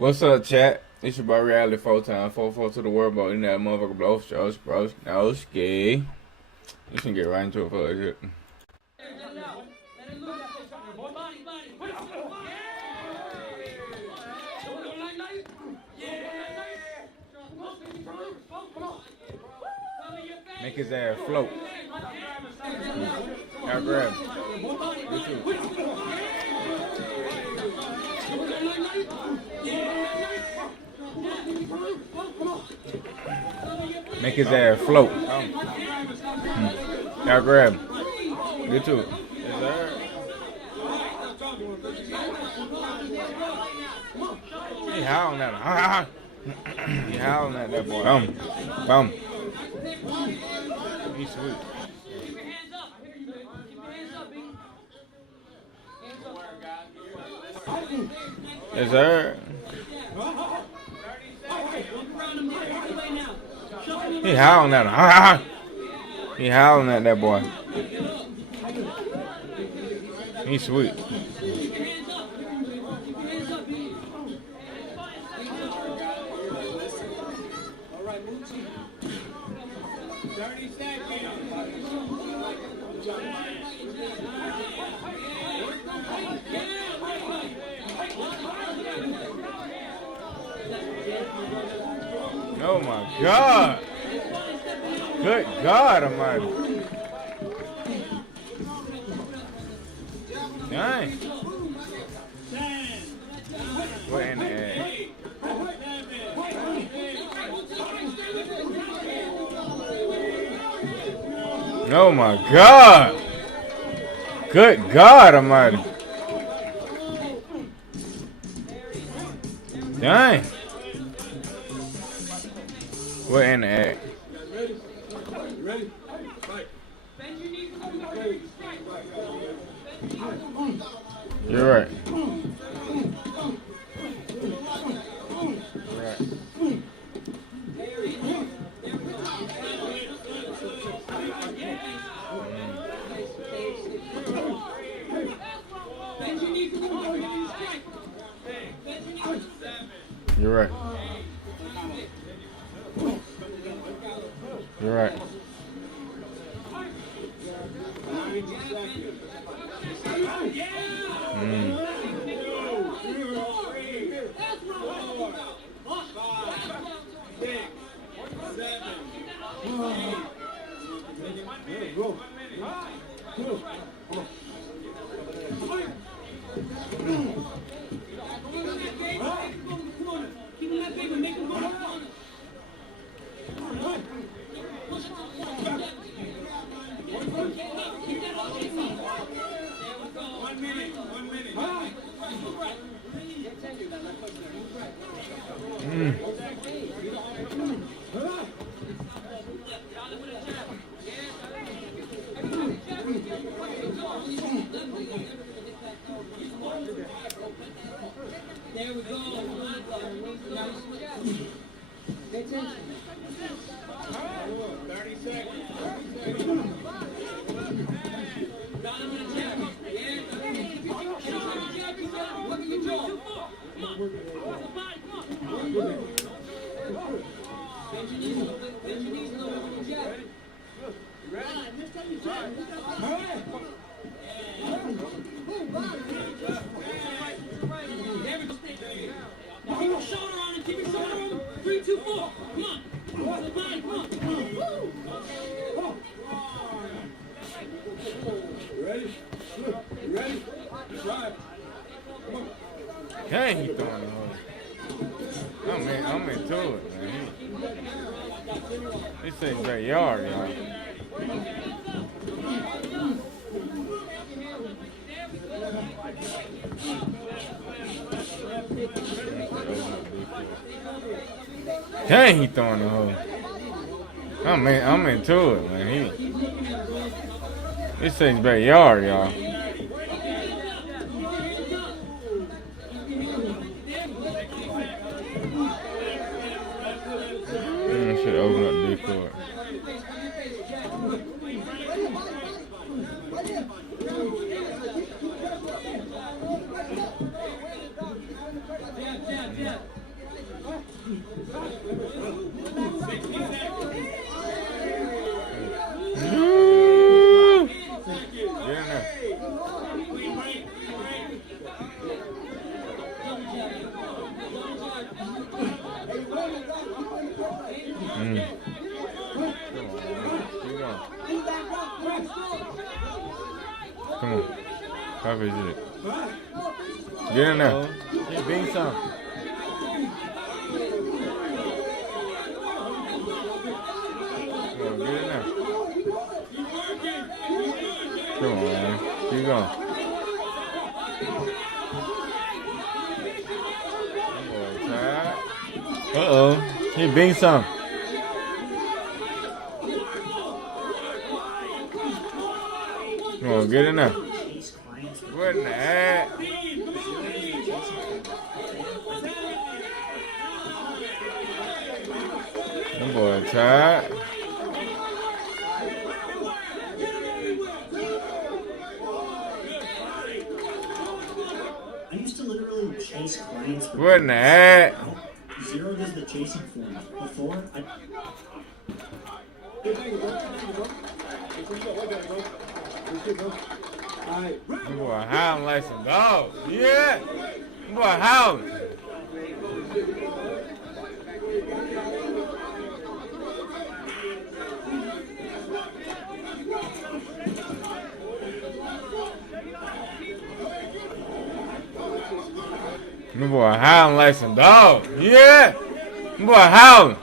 What's up, chat? It's your boy Reality 4x 4 to the world, bro. In that motherfucker blow shows, bro. No ski. You can get right into it for it. Make his ass float. Now grab him. You too. Make his ass float. Now grab him. Get to it. Yes, sir. He howling at him. He howling at that boy. Bum. He's sweet. Yes, sir. He howling at him. He howling at that boy. He's sweet. Oh my God! Good God Almighty! Dang! What in the ass? Oh my God! Good God Almighty! Dang! What in the act? You're right. You're right. You're right. There we go. 30 seconds. Keep your shoulder on him. Keep your shoulder on him. 3, 2, 4. Come on. Come on. Ready? You ready? Try. Come on. Dang, he throwing the hole. I'm into it, man. This thing's great yard, y'all. Dang, he throwing the hole. I'm into it, man. This thing's backyard, y'all. Should open up the court. Yeah. Pop his shit. Get in there. He beat some. Come on, get in there. Come on, man. Keep going. Uh-oh. He beat some. Come on, get in there. What in the heck? That boy tired. I used to literally chase clients for What in the heck? Zero does the chasing for me. Before, I... That boy howling like some dogs. Yeah. That boy howling. That boy howling like some dogs. Yeah. That boy howling.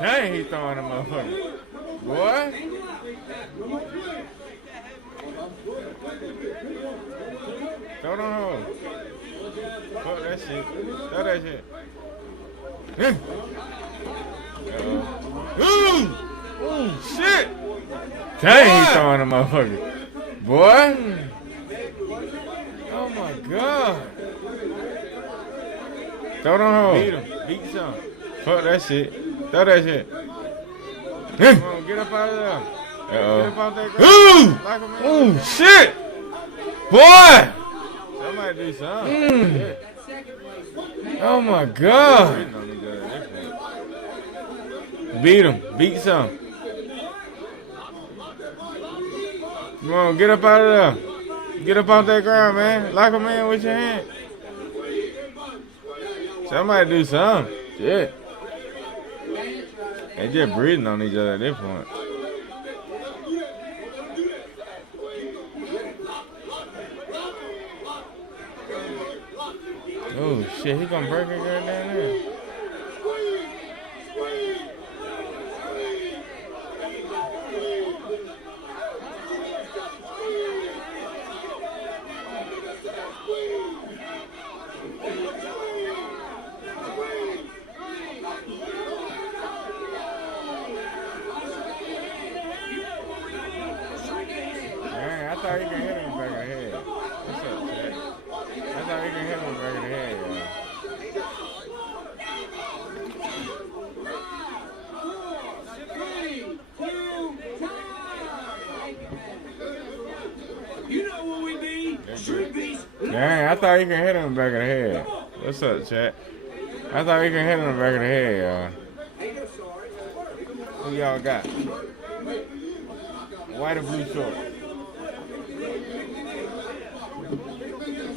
Dang, he throwing a motherfucker. Boy. Throw them home. Fuck that shit. Throw that shit. Ooh! Ooh, shit! Dang, he throwing a motherfucker. Boy. Oh my God. Throw them home. Beat him. Beat some. Fuck that shit. Throw that shit. Come on, get up out of there. Get up out that ground. Like a man. Ooh, shit! Boy! Somebody do something. Oh my God. Beat him. Beat some. Come on, get up out of there. Get up off that ground, man. Lock a man with your hand. Somebody do something. Shit. They just breathing on each other at this point. Oh shit, he gonna break a girl down there. Man, I thought he could hit him back in the head. What's up, Chad? I thought he could hit him back in the head, yo. Dang, I thought he could hit him in the back of the head. What's up, chat? I thought he could hit him in the back of the head, y'all. Who y'all got? White or blue shorts?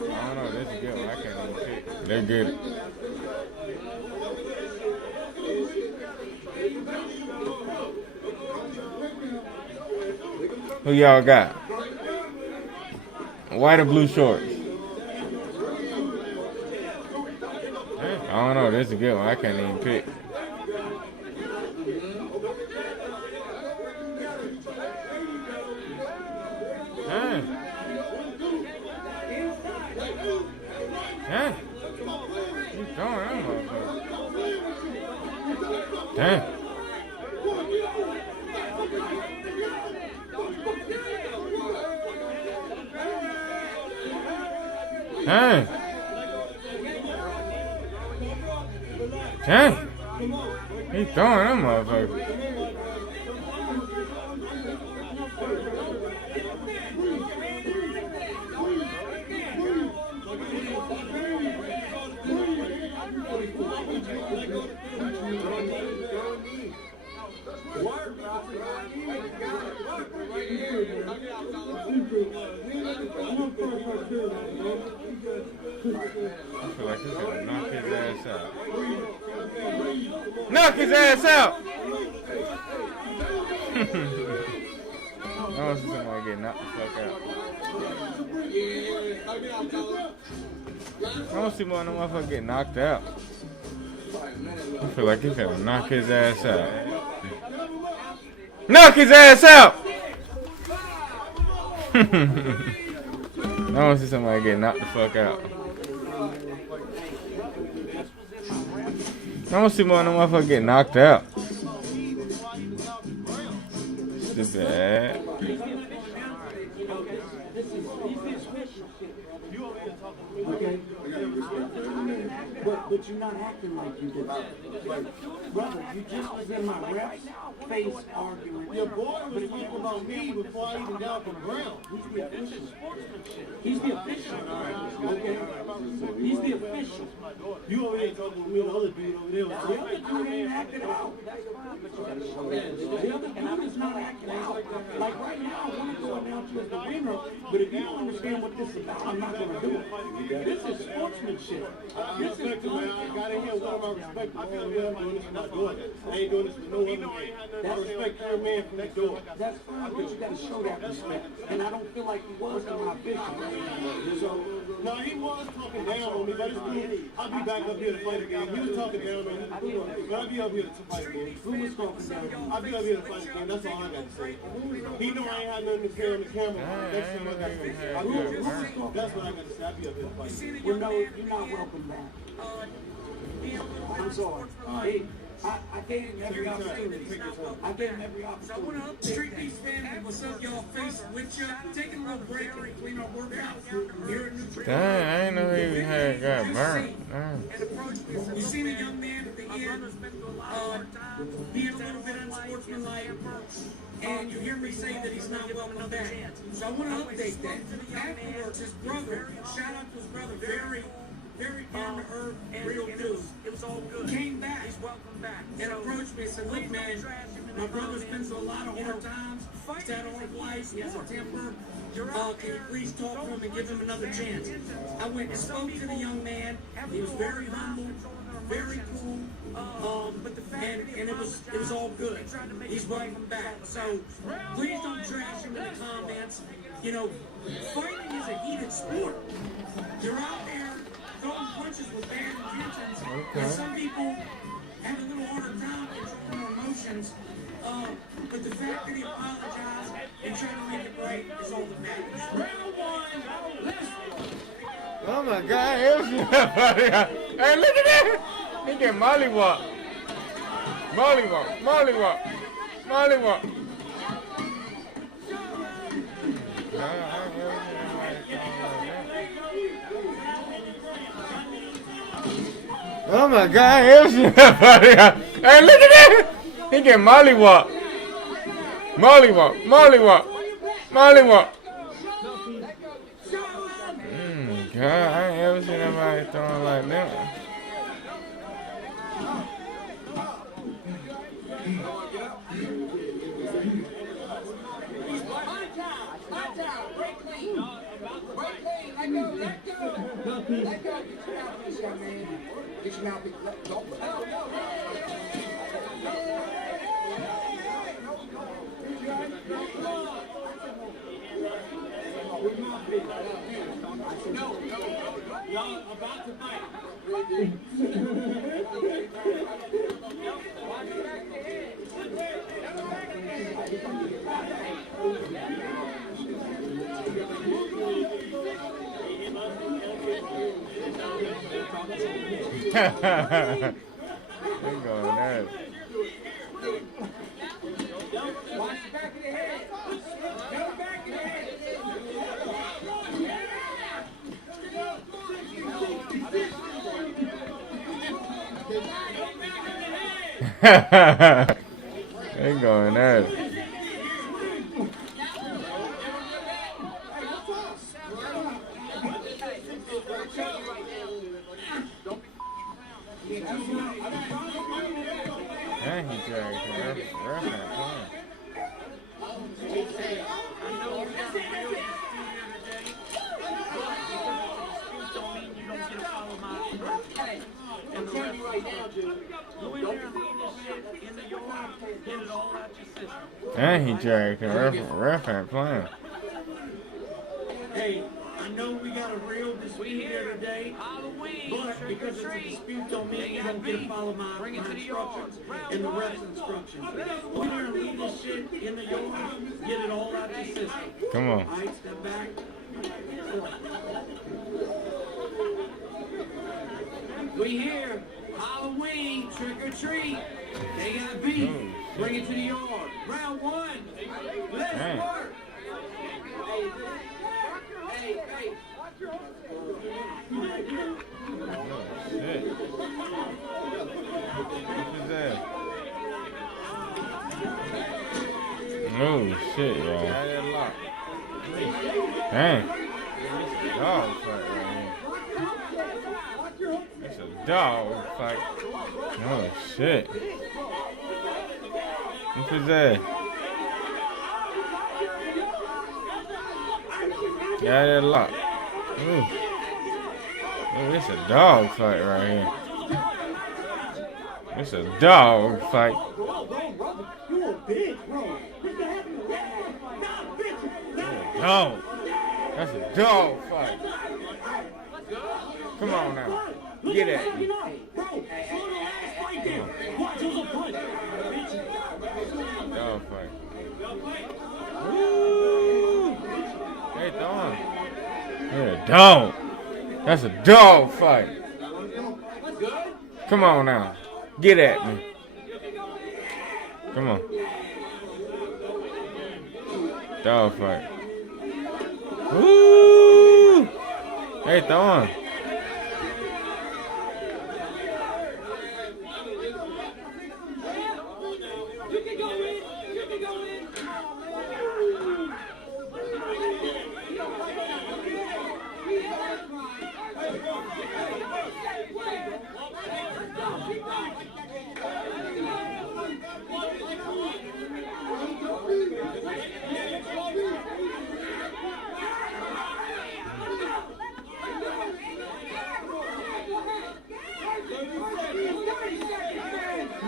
I don't know. This is good one. I can't even pick. They're good. Who y'all got? White or blue shorts? I don't know. This is a good one. I can't even pick. You throwing that motherfucker. Damn. Dang. Dang. He throwing that motherfucker. I feel like he's gonna knock his ass out. Knock his ass out! I want to see somebody get knocked the fuck out. I want to see one of them motherfuckers get knocked out. I feel like he's gonna knock his ass out. Knock his ass out! I want to see somebody get knocked the fuck out. I want to see one of them motherfuckers get knocked out. Stupid ass. Okay. But you're not acting like you did. Brother, you just was in my ref's face arguing. Your boy was talking about me before I even got up on the ground. He's the official. Okay? He's the official. You over there talking to me, the other dude over there. The other dude ain't acting out. The other dude is not acting out. Like right now, I want to go announce you as the winner, but if you don't understand what this is about, I'm not going to do it. This is sportsmanship. This is fun. I got in here with all my respect. I'm doing this, I'm not doing it. I ain't doing this with no other man. I respect every man from that door. That's fine, but you got to show that respect. And I don't feel like he was in my vision. So, no, he was talking down on me, but it's cool. I'll be back up here to fight again. He was talking down on me, but I'll be up here to fight again. who was talking down? I'll be up here to fight again. That's all I got to say. He know I ain't had nothing to say on the camera. That's what I got to say. That's what I got to say. I'll be up here to fight again. Well, no, you're not welcome back. I'm sorry. Hey, I gave him every opportunity. I gave him every opportunity. Street Beats family, what's up, y'all? Face with you. Taking a little break in between our workouts here in New Jersey. Dang, I ain't know he had got burnt. You seen a young man at the end being a little bit unsportsmanlike, and you hear me say that he's not welcome back. So I want to update that. Afterwards, his brother, shout out to his brother, very down to earth, real dude. It was all good. Came back. He's welcome back. And approached me and said, look, man, my brother's been through a lot of hard times. He's had a hard life. He has a temper. Can you please talk to him and give him another chance? I went and spoke to the young man. He was very humble, very cool. And it was all good. He's welcome back. So please don't trash him in the comments. You know, fighting is a heated sport. You're out there throwing punches with bad intentions. Okay. And some people have a little harder time controlling their emotions. But the fact that he apologized and tried to make it right is all that matters. Round one, let's go. Oh my God, hey, look at that! He get mollywop. Mollywop, mollywop, mollywop. Oh my God, hey, look at that! He get mollywop. Mollywop, mollywop, mollywop. God, I ain't ever seen nobody throwing like that. Y'all about to fight. They going at it. Watch the back of the head. Go back of the head. They going at it. And he dragged him. Ref not playing. And he dragged him. Ref ain't playing. Hey, I know we got a real dispute here today, but because it's a dispute don't mean you don't get to follow my instructions and the ref's instructions. Go in there and leave this shit in the yard, get it all out your system. Come on. All right, step back. We here, Halloween, trick or treat. They got beef. Bring it to the yard. Round one. Let's work. Hey. Oh, shit. What is that? Oh, shit, y'all. Dang. Dog fight right here. It's a dog fight. Oh, shit. What is that? Got that lock. Ooh. Oh, it's a dog fight right here. It's a dog fight. Dog. That's a dog fight. Come on now. Get at me. Dog fight. Woo! They throwing. Yeah, dog. That's a dog fight. Come on now. Get at me. Come on. Dog fight. Woo! They throwing.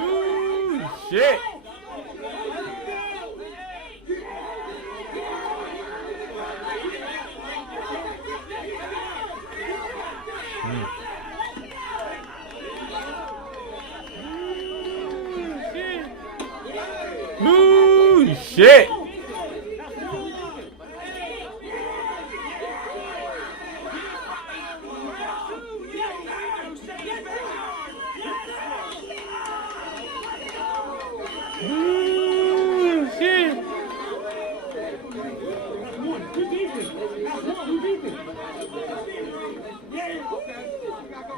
Ooh, shit. Ooh, shit. Ooh, shit.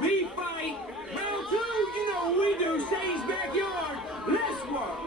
Beef fight. Round two, you know what we do. Shane's backyard. Let's work.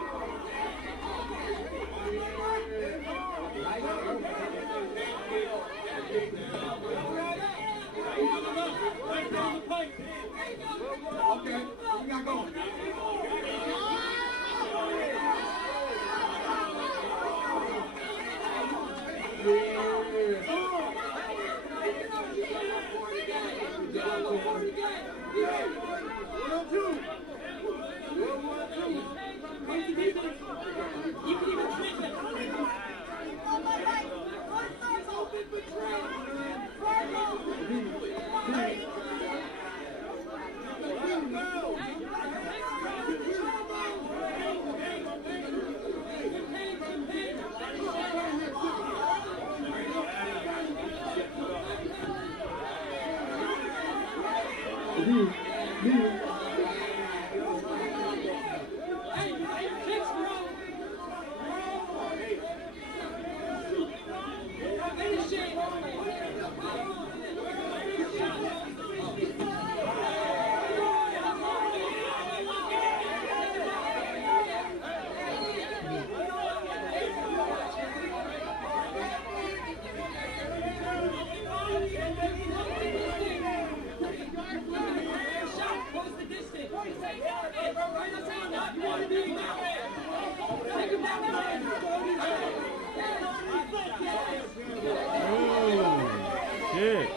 Oh, shit.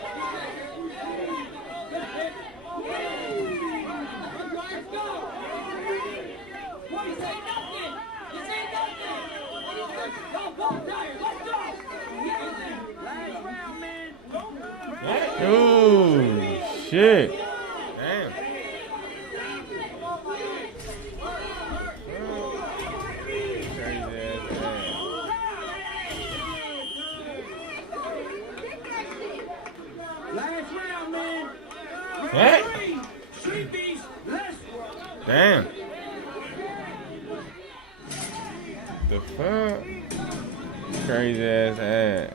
Oh, shit. Damn. Last round, man. Hey. Damn. The fuck? Crazy ass ad.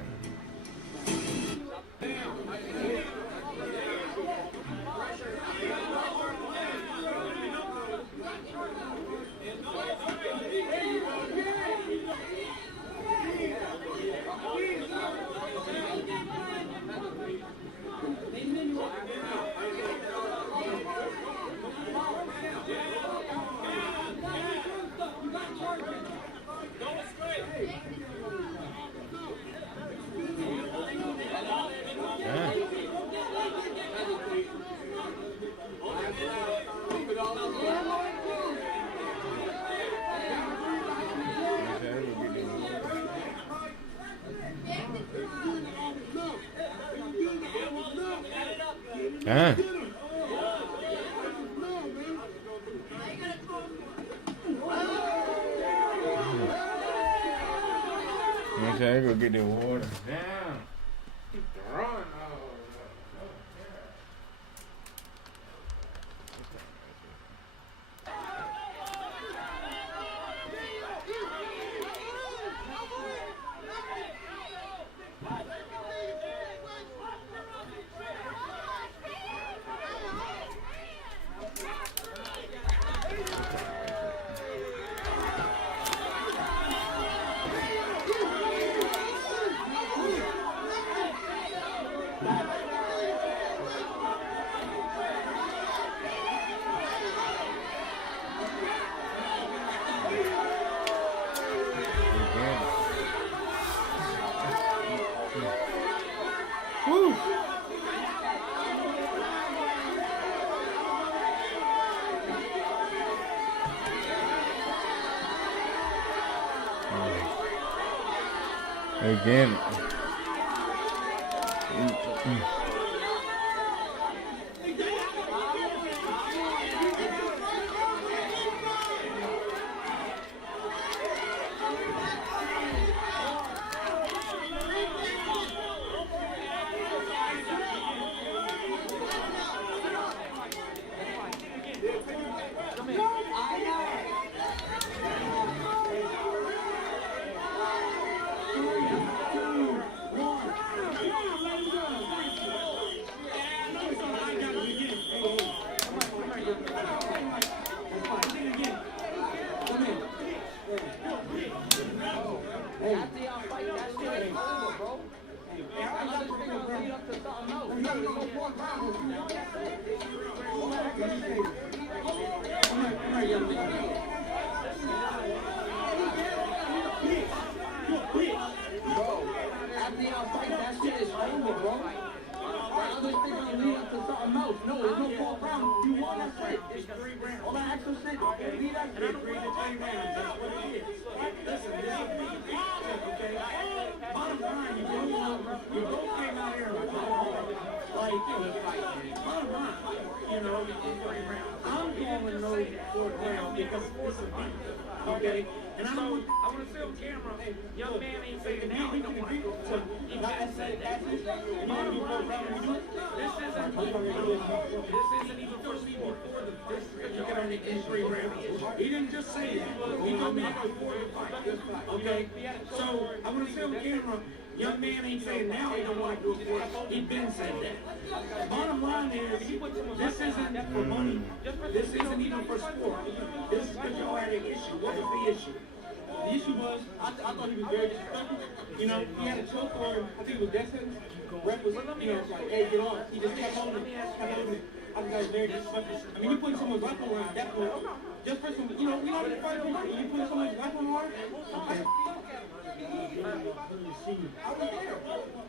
Ah. Okay, go get the water. Damn. Throwing all. Woo. Again. No, there's no 4th round. You won that shit. It's 3 rounds. All that extra shit. Okay, leave that shit. 3 to 3 rounds. That's what it is. Listen, this is me. Okay? Bottom line, you both came out here like, bottom line, you know, it's 3 rounds. I'm calling those 4th rounds because this is me. Okay? And I want to see on camera, young man ain't saying now he don't want to go. So, like I said, bottom line, this isn't even for sport. You got only in 3 rounds. He didn't just say that. He told me to go 4 to 5. Okay? So, I want to see on camera, young man ain't saying now he don't want to do it. He been said that. Bottom line is, this isn't for money. This isn't even for sport. This is because y'all had an issue. What was the issue? The issue was, I thought he was very disrespectful. You know, he had a choke on, I think it was Dexter. Rep was, you know, like, hey, get off. He just kept holding it. I'm very disrespectful. I mean, you put someone's weapon around, definitely. Just for some, you know, we don't fight for money. You put someone's weapon around, okay.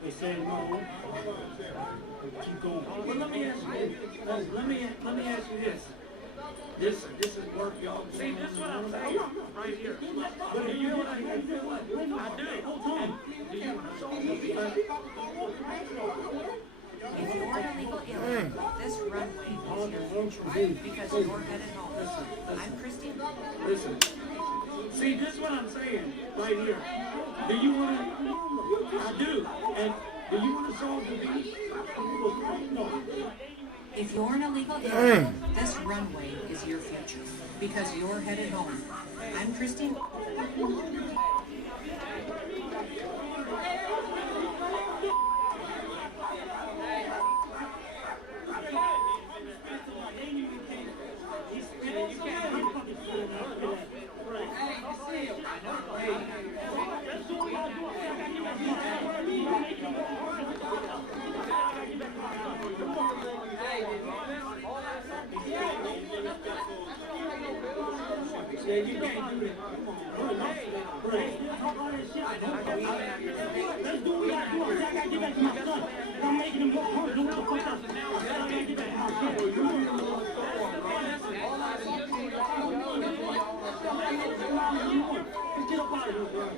They said no. Keep going. Well, let me ask you this. Let me ask you this. This is work, y'all. See, this is what I'm saying right here. But do you want to? I do. And do you want to solve the If you're an illegal alien, this runway is your future because you're headed home. I'm Christine. Listen. See, this is what I'm saying right here. Do you want to? I do. And do you want to solve the beat? If you're an illegal alien, this runway is your future because you're headed home. I'm Christine. Yeah, you can't do that. Let's do what we gotta do. I gotta get back to my son. I'm making him look hurt. What the fuck else? I gotta get back to my son. Let's get up out of here.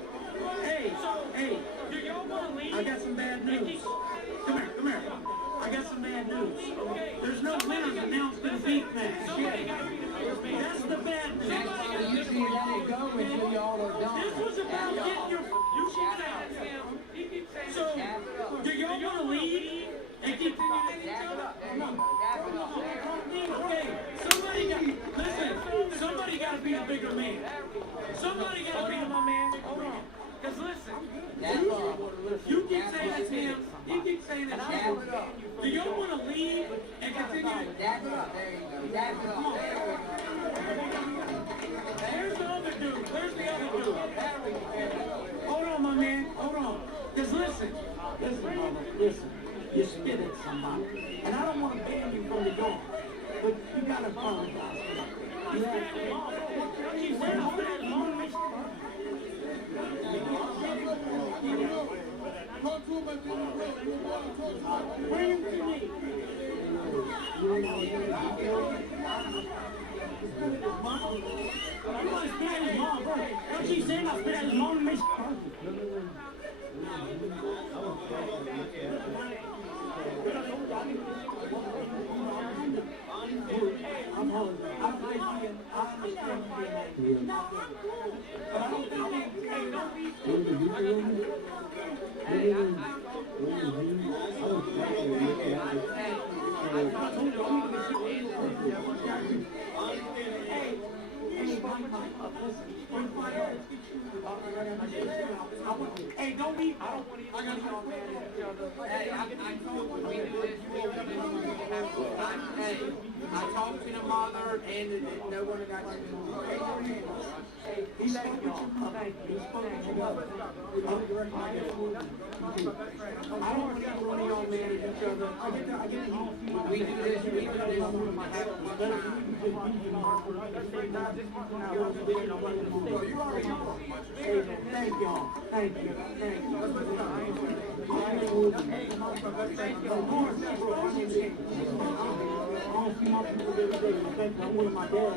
Hey, do y'all want to leave? I got some bad news. Come here. I got some bad news. There's no winners announced in the beat match. That's the bad news. You see, let it go until y'all are done. This was about getting your. You keep saying him. He keeps saying. So, do y'all want to leave and continue to each other? Okay, somebody got to be a bigger man. Somebody got to be my man. Hold on. Because listen, you keep saying it's him. He keeps saying it's him. Do y'all want to leave and continue? Dab it up. There you go. Dab it up. There's the other dude. Where's the other dude? Hold on, my man. Hold on. Because listen, You spit at somebody. And I don't want to ban you from the door. But you gotta apologize. You have to. She said I spit at his mom. Bring him to me. You want to spit at his mom, bro. What she said, I spit at his mom and make I'm hungry. I understand being like but I don't think hey, don't be hey, don't be. I don't want to. I gotta go mad at each other. Hey, I told you we do this. Hey, I talked to the mother and no one got you. He spoke with your mother. He spoke with your mother. I don't want to see one of y'all mad at each other. I get it. We do this. Thank y'all. Thank you. I'm with my dad.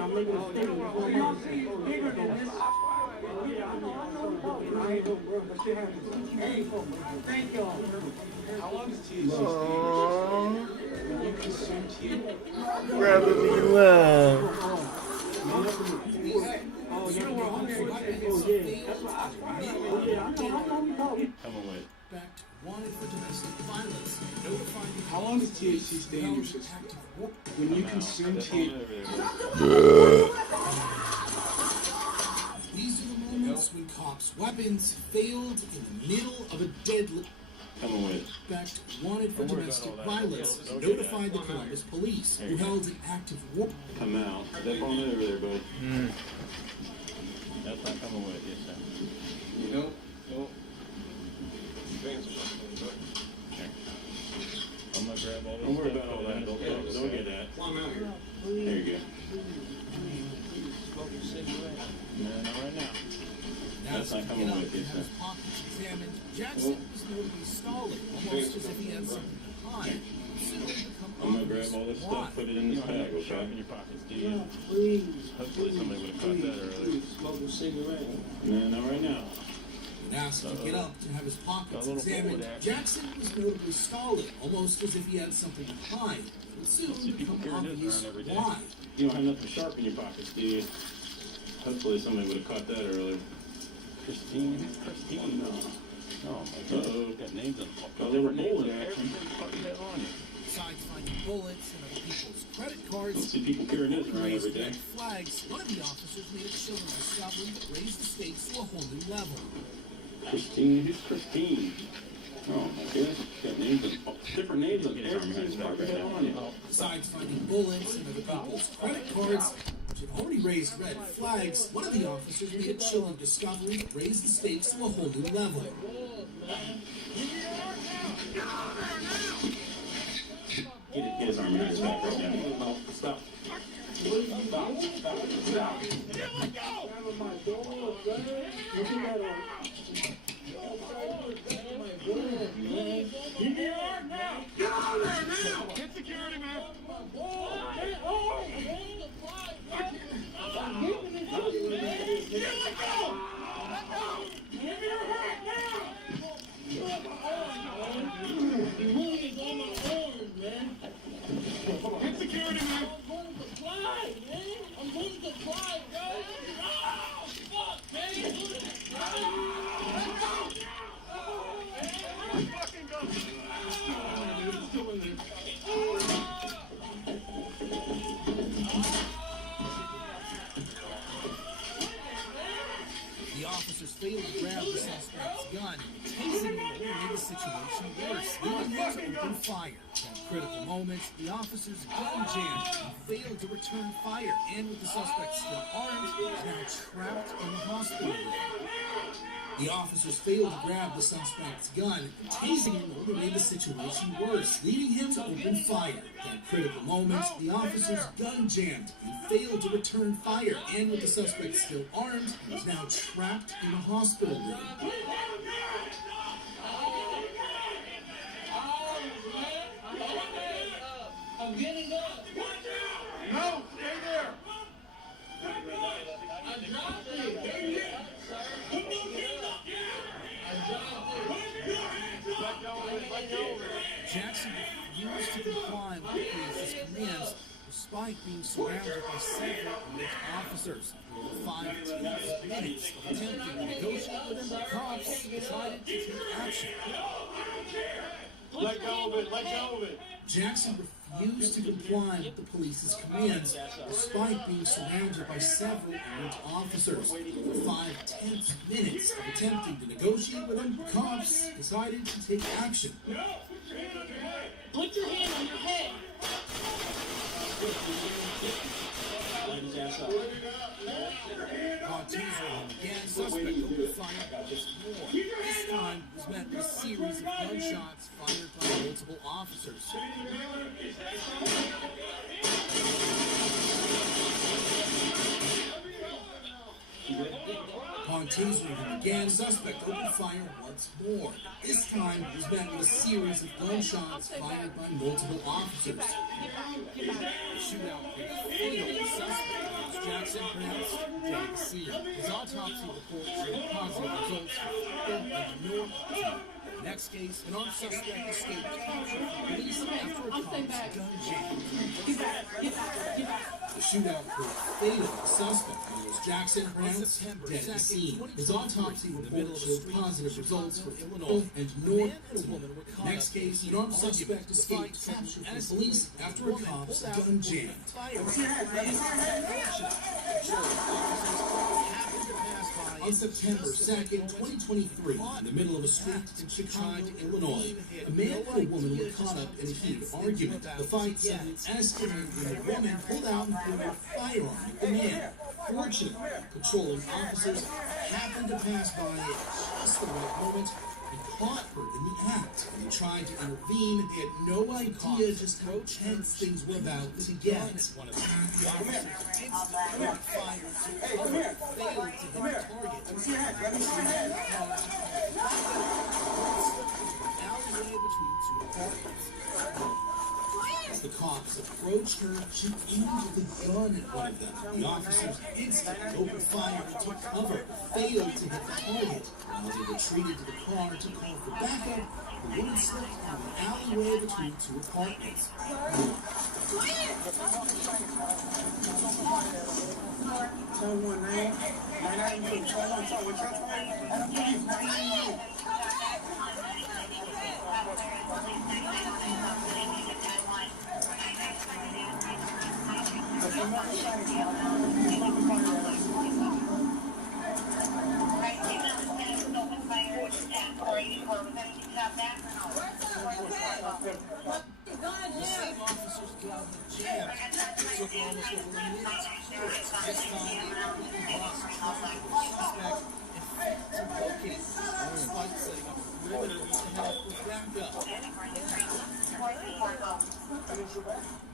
I'm making a statement. Bigger than this. Thank y'all. How long is THC when you consume THC? Rather be loved. Oh, you don't want to that's why Backed, wanted for domestic violence. Notifying how long does THC stay in your system? When you consume THC. These are the moments when cops' weapons failed in the middle of a deadly. Backed, wanted for domestic violence. Notified the Columbus police, who held an active war. Come out. That phone over there, bud. That's not coming with it, yes, sir. Nope. Nope. I'm gonna grab all this. Don't worry about all that. Don't get that. There you go. No, not right now. That's not coming with you, sir. Examined, Jackson was notably stalling, almost as if he had something to hide. I'm gonna grab all this stuff, put it in this bag, okay? In your pockets, do you? Hopefully somebody would have caught that earlier. Smoke a cigarette. No, not right now. When asked to get up to have his pockets examined, Jackson was notably stalling, almost as if he had something to hide. It would soon become obvious why. You don't have nothing sharp in your pockets, do you? Hopefully somebody would have caught that earlier. Christine. No. Oh my God. Got names on them. Oh, they were names on action. Besides finding bullets and other people's credit cards, I see people carrying this around every day. red flags, one of the officers made a chilling discovery that raised the stakes to a whole new level. Christine, who's Christine? Oh my goodness, got names on different names on everything's right on you. Besides finding bullets and other people's credit cards, which had already raised red flags, one of the officers made a chilling discovery that raised the stakes to a whole new level. Get his arm in his back right now. Stop. Stop. Get security, man. Get security, man. I'm going to comply, bro. Fuck, man. Fucking go. The officers failed to grab the suspect's gun, tasing him only made the situation worse, leading him to open fire. At critical moments, the officers gun jammed and failed to return fire, and with the suspect still armed, he is now trapped in the hospital room. The officers failed to grab the suspect's gun, and tasing him only made the situation worse, leading him to open fire. At critical moments, the officers gun jammed and failed to return fire, and with the suspect still armed, he is now trapped in a hospital room. I'm getting up. No, stay there. I dropped it. Jackson refused to comply with the police's commands, despite being surrounded by several armed officers. For 5 tense minutes of attempting to negotiate with him, the cops decided to take action. Let go of it. Let go of it. Jackson refused to comply with the police's commands, despite being surrounded by several armed officers. For 5 tense minutes of attempting to negotiate with him, cops decided to take action. Put your hand on your head. Light his ass up. Teaser again, suspect opened fire just more. This time was met with a series of gunshots fired by multiple officers. Upon tasering him again, suspect opened fire once more. This time was met with a series of gunshots fired by multiple officers. The shootout was fatal. The suspect, Jackson, pronounced dead at the scene. His autopsy report showed positive results for fatal and normal. Next case, an armed suspect escaped capture from police after a cop's gun jam. The shootout proved fatal. The suspect, Jackson, pronounced dead at the scene. His autopsy report showed positive results for Illinois and North. Next case, an armed suspect escaped capture from police after a cop's gun jam. On September 2nd, 2023, in the middle of a street in Chicago, Illinois, a man and a woman were caught up in a heated argument. The fight suddenly escalated when the woman pulled out and pointed a firearm at the man. Fortunately, patrolling officers happened to pass by at just the right moment and caught her in the act. When they tried to intervene, they had no idea just how tense things were about to get. One attack, the officer instantly fired to cover, failed to hit the target. Let me see your head. Let me see your head. Alleyway between two apartments. As the cops approached her, she aimed the gun at one of them. The officers instantly opened fire and took cover, failed to hit the target. While they retreated to the car to call for backup, the woman slipped through an alleyway between two apartments.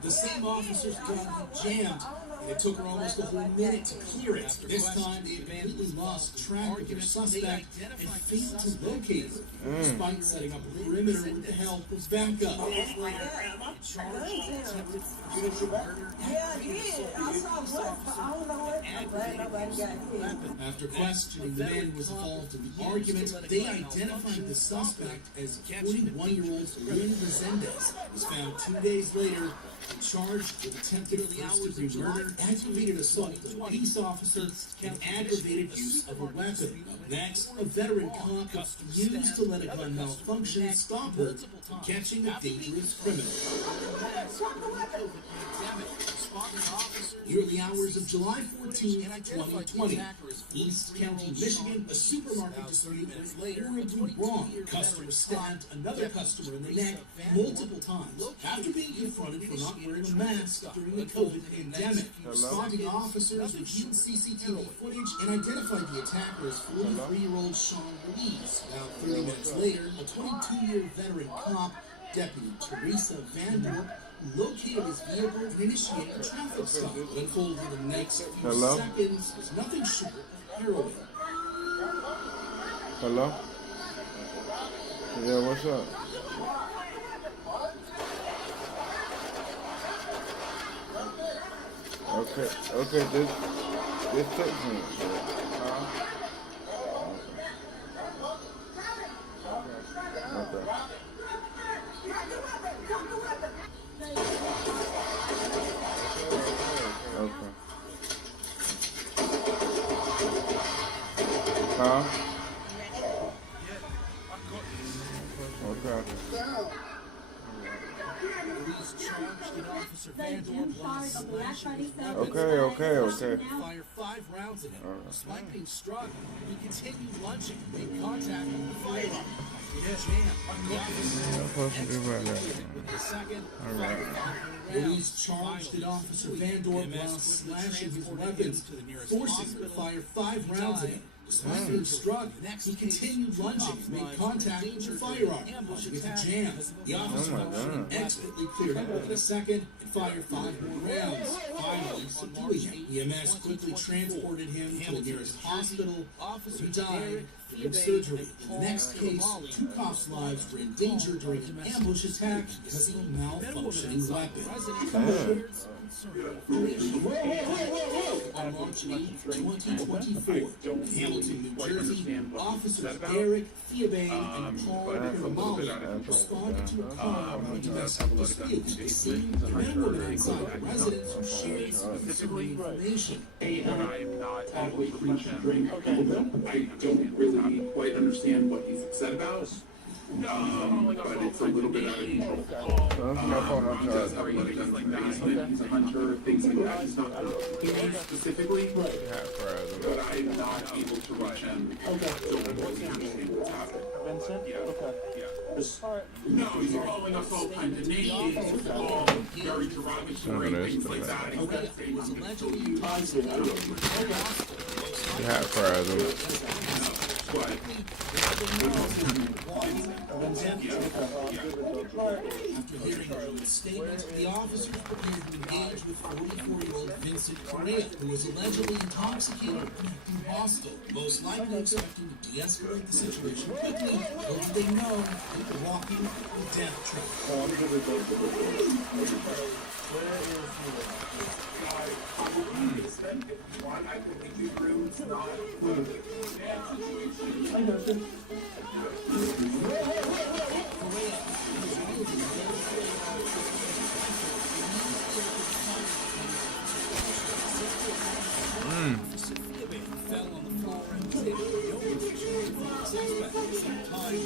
'The same officer's gun had jammed, and it took her almost a whole minute to clear it. This time, they completely lost track of their suspect and failed to locate her, despite setting up a perimeter with the help of backup. After questioning the man who was involved in the argument, they identified the suspect as 41-year-old Lynn Resendez. Was found 2 days later and charged with attempted first-degree murder, aggravated assault of a police officer, and aggravated use of a weapon. Next, a veteran cop used to let a gun malfunction stop her from catching a dangerous criminal. Near the hours of July 14, 2020, East County, Michigan, a supermarket dispute went horribly wrong. A customer stabbed another customer in the neck multiple times after being confronted for not wearing a mask during the COVID pandemic. Responding officers reviewed CCTV footage and identified the attacker as 43-year-old Sean Ruiz. About 30 minutes later, a 22-year veteran cop, Deputy Teresa Van Dorp, located his vehicle and initiated a traffic stop. What unfolded in the next few seconds was nothing short of heroin. Hello? Yeah, what's up? Okay, this took me. Okay. Huh? Okay. Okay. Fire 5 rounds at him. Despite being struck, he continued lunging and made contact with the firearm. Ruiz charged at Officer Van Dorp while slashing his weapons, forcing him to fire 5 rounds at him. Despite being struck, he continued lunging and made contact with the firearm, with a jam. The officer expertly cleared him within a second and fired 5 more rounds, finally subduing him. EMS quickly transported him to the nearest hospital. He died during surgery. In the next case, 2 cops' lives were in danger during an ambush attack because of a malfunctioning weapon. On March 8, 2024, in Hamilton, New Jersey, officers Eric Theobay and Paul Karamali responded to a car about domestic dispute. They seen the man and woman inside the residence who shared some concerning information. I'm not totally drink. I don't really quite understand what he's upset about. But it's a little bit out of control. He does have a lot of guns like that. He's a hunter, things like that. He's not him specifically, but I'm not able to reach him. So I don't really understand what's happening. Vincent? Yeah. Okay. Yeah. No, he's calling us all kinds of names, all very derogatory, things like that. Okay. Was allegedly Yeah, fries. After hearing Joe's statement, the officers prepared to engage with 44-year-old Vincent Correa, who was allegedly intoxicated and acting hostile, most likely expecting to de-escalate the situation quickly. Little did they know they were walking the death trap. Fell on the floor and was able to no protection from the suspect. At the same time,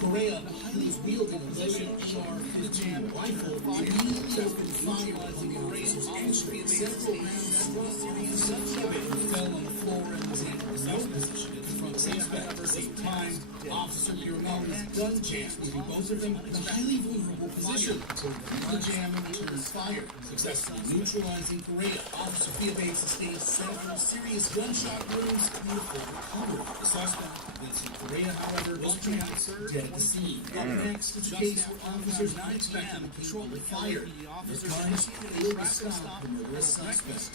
Correa was wielding a loaded AR-15 rifle and immediately opened fire on Correa's entry and several rounds serious subject fell on the floor and was in no position at the front suspect. At the same time, Officer Miramel's gun jammed leaving both of them in a highly vulnerable position until the jam and returned fire, successfully neutralizing Correa. Officer Fiabe sustained several serious gunshot wounds in the full recovery. The suspect, Vincent Correa, however, was pronounced dead at the scene. Up next, it's a case where officers not expecting to control the fire. Their guns failed to stop the murderous suspect.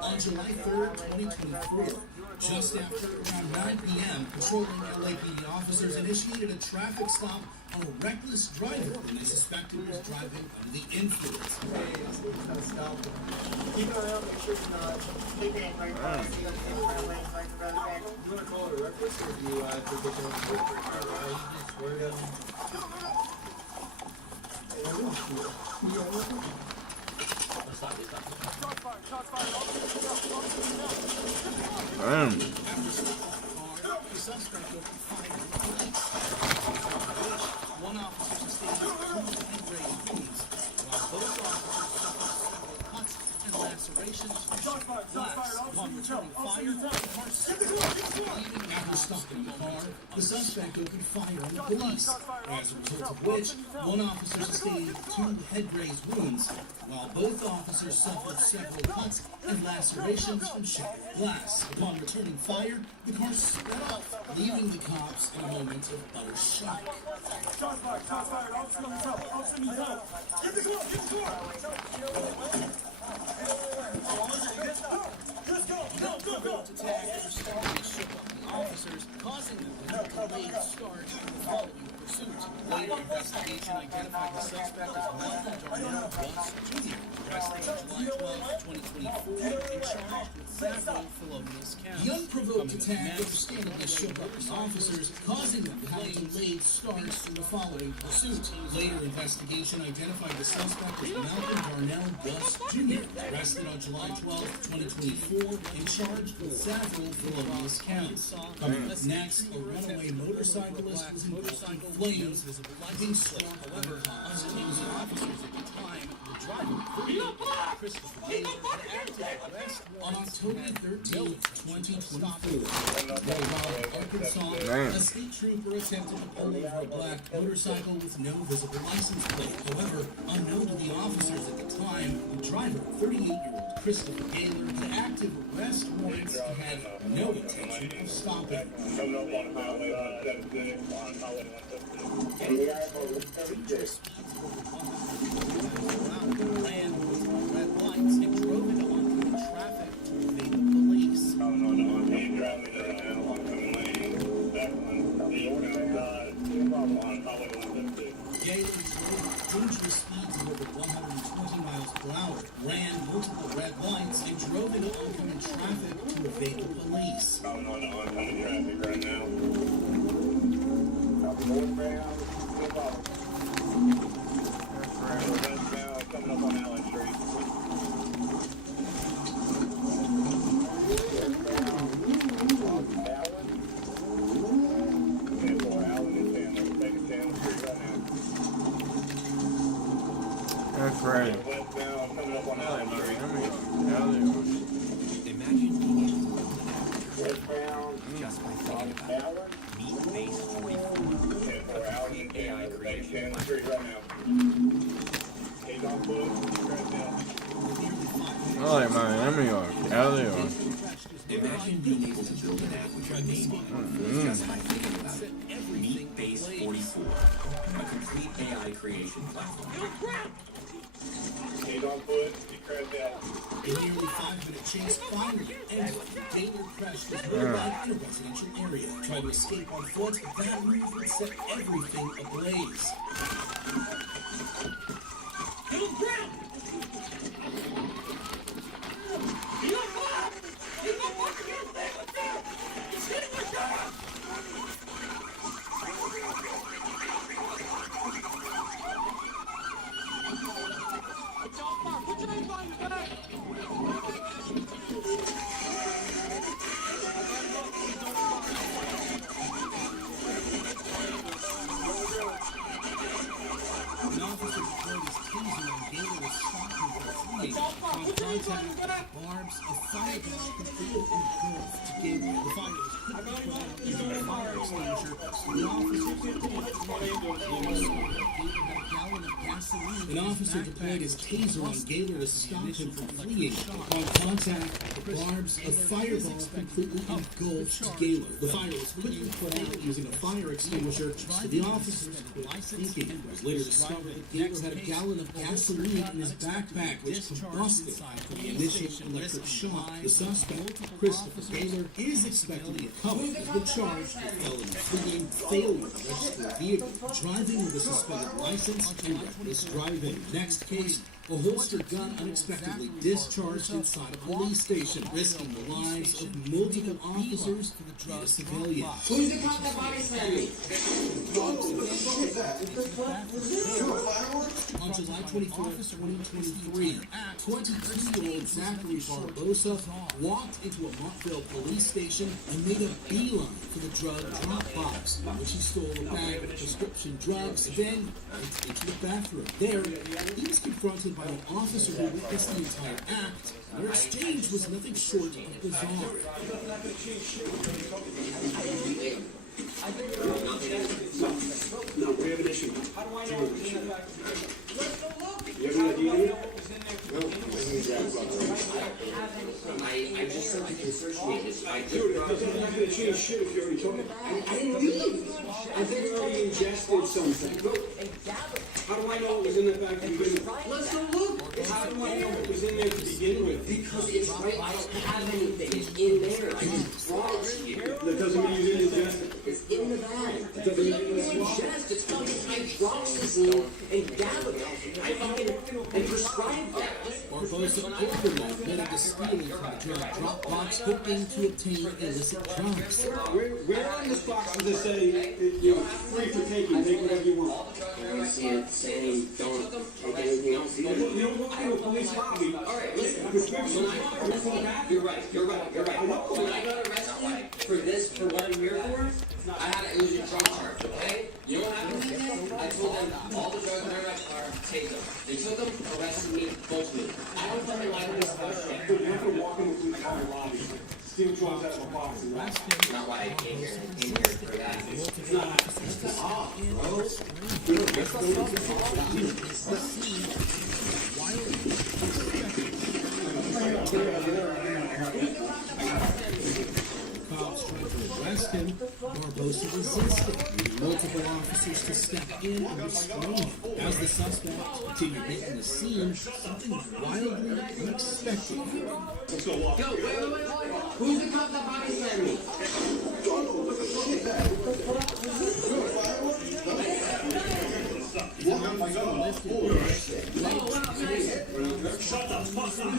On July 3rd, 2024, just after around 9 p.m., patrolling LAPD officers initiated a traffic stop on a reckless driver who they suspected was driving under the influence. Keep an eye out, make sure you're not taking right by. You want to call it a reckless, or do you think it's a Damn. The suspect opened fire on the police. One officer sustained 2 head-raised wounds, while both officers suffered several cuts and lacerations from shot glass. Upon returning fire, the car leaving after stopping the car, the suspect opened fire on the police, as a result of which one officer sustained 2 head-raised wounds, while both officers suffered several cuts and lacerations from shattered glass. Upon returning fire, the car sped off, leaving the cops in a moment of utter shock. Unprovoked attack started shook up the officers, causing them to delayed start the following pursuit. Later investigation identified the suspect as Malcolm Darnell Gus Jr., arrested on July 12, 2024, and charged with several felonious counts. The unprovoked attack understandably shook up his officers, causing them to have a delayed start to the following pursuit. Later investigation identified the suspect as Malcolm Darnell Gus Jr., arrested on July 12, 2024, and charged with several felonious counts. Coming up next, a runaway motorcyclist was engulfed in flames, being struck by hostile officers at the time. The driver, Christopher Taylor, had acted arrest on October 13, 2024. While in Arkansas, a state trooper attempted to pull over a black motorcycle with no visible license plate. However, unknown to the officers at the time, the driver, 38-year-old Christopher Taylor, had active arrest warrants and had no intention of stopping. Coming up on Highway 176, on Highway 176. Ran multiple red lights and drove into oncoming traffic to evade the police. Coming on the oncoming traffic right now, oncoming lane. That one, the outside, on Highway 176. Gaylor drove dangerous speeds of over 120 miles per hour, ran multiple red lights, and drove into oncoming traffic to evade the police. Coming on the oncoming traffic right now. Coming up on Allen Street. That's right. Westbound, coming up on Allen Street. Imagine being able to Westbound, just by thinking about it. Meet Base 44, a AI creation. Street right now. Miami or Cali or. Imagine being able to build an app with your name on it. Just by thinking about it. Meet Base 44, a complete AI creation platform. Hey, don't put, you crash that. A nearly 5-minute chase finally ended. Taylor crashed his motorbike in a residential area. Tried to escape on foot, that movement set everything ablaze. Get him ground! You don't fuck! You don't fucking get him there! What's that? Just hit him with that! Put your name on your back! An officer deployed his taser and Gator was shot with a fleeing. On contact, barbs of fireball completed engulfed Gator. The fire was quickly put out using a fire extinguisher. The officer An officer deployed his taser on Gaylor to stop him from fleeing. On contact, barbs of fireball completely engulfed Gaylor. The fire was quickly put out using a fire extinguisher, but the officers quit thinking. It was later discovered that Gaylor had a gallon of gasoline in his backpack, which combusted from the initial electric shock. The suspect, Christopher Gaylor, is expected to be covered and has been charged with felony fleeing, failure to register a vehicle, driving with a suspended license, and reckless driving. Next case, a holstered gun unexpectedly discharged inside a police station, risking the lives of multiple officers and a civilian. Who's the cop that body slammed me? On July 24th, 2023, 22-year-old Zachary Barbosa walked into a Montville police station and made a beeline for the drug drop box, in which he stole a bag of prescription drugs, then went into the bathroom. There, he was confronted by an officer who witnessed the entire act. Their exchange was nothing short of bizarre. No, we have an issue. How do I know what's in the back? You have an idea? No, I just said I can search me. Dude, it doesn't have to change shit if you already told me. I didn't read it. I think you already ingested something. How do I know it was in the bag to begin with? Let's go look. How do I know it was in there to begin with? Because it's right. I don't have anything. It's in there. I just brought it to you. That doesn't mean you didn't ingest it. It's in the bag. That doesn't mean you didn't Ingest. It's fucking hydroxyzine and gabapentin. I fucking and prescribed that. Barbosa overnight admitted to stealing from the drug drop box, hoping to obtain illicit drugs. Where on this box does it say, you know, free for taking, take whatever you want? I see it saying don't take anything else. You don't walk into a police lobby. Alright, listen. You're right. When I got arrested for this, for what I'm here for, I had it was a drug charge, okay? You know what happened? I told them all the drugs in my car, take them. They took them, arrested me, booked me. I don't fucking like this bullshit. You have to walk into a police lobby, steal drugs out of a box. Not why I came here. I came here for that. Cops tried to arrest him. Barbosa resisted, needing multiple officers to step in and restrain him. As the suspect continued hitting the scene, something wildly unexpected happened. Let's go walk. Yo, wait. Who's the cop that body slammed me? Shut the fuck up.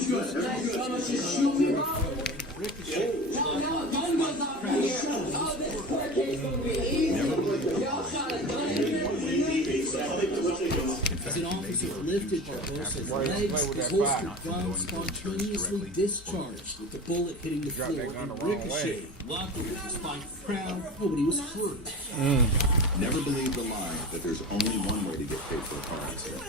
As an officer lifted Barbosa's legs, his holstered gun spontaneously discharged, with the bullet hitting the floor and ricocheting. Luckily, despite the crowd, nobody was hurt. Never believe the lie that there's only one way to get paid for a car accident.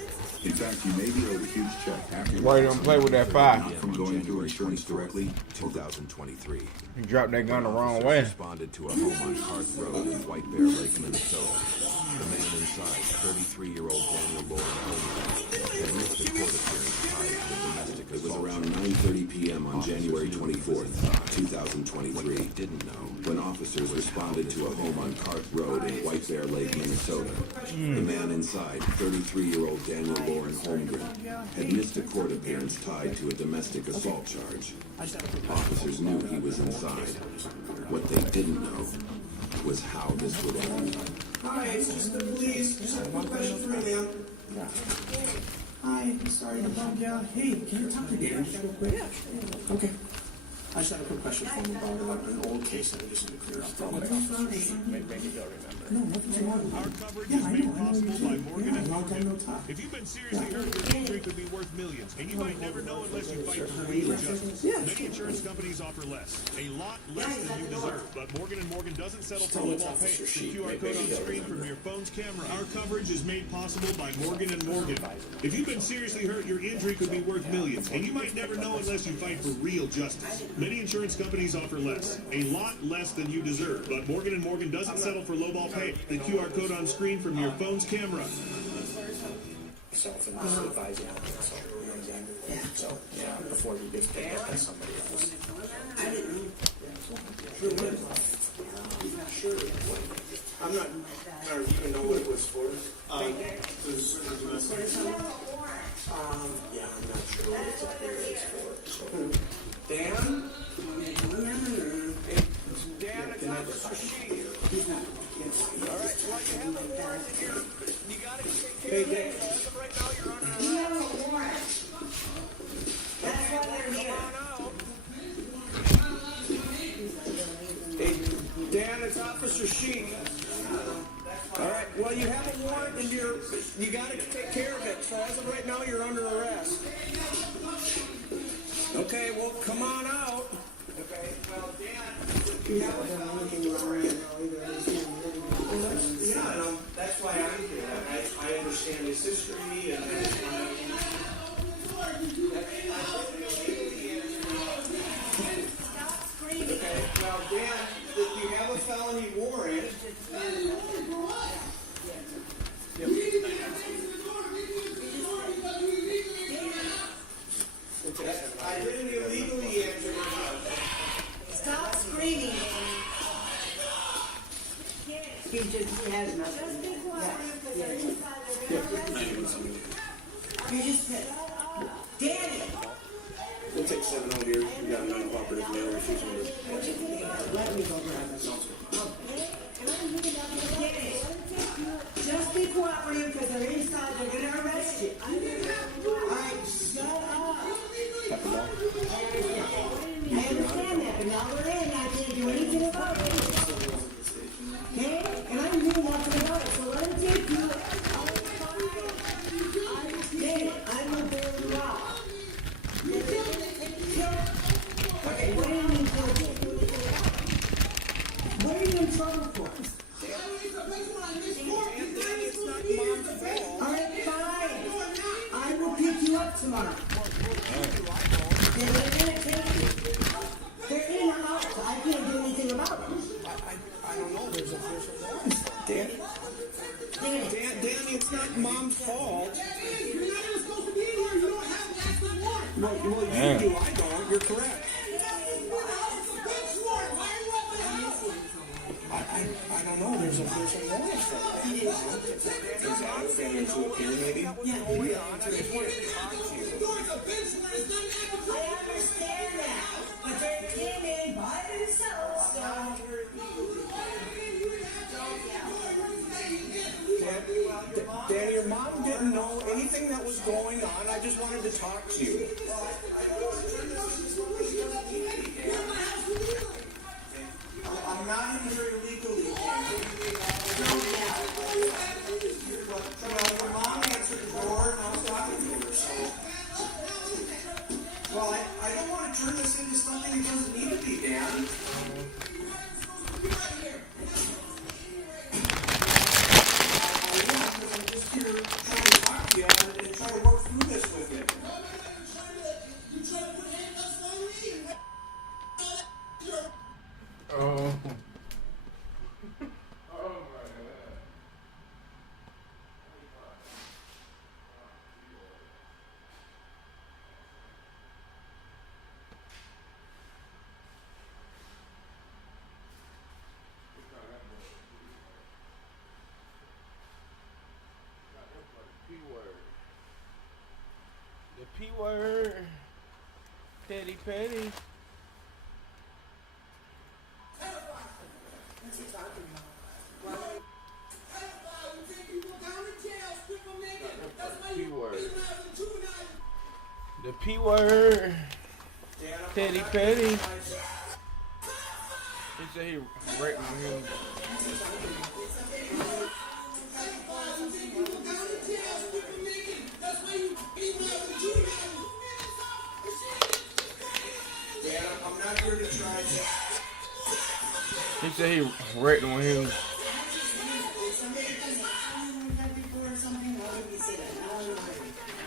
In fact, you may be owed a huge check after Why you don't play with that fire? from going through insurance directly. 2023. You dropped that gun the wrong way. Responded to a home on Carth Road in White Bear Lake, Minnesota. The man inside, 33-year-old Daniel Lauren had missed a court appearance tied to a domestic assault. It was around 9:30 p.m. on January 24th, 2023. Didn't know when officers responded to a home on Cart Road in White Bear Lake, Minnesota. The man inside, 33-year-old Daniel Lauren Holmgren, had missed a court appearance tied to a domestic assault charge. Officers knew he was inside. What they didn't know was how this would end. Hi, it's just the police. Just have one question for you, ma'am. Hi, sorry to bug you. Hey, can you talk to Dan real quick? Yeah. Okay. I just have a quick question for him about an old case that I just need to clear up. Maybe you'll remember. No, nothing's wrong. Our coverage is made possible by Morgan & Morgan. If you've been seriously hurt, your injury could be worth millions, and you might never know unless you fight for real justice. Many insurance companies offer less, a lot less than you deserve, but Morgan & Morgan doesn't settle for low-ball pay. The QR code on the screen from your phone's camera. Our coverage is made possible by Morgan & Morgan. If you've been seriously hurt, your injury could be worth millions, and you might never know unless you fight for real justice. Many insurance companies offer less, a lot less than you deserve, but Morgan & Morgan doesn't settle for low-ball pay. The QR code on screen from your phone's camera. Self-advising. So, yeah, before you get picked up by somebody else. I didn't know. I'm not, I don't even know what it was for. Yeah, I'm not sure what it's for. Dan? Dan, it's Officer Sheehy. All right, well, you have a warrant in here. You got to take care of it. As of right now, you're under arrest. You have a warrant. That's why they're here. Hey, Dan, it's Officer Sheehy. All right, well, you have a warrant and you got to take care of it. So as of right now, you're under arrest. Okay, well, come on out. Okay, well, Dan, you have a warrant. Yeah, that's why I'm here. I understand his history and that's why okay, well, Dan, if you have a felony warrant, I didn't illegally enter. Stop screaming. He has nothing. Just be quiet. You just said, Danny. We'll take 7 over here. You got a non-cooperative mail refusal. Let me go grab this. Just be cooperative because they're inside. They're going to arrest you. All right, shut up. I understand that, but now we're in. I can't do anything about it. Okay? And I'm doing nothing about it, so let him take you. I'm a big rock. Okay, what do you mean guilty? What are you in trouble for? Alright, fine. I will pick you up tomorrow. They're going to take you. They're in the house. I can't do anything about it. I don't know. There's a warrant. Danny, it's not Mom's fault. You're not even supposed to be here. You don't have that warrant. Well, you do. I don't. You're correct. I don't know. There's a warrant for that. Is that a failure to appear, maybe? Yeah. Hold on. I just wanted to talk to you. I understand that. But they came in by themselves, so... Danny, your mom didn't know anything that was going on. I just wanted to talk to you. I'm not in here illegally. Your mom answered the door and I was talking to her. So. Well, I don't want to turn this into something it doesn't need to be, Dan. I'm just here trying to talk to you and try to work through this with you. Oh. P word. Teddy Petty. What's he talking about? P word. The P word. Teddy Petty. He said he raped him. I'm not here to try to. He said he raped him when he was.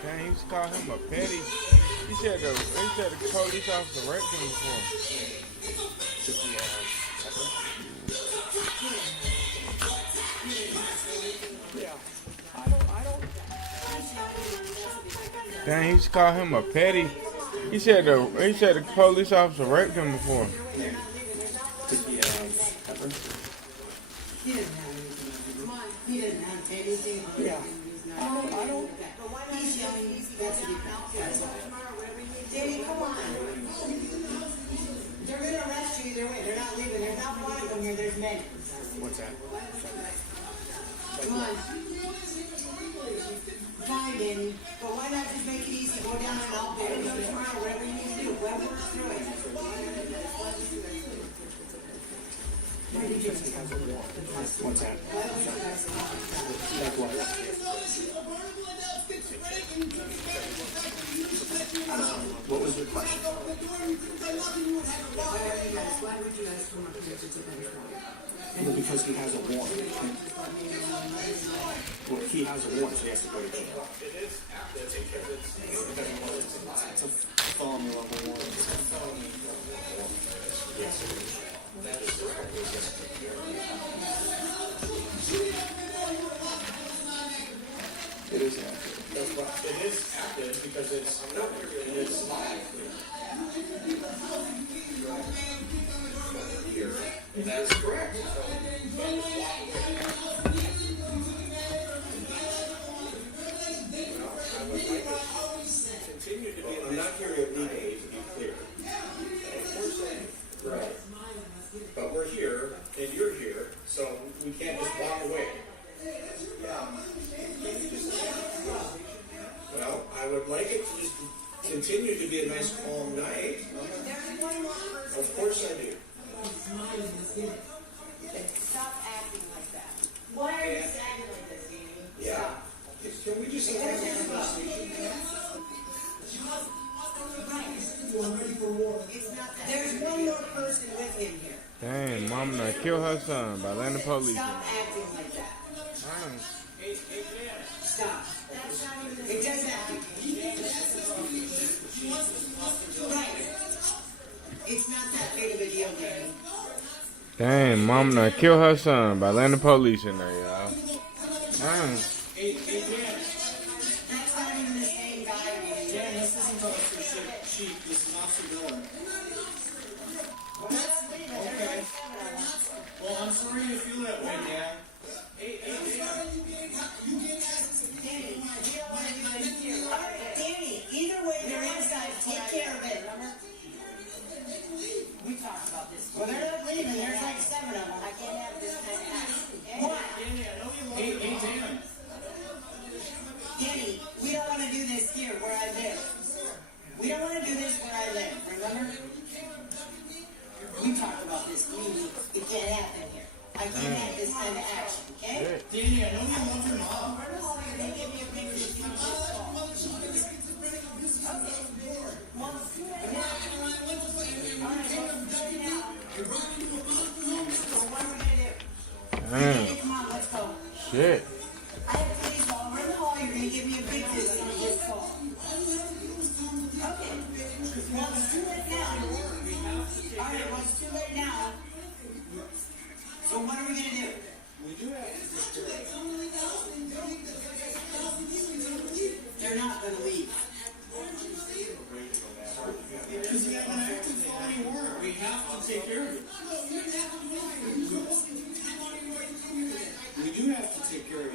Dang, he used to call him a petty. He said the police officer raped him before. Dang, he used to call him a petty. He said the police officer raped him before. He didn't have anything. Yeah. I don't. He's young. That's what he found. Danny, come on. They're going to arrest you either way. They're not leaving. There's not one of them here. There's many. What's that? Come on. Fine, Danny. But why not just make it easy? Go down and I'll pay you tomorrow. Whatever you need to do. Whoever works through it. What's that? Like what? What was your question? Why would you ask for my permission to Well, because he has a warrant. Well, he has a warrant, so he has to go to jail. It's a felony level warrant. Yes, it is. That is correct. It is active. It is active because it's live. That is correct. Continue to be. I'm not here illegally, to be clear. Right. But we're here, and you're here, so we can't just walk away. Yeah. Well, I would like it to just continue to be a nice, calm night. Of course I do. Stop acting like that. Why are you acting like this, Amy? Yeah. Can we just have a conversation? There's one more person with him here. Dang, mom done killed her son by letting the police. Stop acting like that. Stop. It doesn't happen. Right. It's not that big of a deal, Danny. Dang, mom done killed her son by letting the police in there, y'all. That's not even the same guy. Dan, this isn't Officer Sheep. This is Officer Dillon. Okay. Well, I'm sorry you feel that way, Dan. Danny, either way, they're inside. Take care of it. We talked about this. Well, they're not leaving. There's like 7 of them. I can't have this kind of action. What? Danny, I know you love it. Hey, Dan. Danny, we don't want to do this here where I live. We don't want to do this where I live. Remember? We talked about this. It can't happen here. I can't have this kind of action, okay? Danny, I know you love your mom. They give me a big decision. Come on, let's go. Shit. I have police while we're in the hall. You're going to give me a big decision. Let's go. Okay. Well, it's too late now. All right, well, it's too late now. So what are we going to do? We do have to. They're not going to leave. Because you have an active felony warrant. We have to take care of it. We do have to take care of it.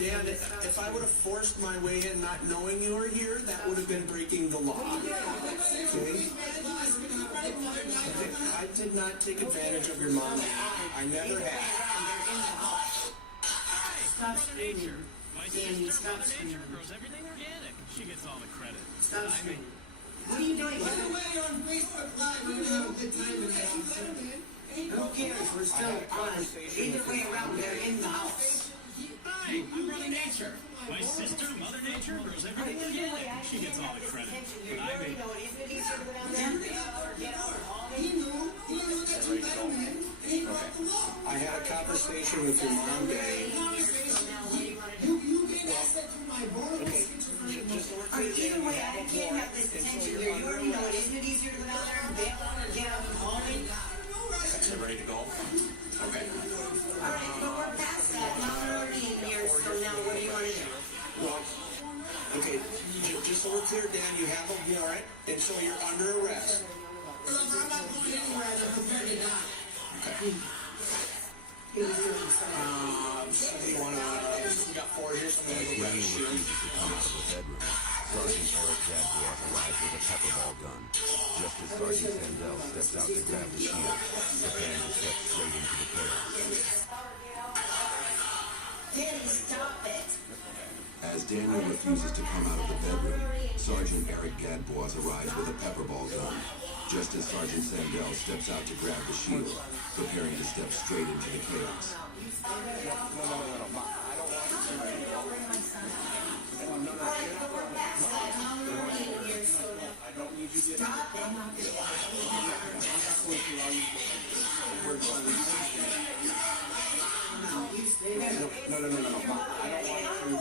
Dan, if I would have forced my way in not knowing you were here, that would have been breaking the law. Okay? I did not take advantage of your mom. I never have. Stop screaming. Danny, stop screaming. Grows everything organic. She gets all the credit. Stop screaming. What are you doing? By the way, on Facebook Live, we're gonna have a good time tonight, officer. Who cares? We're still on. Either way around, they're in the house. Hi, I'm Brother Nature. My sister, Mother Nature, grows everything organic. She gets all the credit. But I made I had a conversation with your mom, Danny. Either way, I can't have this attention here. You already know it. Isn't it easier to go down there and bail on or get up and call me? So ready to go? Okay. All right, but we're past that. Now we're already in here, so now what do you want to do? Well, okay, just so we're clear, Dan, you have a warrant, and so you're under arrest. I'm not going anywhere. I'm prepared to die. Okay. So you want to, we got 4 here, so I'm going to go grab a shield. Refuses to come out of the bedroom. Sergeant Eric Gadbois arrives with a pepperball gun. Just as Sergeant Sandell steps out to grab the shield, preparing to step straight into the chaos. Danny, stop it. As Daniel refuses to come out of the bedroom, Sergeant Eric Gadbois arrives with a pepperball gun. Just as Sergeant Sandell steps out to grab the shield, preparing to step straight into the chaos. No. I don't want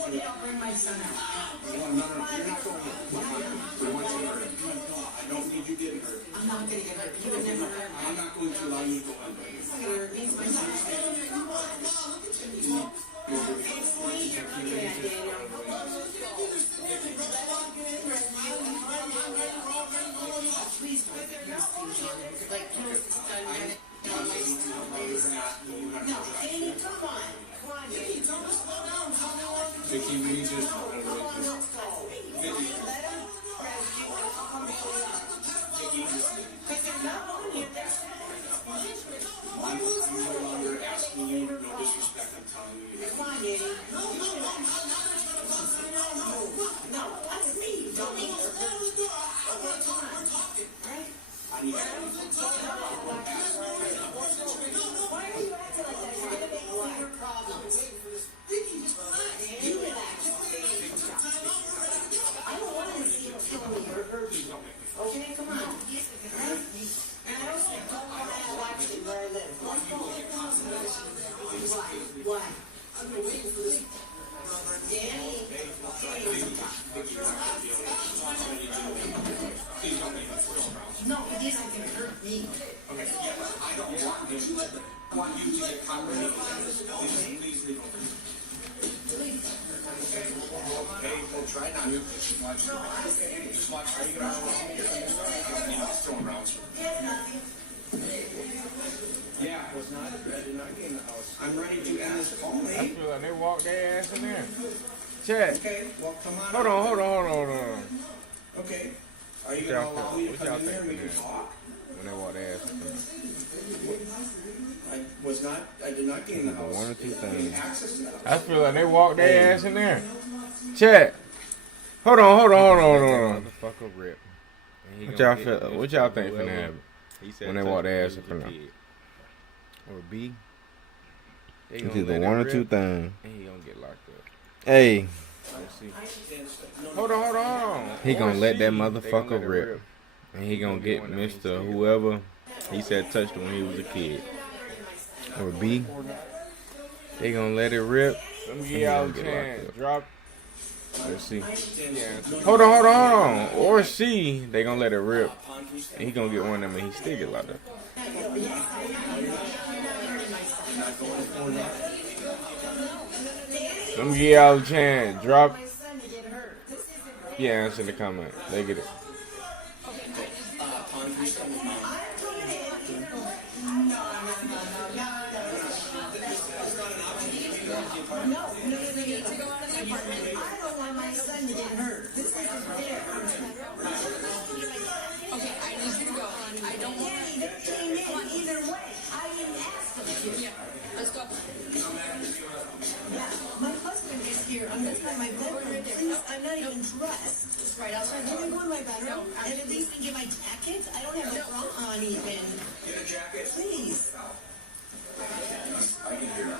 you to Bring my son out. No, you're not going to. We want you to hurt him. I don't need you getting hurt. I'm not going to get hurt. You would never hurt me. I'm not going to allow you to go under. He's my son. Please don't get your things on it. Like, you know, it's done. No, Danny, come on. Come on, Danny. Vicky, we need you to I'm no longer asking you, no disrespect, I'm telling you. Come on, Danny. No, that's me. Don't need to hurt. Okay, come on. Right? I need to Why are you acting like that? You're going to make bigger problems. You relax. I don't want to see you kill me or hurt me. Okay, come on. Right? And I don't want to watch you where I live. Let's go. Why? I've been waiting for this. Danny. No, it isn't going to hurt me. Okay, yeah, but I don't want you to. I want you to get comprehended. Please leave. Okay, we'll try not to. Just watch. Just watch how you get out. Throwing rounds. Yeah, I was not. I did not get in the house. I'm ready to end this call, I mate. feel like they walked their ass in there. Chad. Okay, well, come on. Hold on. Okay. Are you going to allow me to come in there and we can talk? When they walked their ass in there. I did not get in the house. One or two I things. had access to the house. I feel like they walked their ass in there. Chad. Hold on. Motherfucker rip. And What y'all think finna happen when they walk their ass up in there? Or B. It's either one or two things. And he gonna get locked up. Hey. Hold on. He gonna let that motherfucker rip. And he gonna get Mr. Whoever he said touched him when he was a kid. Or B. They gonna let it rip. Let me get y'all a chance. Drop. Let's see. Hold on. Or C. They gonna let it rip. And he gonna get one of them and he still get locked up. Let me give y'all a chance. Drop. Yeah, answer in the comment. They get it. My husband is here. I'm just in my bedroom. Please, I'm not even dressed. Right outside. Can we go in my bedroom? And at least get my jacket? I don't have a bra on even. Get a jacket? Please. I can hear.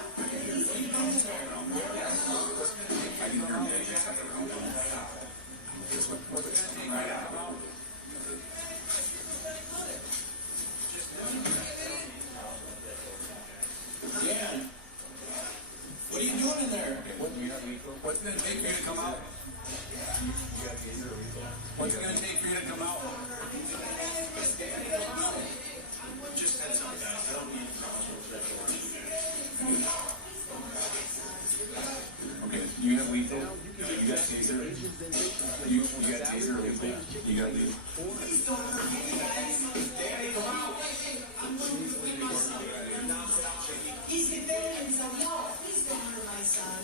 Dan, what are you doing in there? What's it going to take for you to come out? What's it going to take for you to come out? Just said something, guys. I don't need okay, you have lethal. You got taser. You got taser or lethal. You got lethal. Danny, come out. He's defending himself. No, please don't hurt my son.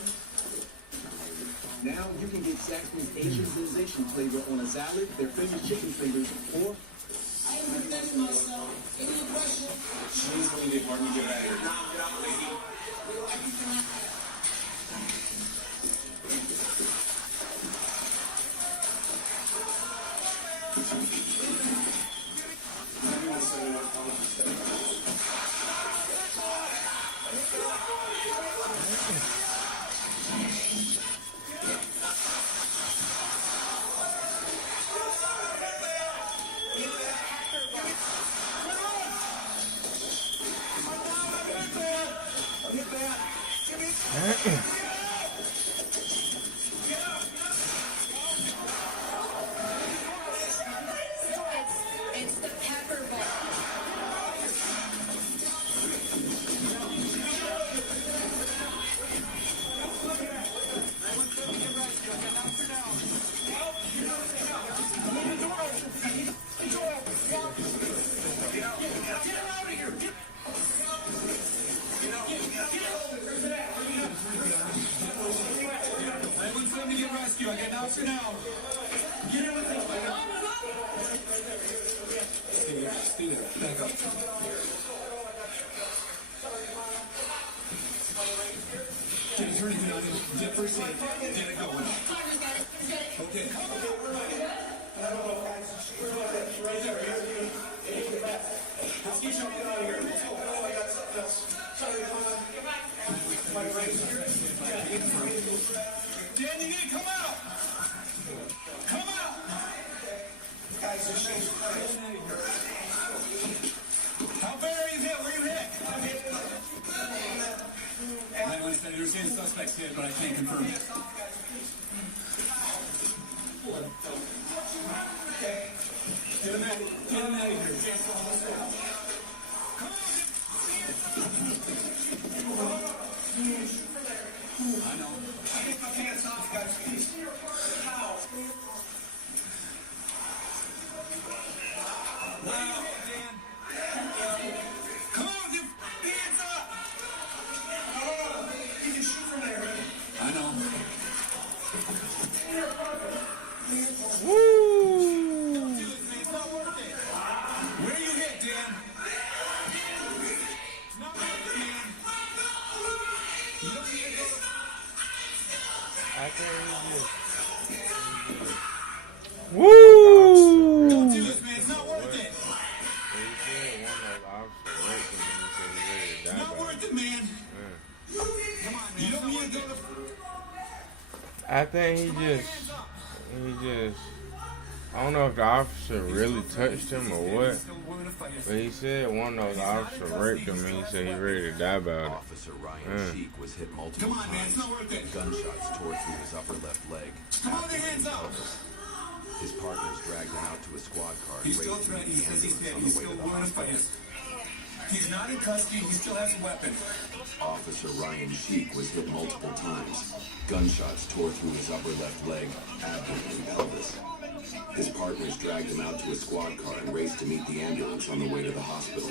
Now you can get Saxman's Asian sensation flavor on a salad, their famous chicken flavors, or I am defending myself. Any question? She's going to get Martin. Get out of here. Get out, lady. I think he just, I don't know if the officer really touched him or what, but he said one of those officers raped him and he said he ready to die about it. Officer Ryan Sheik was hit multiple times. Gunshots tore through his upper left leg. Hands up. His partners dragged him out to a squad car and raced to the ambulance on the way to the hospital. He's not in custody. He still has a weapon. Officer Ryan Sheik was hit multiple times. Gunshots tore through his upper left leg, abdomen, and pelvis. His partners dragged him out to a squad car and raced to meet the ambulance on the way to the hospital.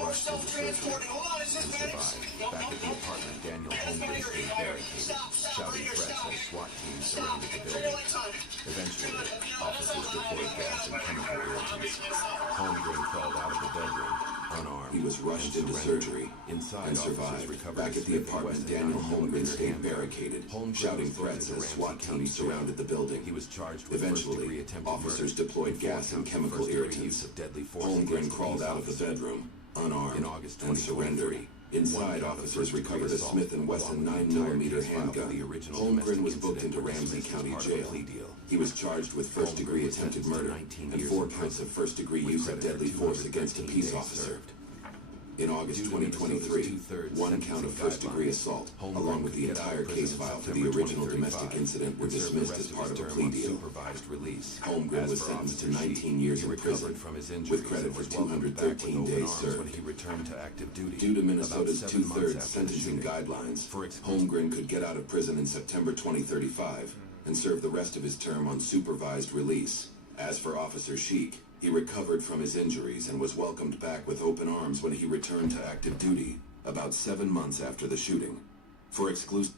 Rushed into surgery and survived. Back at the apartment, Daniel Holmgren stayed barricaded, shouting threats as SWAT teams surrounded the building. Eventually, officers deployed gas and chemical irritants. Holmgren crawled out of the bedroom, unarmed. He was rushed into surgery and survived. Back at the apartment, Daniel Holmgren stayed barricaded, shouting threats as SWAT teams surrounded the building. He was charged with eventually, officers deployed gas and chemical irritants. Holmgren crawled out of the bedroom, unarmed, in August and surrendered. Inside, officers recovered a Smith & Wesson 9mm handgun. Holmgren was booked into Ramsey County Jail. He was charged with first-degree attempted murder and 4 counts of first-degree use of deadly force against a peace officer. In August 2023, 1 count of first-degree assault, along with the entire case file for the original domestic incident, were dismissed as part of a plea deal. Holmgren was sentenced to 19 years in prison, with credit for 213 days served. Due to Minnesota's 2/3 sentencing guidelines, Holmgren could get out of prison in September 2035 and serve the rest of his term on supervised release. As for Officer Sheik, he recovered from his injuries and was welcomed back with open arms when he returned to active duty about 7 months after the shooting. For exclusive...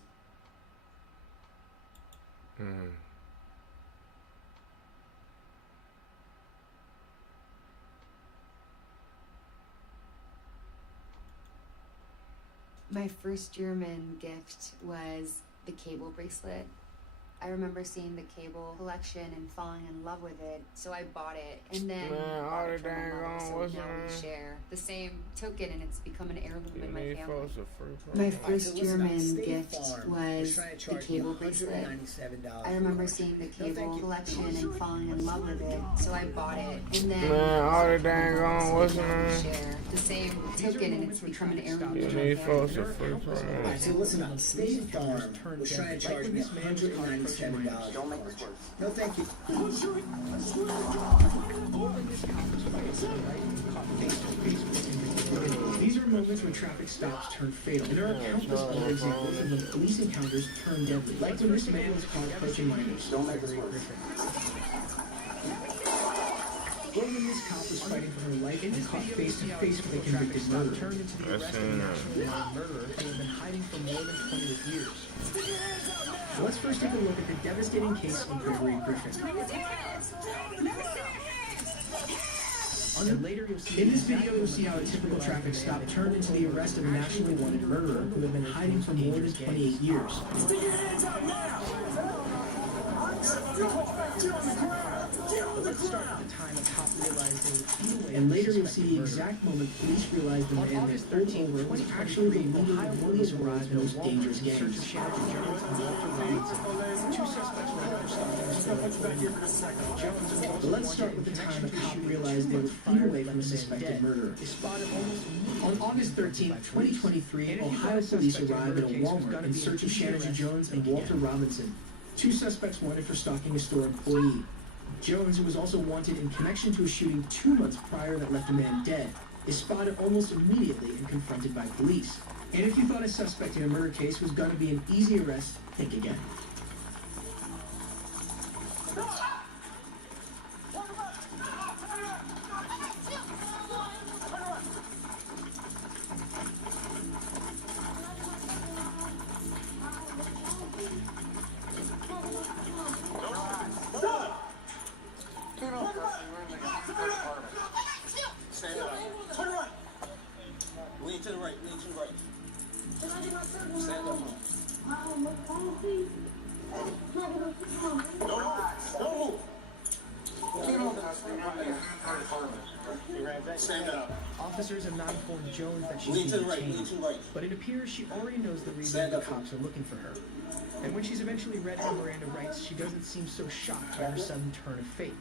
My first German gift was the cable bracelet. I remember seeing the cable collection and falling in love with it, so I bought it. And then bought it for my mother, so now we share the same token, and it's become an heirloom in my family. My first German gift was the cable bracelet. I remember seeing the cable collection and falling in love with it, so I bought it. And then share the same token, and it's become an heirloom in my family. So listen up. State Farm was trying to charge me $197. No, thank you. These are moments when traffic stops turn fatal, and there are countless other examples of when police encounters turn deadly, like when this man was caught approaching minors. Don't make this worse. Or when this cop was fighting for her life and caught face to face with a convicted murderer. Turned into the arrest of a nationally wanted murderer who had been hiding for more than 28 years. Let's first take a look at the devastating case of Gregory Griffin. In this video, you'll see how a typical traffic stop turned into the arrest of a nationally wanted murderer who had been hiding for more than 28 years. Stick your hands up now! Let's start at the time a cop realized they were feet away. And later you'll see the exact moment police realized the man they pulled over was actually the leader of one of the world's most dangerous gangs. Two suspects were but let's start with the time a cop realized they were feet away from a suspected murderer. On August 13, 2023, Ohio police arrived at a Walmart in search of Shannon Jones and Walter Robinson, 2 suspects wanted for stalking a store employee. Jones, who was also wanted in connection to a shooting 2 months prior that left a man dead, is spotted almost immediately and confronted by police. And if you thought a suspect in a murder case was going to be an easy arrest, think again. Lean to the right, lean to the right. Jones that she's being detained, but it appears she already knows the reason the cops are looking for her. And when she's eventually read her Miranda rights, she doesn't seem so shocked by her sudden turn of fate.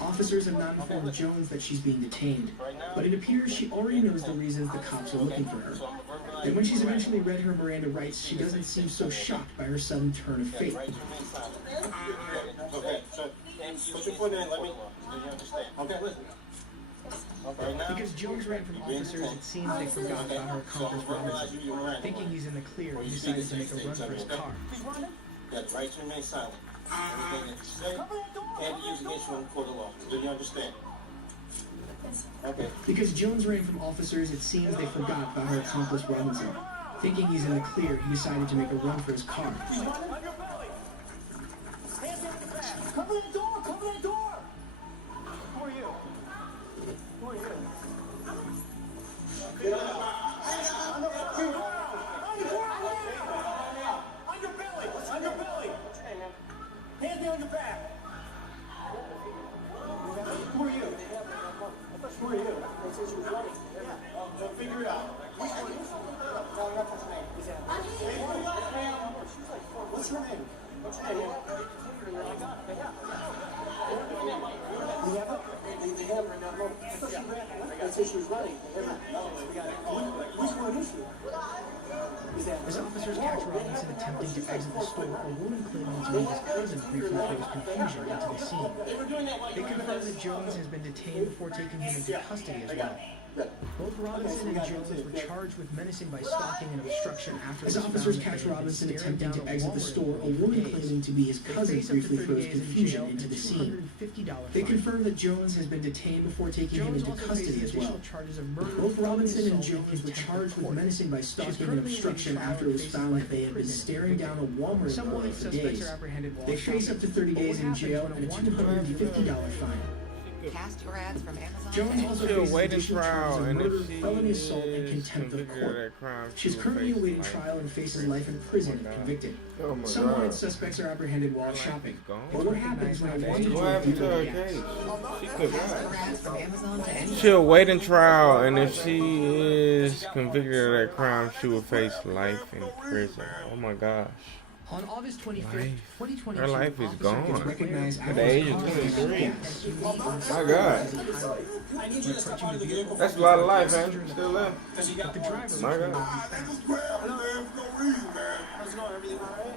Officers have not informed Jones that she's being detained, but it appears she already knows the reasons the cops are looking for her. And when she's eventually read her Miranda rights, she doesn't seem so shocked by her sudden turn of fate. Okay, so put your foot in, let me, do you understand? Okay, listen. Because Jones ran from officers, it seems they forgot about her accomplice Robinson. Thinking he's in the clear, he decided to make a run for his car. Got right to remain silent. Everything that you say can't be used against you in court of law. Do you understand? Okay. Because Jones ran from officers, it seems they forgot about her accomplice Robinson. Thinking he's in the clear, he decided to make a run for his car. Cover that door! Cover that door! Who are you? Who are you? On your belly! On your belly! Hands down your back! Who are you? Who are you? So figure it out. What's her name? What's her name? As officers catch Robinson attempting to exit the store, a woman claiming to be his cousin briefly throws confusion into the scene. They confirm that Jones has been detained before taking him into custody as well. Both Robinson and Jones were charged with menacing by stalking and obstruction after as officers catch Robinson attempting to exit the store, a woman claiming to be his cousin briefly throws confusion into the scene. They confirm that Jones has been detained before taking him into custody as well. Both Robinson and Jones were charged with menacing by stalking and obstruction after it was found that they had been staring down a Walmart employee for days. They face up to 30 days in jail and a $250 fine. Cast your ads from Amazon. Jones also faces additional charges of murder, felony assault, and contempt of court. She's currently awaiting trial and faces life in prison if convicted. Some wanted suspects are apprehended while shopping. But what happens when a wanted She'll wait in trial, and if she is convicted of that crime, she will face life in prison. Oh my gosh. On August 25th, 2022, her life is gone recognized at the age of 23. My God. That's a lot of life, man. Still there. My God.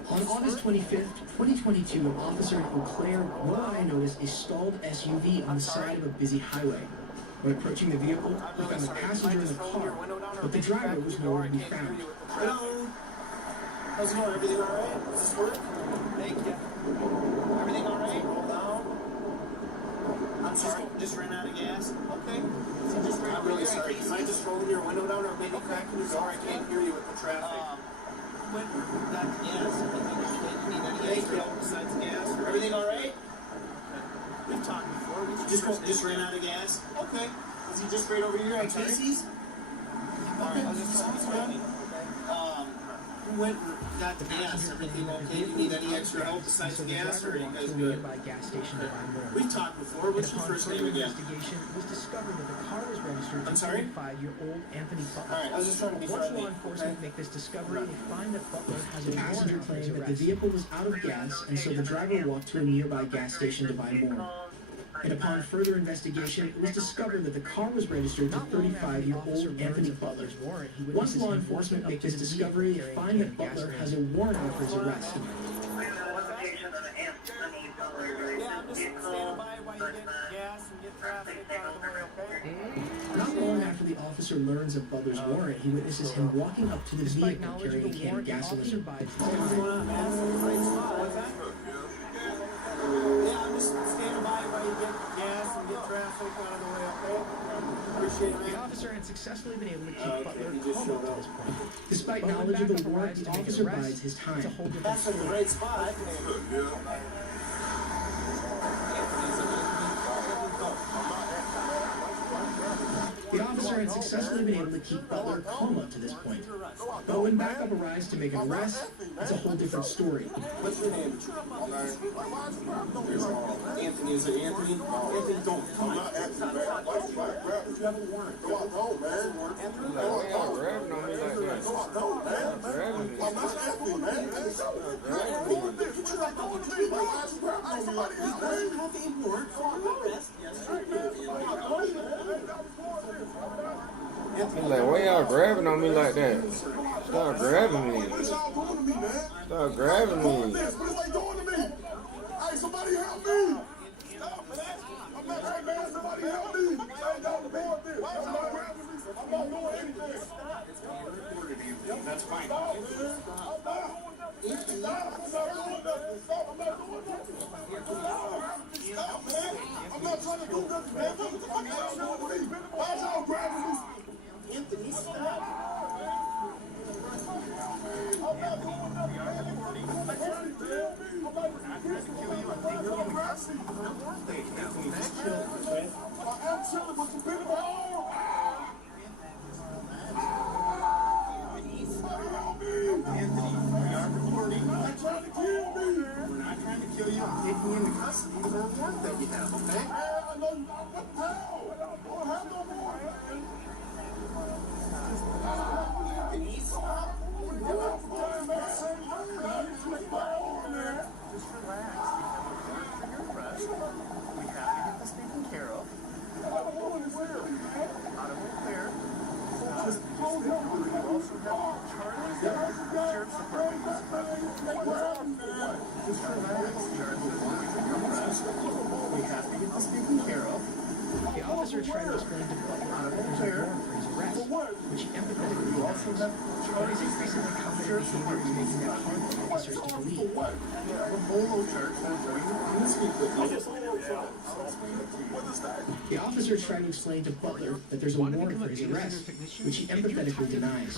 On August 25th, 2022, an officer in Eau Claire, Rhode Island noticed a stalled SUV on the side of a busy highway. When approaching the vehicle, he found the passenger in the car, but the driver was nowhere to be found. How's it going? Everything all right? Does this work? Thank you. Everything all right? Hold down. I'm sorry. Just ran out of gas. Okay. So just ran I'm really sorry. Can I just roll your window down or maybe cracking your door? I can't hear you with the traffic. When got gas. You need any extra help besides gas? Everything all right? We've talked before. Just ran out of gas. Okay. Is he just right over here at Casey's? Okay. I was just talking. Went and got the gas. Everything okay? Do you need any extra help besides gas, or are you guys good? We've talked before. What's your first name again? It was discovered that the car was registered to 35-year-old Anthony Butler. All right, I was just trying to be Once law enforcement make this discovery, they find that Butler has a passenger claim that the vehicle was out of gas, and so the driver walked to a nearby gas station to buy more. And upon further investigation, it was discovered that the car was registered to 35-year-old Anthony Butler. Once law enforcement make this discovery, they find that Butler has a warrant for his arrest. Not long after the officer learns of Butler's warrant, he witnesses him walking up to the vehicle carrying a can of gasoline. Yeah, I'm just standing by while you get gas and get traffic out of the way, okay? Appreciate it, man. The officer had successfully been able to keep Butler calm up to this point. Despite knowledge of the warrant, the officer bides his time. That's in the right spot. The officer had successfully been able to keep Butler calm up to this point. But when backup arrives to make an arrest, it's a whole different story. What's your name? Anthony. Is it Anthony? Anthony, don't. I'm not Anthony, man. You have a warrant. Go out, no, man. Anthony, Like, why y'all grabbing on me like that? go out, no, man. Grabbing me. I'm not Anthony, man. Who is this? What you got going to me? Why you grabbing on me like this, man? You have a warrant for arrest. Yes, sir. He's like, why y'all grabbing on me like that? Stop grabbing me. Stop grabbing me. What is they doing to me? Hey, somebody help me! Stop, man. I'm not right, man. Somebody help me. I ain't down the board this. I'm not grabbing me. I'm not doing anything. It's being recorded, Anthony. That's fine. Stop, man. I'm not. Stop. I'm not doing nothing. Stop. I'm not doing nothing. Stop, man. I'm not trying to do nothing, man. What the fuck y'all doing to me? Why y'all grabbing me? Anthony, stop. I'm not doing nothing, man. I'm trying to kill me. I'm not trying to kill you. I'm trying to grab me. Anthony, just chill, okay? I am chilling, but you've been in my arm. Anthony, we are recording. They're trying to kill me. We're not trying to kill you. I'm taking you into custody with our warrant that you have, okay? I know you. What the hell? I don't have no warrant. Anthony, stop. Just relax. We have to get this taken care of. Out of affair. Just hold him. You also have charges that the sheriff's department is just relax. We have to get this taken care of. The officer tried to explain to Butler out of affair for his arrest, which he empathetically also left. But his increasingly confident behavior is making that hard for officers to believe. The officer tried to explain to Butler that there's a warrant for his arrest, which he empathetically denies.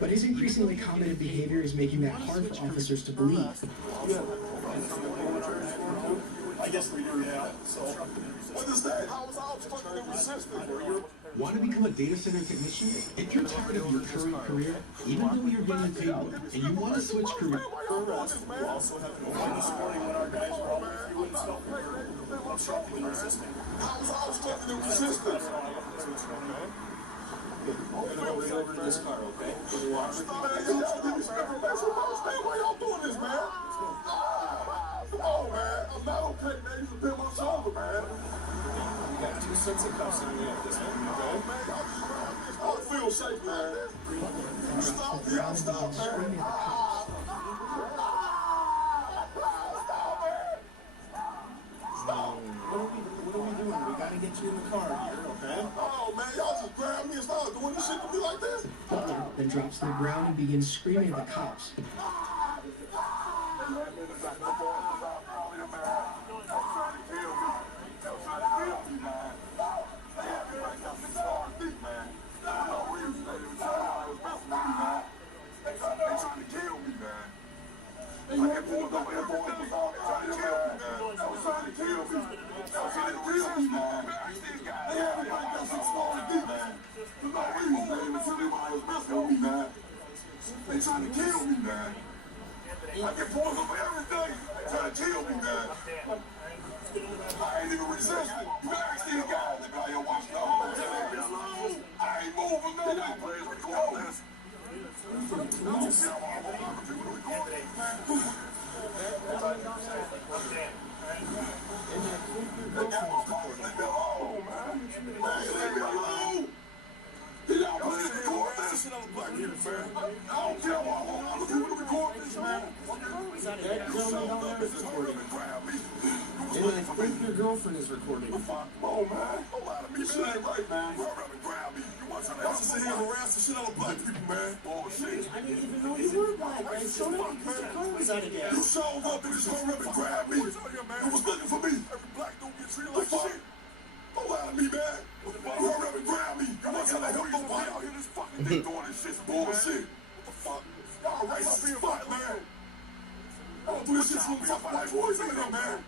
But his increasingly confident behavior is making that hard for officers to believe. I guess we do, yeah. So, what is that? How was I fucking resistant? Want to become a data center technician? If you're tired of your current career, even though you're getting paid well, and you want to switch career, We also have no one this morning when our guys were all there. You wouldn't stop me. Obstructing and resisting. How was I obstructing and resisting? I'm gonna go right over to this car, okay? Stay why y'all doing this, man? Come on, man. I'm not okay, man. You can pin my shoulder, man. You got 2 sets of cuffs on you at this one, okay? I don't feel safe, man. Stop, man. Stop, man. What are we doing? We gotta get you in the car here, okay? Oh, man. Y'all just grab me and start doing this shit to me like this? Butler then drops to the ground and begins screaming at the cops. They trying to kill me, man. I get pulled up for everything. They trying to kill me, man. I ain't even resisting. You can ask these guys. They be like, yo, watch the whole thing. I ain't moving, man. I please record this. I don't care why I want people to record this, man. They got my phone. Leave me alone, man. Leave me alone. Did y'all please record this? Black people, man. I don't care why I want other people to record this, man. And I think your girlfriend is recording. Oh, man. Don't lie to me. Shit ain't right, man. Run up and grab me. You want to sit here and harass the shit out of black people, man. Oh, shit. I didn't even know you were black, man. So what? You showed up and just run up and grab me. You was looking for me. Every black don't get treated like shit. Don't lie to me, man. You run up and grab me. You want to help nobody out here this fucking thing doing this shit. Bullshit. What the fuck? Y'all racist as fuck, man. I don't do this shit for fucking white boys either, man.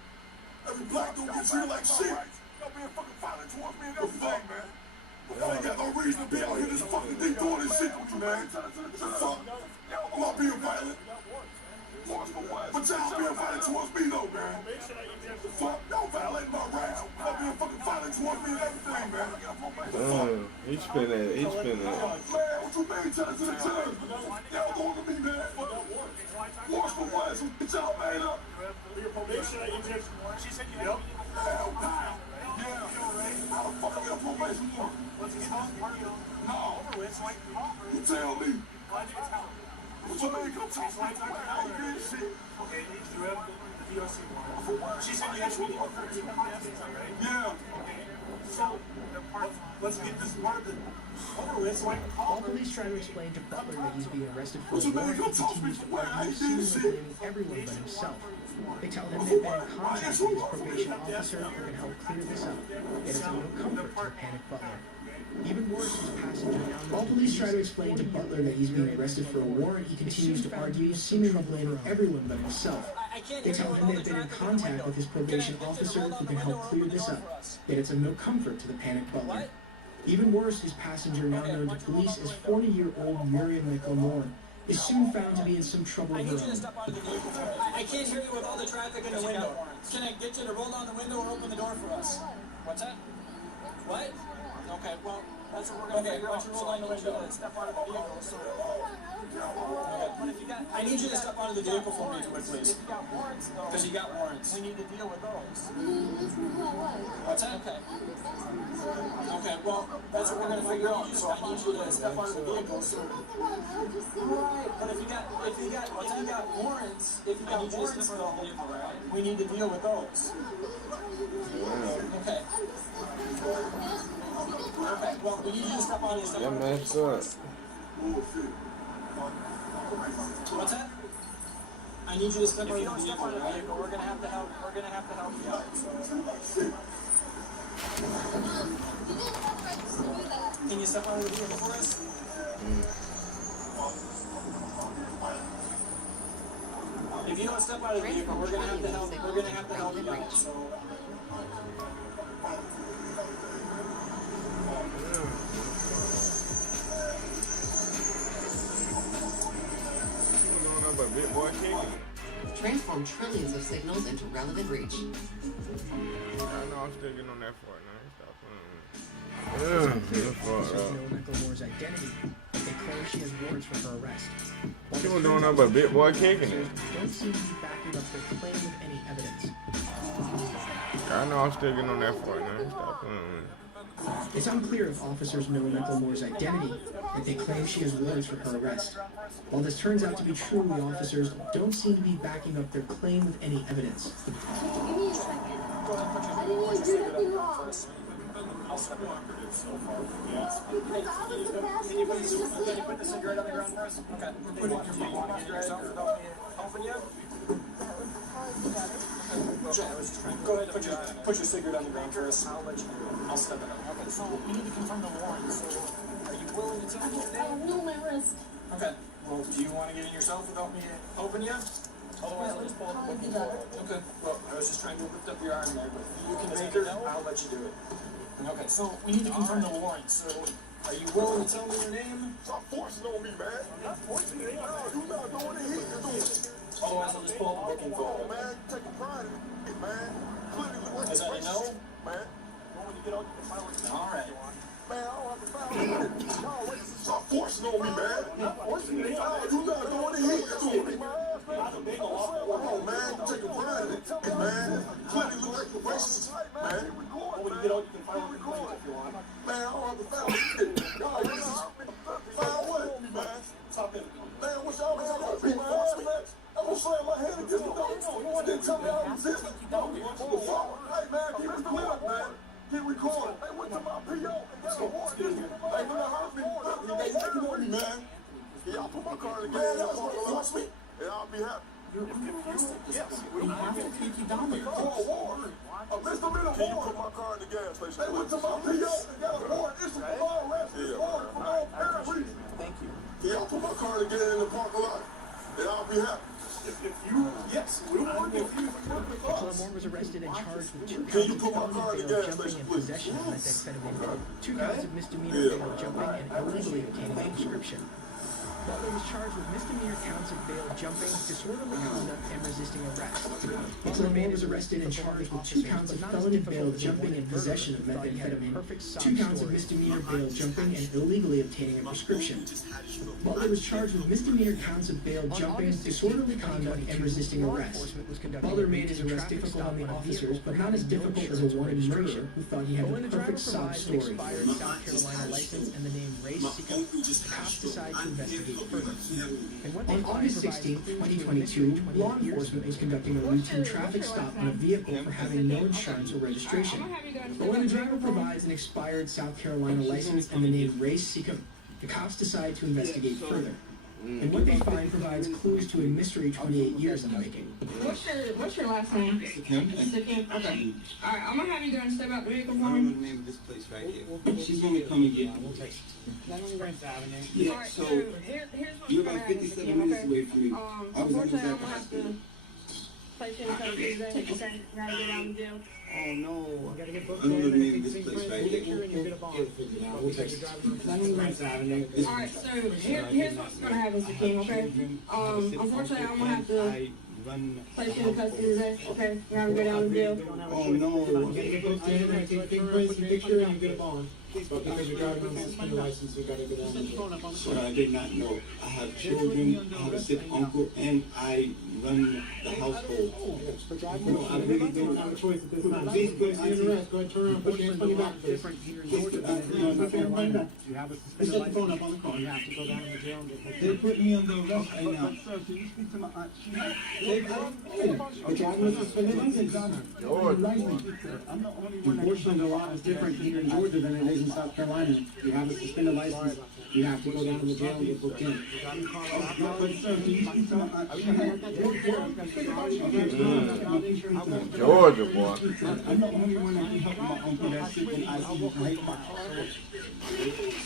Every black dude get treated like shit. Y'all being fucking violent towards me and everything, man. I ain't got no reason to be out here this fucking deep doing this shit with you, man. Fuck. I'm not being violent. But y'all being violent towards me, though, man. Fuck, y'all violating my round. Y'all being fucking violent towards me and everything, man. He's spinning. He's spinning. Man, what you mean, tell it to the judge? Y'all going to me, man. Watch for what? Some bitch y'all made up. Your probation agent. She said you have. Hell no. Yeah. How the fuck I get a probation for? No. You tell me. What you mean? Come talk to me. I ain't getting shit. Okay, you have the DRC warrant. She said you had to be on 13 months, right? Yeah. Okay. So, let's get this part of the over with. All police try to explain to Butler that he's being arrested for a warrant, he continues to argue, seemingly blaming everyone but himself. They tell him they've been in contact with his probation officer who can help clear this up. It is of no comfort to the panicked Butler. Even worse, his passenger now. All police try to explain to Butler that he's being arrested for a warrant, he continues to argue, seemingly blaming everyone but himself. They tell him they've been in contact with his probation officer who can help clear this up. Yet it's of no comfort to the panicked Butler. Even worse, his passenger, now known to police as 40-year-old Miriam McLemore, is soon found to be in some trouble of her own. I can't hear you with all the traffic in the window. Can I get you to roll down the window or open the door for us? What's that? What? Okay, well, that's what we're going to figure out. Roll down the window and step out of the vehicle. So, I need you to step out of the vehicle for me, quickly. Because you got warrants. We need to deal with those. What's that? Okay. Okay, well, that's what we're going to figure out. So I need you to step out of the vehicle. So, but if you got warrants, we need to deal with those. Okay. Okay, well, we need you to step on this. That messed up. What's that? I need you to step on the vehicle, right? We're gonna have to help. We're gonna have to help you out. Can you step on the vehicle for us? If you don't step out of the vehicle, we're gonna have to help. We're gonna have to help you out. So. Transform trillions of signals into relevant reach. I know I'm still getting on that part now. Officers know McLemore's identity, but they claim she has warrants for her arrest. She was doing nothing but bit boy kicking it. Don't seem to be backing up their claim with any evidence. I know I'm still getting on that part now. Stop playing with me. It's unclear if officers know McLemore's identity, but they claim she has warrants for her arrest. While this turns out to be true, the officers don't seem to be backing up their claim with any evidence. I'll step on so far. Yes. Can you put the cigarette on the ground for us? Okay. Put it in your yourself without me helping you? Go ahead, put your cigarette on the ground for us. I'll let you do it. I'll step it up. Okay, so we need to confirm the warrant. So are you willing to tell me your name? No, my wrist. Okay. Well, do you want to get in yourself without me helping you? Otherwise, I'll just pull up the booking for it. Okay. Well, I was just trying to lift up your arm there, but if you can take it, I'll let you do it. Okay, so we need to confirm the warrant. So, are you willing to tell me your name? Stop forcing on me, man. Not forcing me. No, you're not doing it. You're doing it. Otherwise, I'll just pull up the booking for it. Man, take a pride in it, man. Is that a no? Man. When you get out, you can file it. All right. Man, I don't have to file it. Stop forcing on me, man. Not forcing me. No, you're not doing it. You're doing it. Come on, man. Take a pride in it, man. Clearly look like a racist, man. When you get out, you can file a complaint if you want. Man, I don't have to file it. Y'all racist. File what? Man. Stop it. Man, what y'all man? Y'all reinforce me. I'm gonna slam my hand against the door. Then tell me I resist. Hey, man, keep it clear, man. Keep recording. Hey, went to my PO and got a warrant. Hey, when I heard me, they acting on me, man. Y'all put my car in the gas. Y'all force me. And I'll be happy. You're confused. Yes. We have to take you down there. Oh, a warrant. A misdemeanor warrant. Can you put my car in the gas station? They went to my PO and got a warrant. It's a law arrest. Warrant for all apparent reasons. Thank you. Y'all put my car in the parking lot. And I'll be happy. Yes, we'll work if you work with us. Moore was arrested and charged with 2 counts of felony bail jumping and possession of methamphetamine, 2 counts of misdemeanor bail jumping and illegally obtaining a prescription. Butler was charged with misdemeanor counts of bail jumping, disorderly conduct, and resisting arrest. Butler Moore was arrested and charged with 2 counts of felony bail jumping and possession of methamphetamine, 2 counts of misdemeanor bail jumping and illegally obtaining a prescription. Butler was charged with misdemeanor counts of bail jumping, disorderly conduct, and resisting arrest. Butler made his arrest difficult on the officers, but not as difficult as a wanted murderer who thought he had the perfect sob story. South Carolina license and the name Ray Seacom. The cops decided to investigate further. On August 16, 2022, law enforcement was conducting a routine traffic stop on a vehicle for having no insurance or registration. But when the driver provides an expired South Carolina license and the name Ray Seacom, the cops decide to investigate further. And what they find provides clues to a mystery 28 years in the making. What's your last name? Mr. Kim. Mr. Kim? Okay. Alright, I'm gonna have you go and step out the vehicle for me. I don't know the name of this place right here. She's gonna come and get me. Yeah, so you're about 57 minutes away from me. I was almost at the hospital. Place you in custody today. Okay, gotta get out of jail. Oh no, I gotta get booked. I don't know the name of this place right here. Alright, so here's what's gonna happen, Mr. King, okay? Unfortunately, I'm gonna have to place you in custody today, okay? You have to go down to jail. Oh no. You gotta get booked in, and take a picture, and you get a bond. But because you're driving on a suspended license, you gotta go down to jail. But I did not know. I have children, I have a sick uncle, and I run the household. No, I really don't have a choice at this time. Please put us in arrest. Go ahead, turn around, put your hands on your back, please. You have a suspended Set the phone up on the car. You have to go down to the jail and get booked. They put me under arrest right now. Sir, can you speak to my aunt? Are driving with a suspended license? I'm the only one. Unfortunately, the law is different here in Georgia than it is in South Carolina. You have a suspended license, you have to go down to the jail and get booked in. But sir, can you speak to my aunt? Georgia, boy. I'm the only one that can help my uncle that's sick in ICU right now.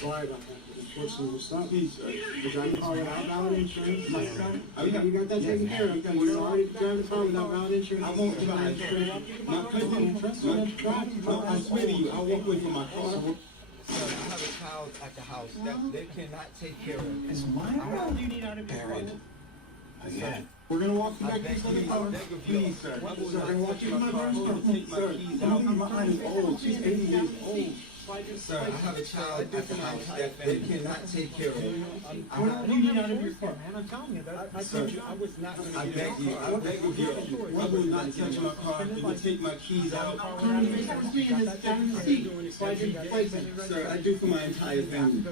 Sorry about that. Unfortunately, we're stuck. You're driving the car without valid insurance. My son, we got that taken care of. You're already driving the car without valid insurance. I won't drive. My cousin, I swear to you, I walk away from my car. Sir, I have a child at the house that they cannot take care of. Is mine? How long do you need out of your car? Yeah. We're gonna walk you back to this other car. Please, sir. We're gonna walk you to my brother's car. Sir, my aunt is old. She's 80 years old. Sir, I have a child at the house that they cannot take care of. How long do you need out of your car? Man, I'm telling you that. I told you I was not gonna I beg you, I will not touch my car. You will take my keys out. Sir, I do for my entire family.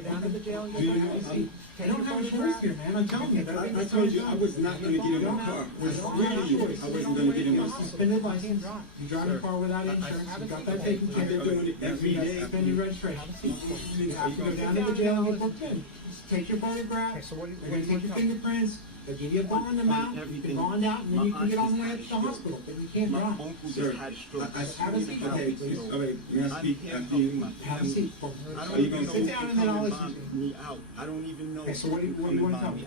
I don't have a choice here, man. I'm telling you that. I told you I was not going to get in my car. Really, I wasn't going to get in my car. Suspended license. You drive a car without insurance. You got that taken care of. They're doing it every day. Suspended registration. You have to go down to the jail and get booked in. Just take your photographs. They're going to take your fingerprints. They'll give you a bond amount. You can bond out, and then you can get on the way up to the hospital. But you can't drive. Sir, have a seat. Okay, all right. May I speak after you? Have a seat. Are you going to sit down and then I'll let you me out? I don't even know. Okay, so what do you want to tell me?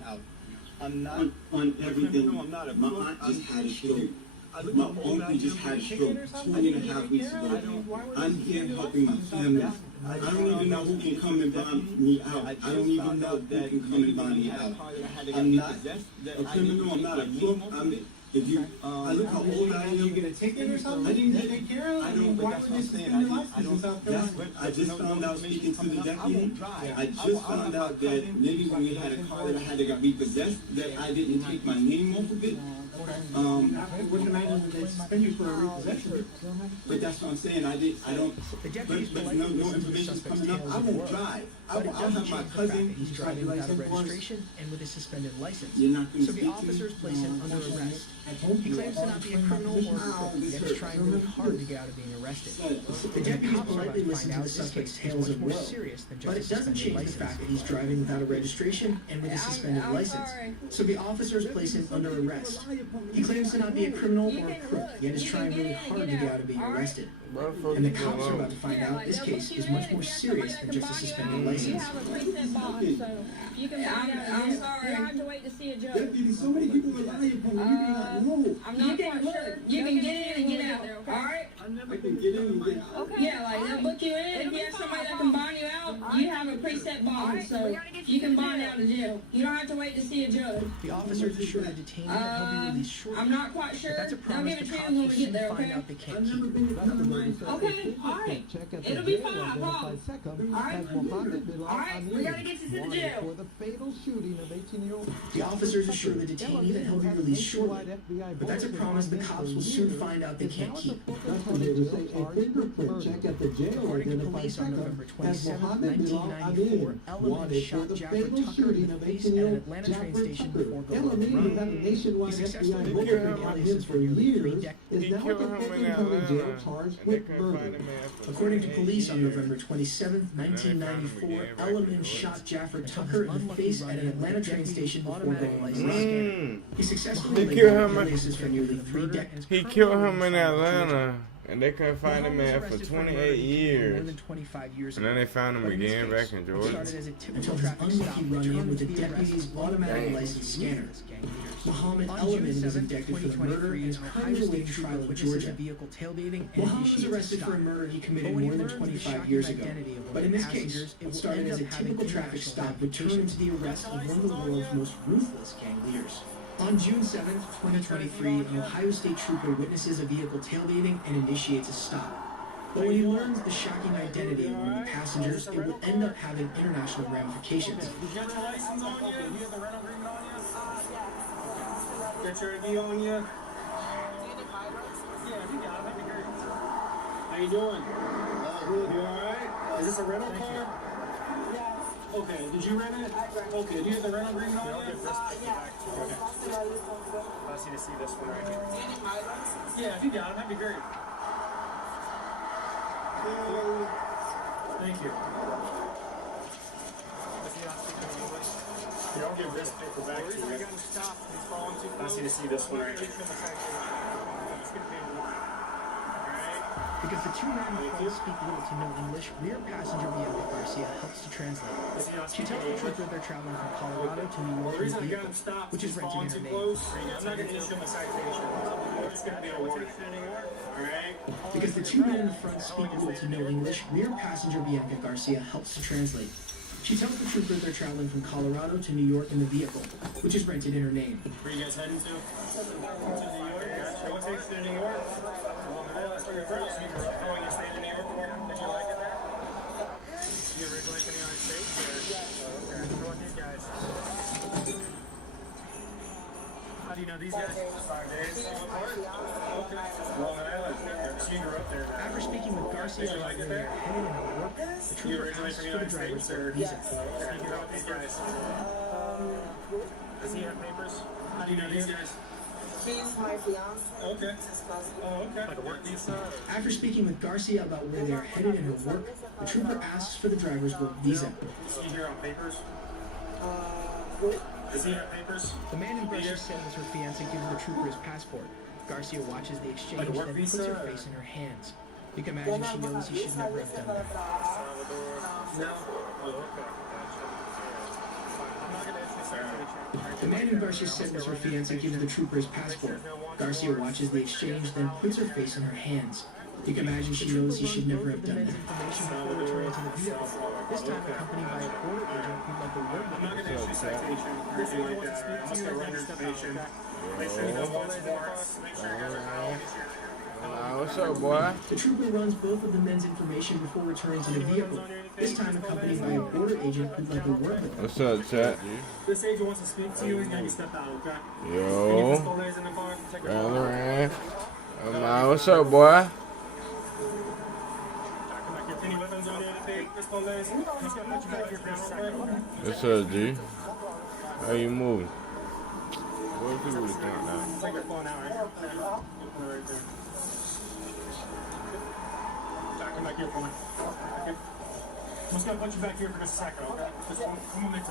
I'm not on everything. My aunt just had a stroke. My uncle just had a stroke 2.5 weeks ago. I'm here helping my family. I don't even know who can come and buy me out. I don't even know who can come and buy me out. I'm not a criminal. I'm not a crook. I look how old I am. You get a ticket or something? I didn't take care of it. I don't. Why would you suspend your license in South Carolina? I just found out speaking to the deputy. I just found out that maybe when we had a car that I had to get repossessed, that I didn't take my name off of it. Wouldn't imagine that they suspend you for a repossession. But that's what I'm saying. I don't. But no information's coming up. I won't drive. I'll have my cousin. He's driving without a registration and with a suspended license. You're not going so the officers place him under arrest. He claims to not be a criminal or a crook, yet is trying really hard to get out of being arrested. The deputies politely listen to the suspect's tales of woe, but it doesn't change the fact that he's driving without a registration and with a suspended license. So the officers place him under arrest. He claims to not be a criminal or a crook, yet is trying really hard to get out of being arrested. And the cops are about to find out this case is much more serious than just a suspended license. You can I'm sorry. You have to wait to see a judge. Deputy, so many people in my I'm not quite sure. You can get in and get out. All right? I can get in and get out. Okay. Yeah, like they'll book you in. If you have somebody that can bond you out, you have a preset bond, so you can bond out of jail. You don't have to wait to see a judge. The officers assure the detainee that he'll be released shortly. I'm not quite sure. But that's a They'll promise give it the to cops you when will we get soon there, find okay? out they can't I've never keep. been to Okay, all right. It'll be fine, I promise. All right. All right, we gotta get you to the jail. For the fatal shooting of 18-year-old. The officers assure the detainee that he'll be released shortly. But that's a promise the cops will soon find out they can't keep. That's when they would say a fingerprint check at the jail According to identified police on November Tucker as 27, Mohammed Bilal 1994, Amin, Element wanted for shot the Jaffer fatal Tucker in shooting the of face at an 18-year-old Atlanta train Jaffer station Tucker. before going on Element, the who had a run. nationwide He successfully FBI evaded warrant on him aliases for for nearly 3 years, decades. is now at the Fulton County Jail charged with murder. According to police on November 27, 1994, Element shot Jaffer Tucker in the face at an Atlanta train station before going on the run. He successfully He evaded killed him. aliases for nearly 3 decades. He killed him in Atlanta, and they couldn't find him man for 28 years. More than 25 years And then they found him again back in Georgia. started as a typical traffic stop run-in with the deputy's automatic license scanner. Muhammad Element was indicted for the murder and is currently awaiting trial in Georgia. Muhammad was arrested for a murder he committed more than 25 years ago. But in this case, what started as a typical traffic stop would turn into the arrest of one of the world's most ruthless gang leaders. On June 7, 2023, an Ohio State trooper witnesses a vehicle tailgating and initiates a stop. But when he learns the shocking identity of one of the passengers, it will end up having international ramifications. You got your license on you? You have the rental agreement on you? Got your ID on you? Yeah, if you got it, that'd be great. How you doing? You alright? Is this a rental car? Okay, did you rent it? Okay, do you have the rental agreement on you? Okay. I see to see this one right here. Yeah, if you got it, that'd be great. Thank you. Here, I'll give this paper back to you. I see to see this one right here. Because the two men in the front speak little to no English, rear passenger Bianca Garcia helps to translate. She tells the trooper they're traveling from Colorado to New York in a vehicle, which is rented in her name. I'm not going to issue him a citation. It's going to be a warning. Alright? Because the two men in the front speak little to no English, rear passenger Bianca Garcia helps to translate. She tells the trooper they're traveling from Colorado to New York in the vehicle, which is rented in her name. Where are you guys heading to? To New York? What takes you to New York? That's where you're from. So you grew up going, you stayed in New York? Did you like it there? You originally from the United States? Okay. How about these guys? How do you know these guys? 5 days. Okay. Long Island. So you grew up there. After speaking with Garcia about where they're headed in her work, the trooper asks for the driver's visa. Speaking about these guys. Does he have papers? How do you know these guys? He's my fiance. Okay. Oh, okay. Like a work visa? After speaking with Garcia about where they are headed in her work, the trooper asks for the driver's work visa. Is he here on papers? Does he have papers? The man in Garcia said was her fiance gives the trooper his passport. Garcia watches the exchange, Like a work then puts visa, her face in her hands. You can imagine she knows he should never have done that. No. Oh, okay. I'm not going to issue a citation. The man in Garcia said was her fiance gives the trooper his passport. Garcia watches the exchange, then puts her face in her hands. You can imagine she knows he should never have done that. Before returning to the vehicle, this time accompanied by a border agent who'd like to work with I'm not going to issue a citation or anything like that. I'm just going to run your information. Make sure you know what's marks. Make sure you guys are following each other. What's up, boy? The trooper runs both of the men's information before returning to the vehicle, this time accompanied by a border agent who'd like to work with him. What's up, chat? This agent wants to speak to you. He's going to step out, okay? Yo. Check your Gather what's up, boy? Any weapons on you, anything? Pistoles? He's going to put you back here for a second. What's up, G? How you moving? What if you would have done now? Take your phone out, right? Right there. Jack, come back here for me. Okay. just gonna put you back here for just a second, okay? Just one minute.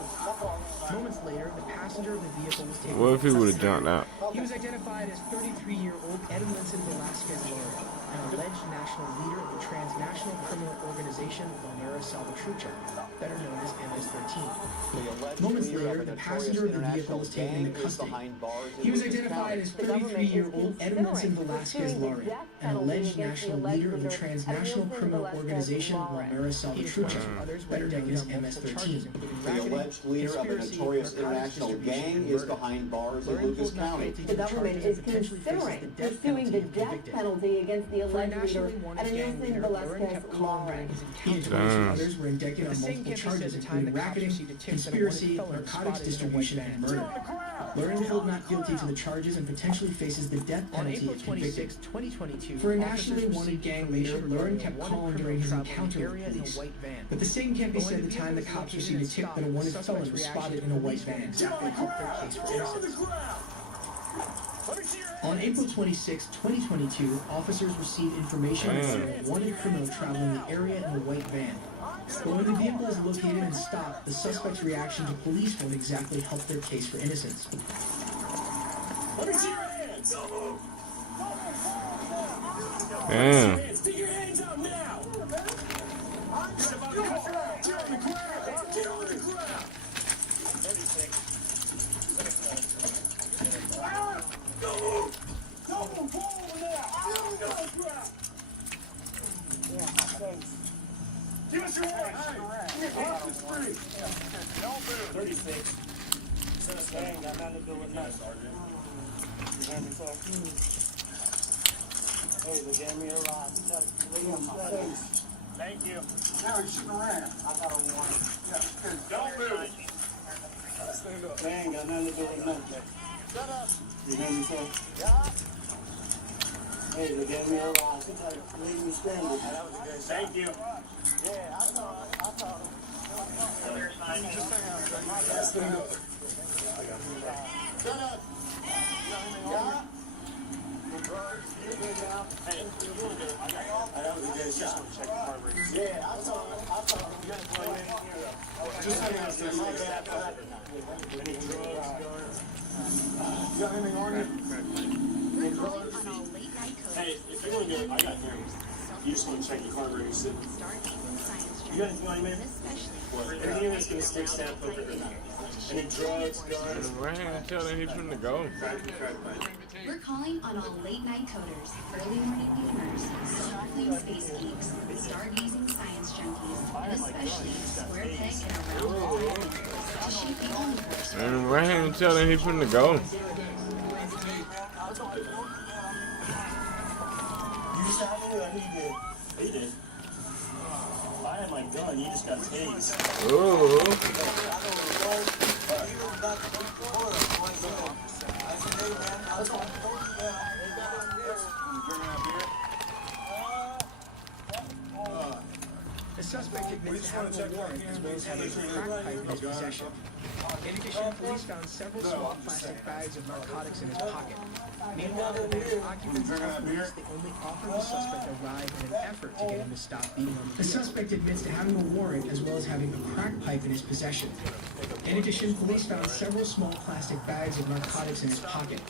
Moments later, the passenger of the vehicle was taken. What if he would have jumped out? He was identified as 33-year-old Edmondson Velasquez Lauren, an alleged national leader of the transnational criminal organization La Mera Salvatrucha, better known as MS-13. Moments later, the passenger of the vehicle was taken into custody. He was identified as 33-year-old Edmondson Velasquez Lauren, an alleged national leader of the transnational criminal organization La Mera Salvatrucha, better known as MS-13. The alleged leader of a notorious international gang is behind bars in Lucas County. The government is considering pursuing the death penalty against the alleged leader, Edmondson Velasquez Lauren. He and 22 others were indicted on multiple charges, including racketing, conspiracy, narcotics distribution, and murder. Lauren was held not guilty to the charges and potentially faces the death penalty if convicted. For a nationally wanted gang leader, Lauren kept calm during his encounter with police. But the same can't be said the time the cops received a tip that a wanted felon was spotted in a white van. On April 26, 2022, officers received information that a wanted criminal traveling the area in a white van. But when the vehicle is located and stopped, the suspect's reaction to police won't exactly help their case for innocence. Let me see your hands. Damn. Stick your hands out now. Get on the ground. Get on the ground. 36. Go forward now. Get on the ground. Yeah, thanks. Give us your hands. Off the street. Don't move. 36. Dang, got nothing to do with nothing, Sergeant. Your hands are hey, they gave me a ride. Thank you. Now you're sitting around. I got a warrant. Yeah. Don't move. Stand up. Dang, got nothing to do with nothing. Shut up. You hear me, sir? Yeah. Hey, they gave me a ride. Leave me standing. That was a good shot. Thank you. Yeah, I saw it. Stand up. Shut up. Yeah. Hey, you're doing good. That was a good shot. Yeah, I saw it. Just hang out there. My bad. Any drugs, guns? You got anything on you? Any drugs? Hey, if you're going to go, I got news. You just want to check your carburetor. You got anything on you, man? Anything that's going to stick, snap, hook, or not? Any drugs, guns? Man, tell him he's finna go. We're calling on all late-night coders, early morning gamers, soft-clean space geeks, stargazing science junkies, and especially square peg and around to shoot the only person. And Ryan, tell him he's finna go. You just had it, or he did? He did. I had my gun, you just got tased. The suspect admits to having a warrant as well as having a crack pipe in his possession. In addition, police found several small plastic bags of narcotics in his pocket. Meanwhile, the van's occupants told police they only offered the suspect a ride in an effort to get him to stop being on the vehicle. The suspect admits to having a warrant as well as having a crack pipe in his possession. In addition, police found several small plastic bags of narcotics in his pocket.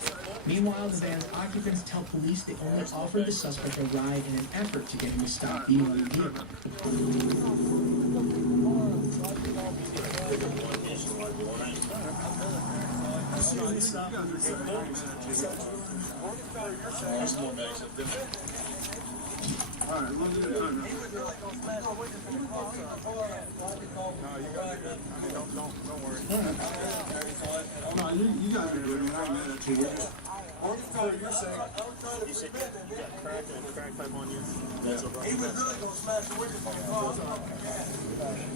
Meanwhile, the van's occupants tell police they only offered the suspect a ride in an effort to get him to stop being on the vehicle. Alright, look at it. Don't worry. No, you guys are good. You're not mad at you. You're saying, you said you got crack and a crack pipe on you. That's over. He was really going to smash the window on the car.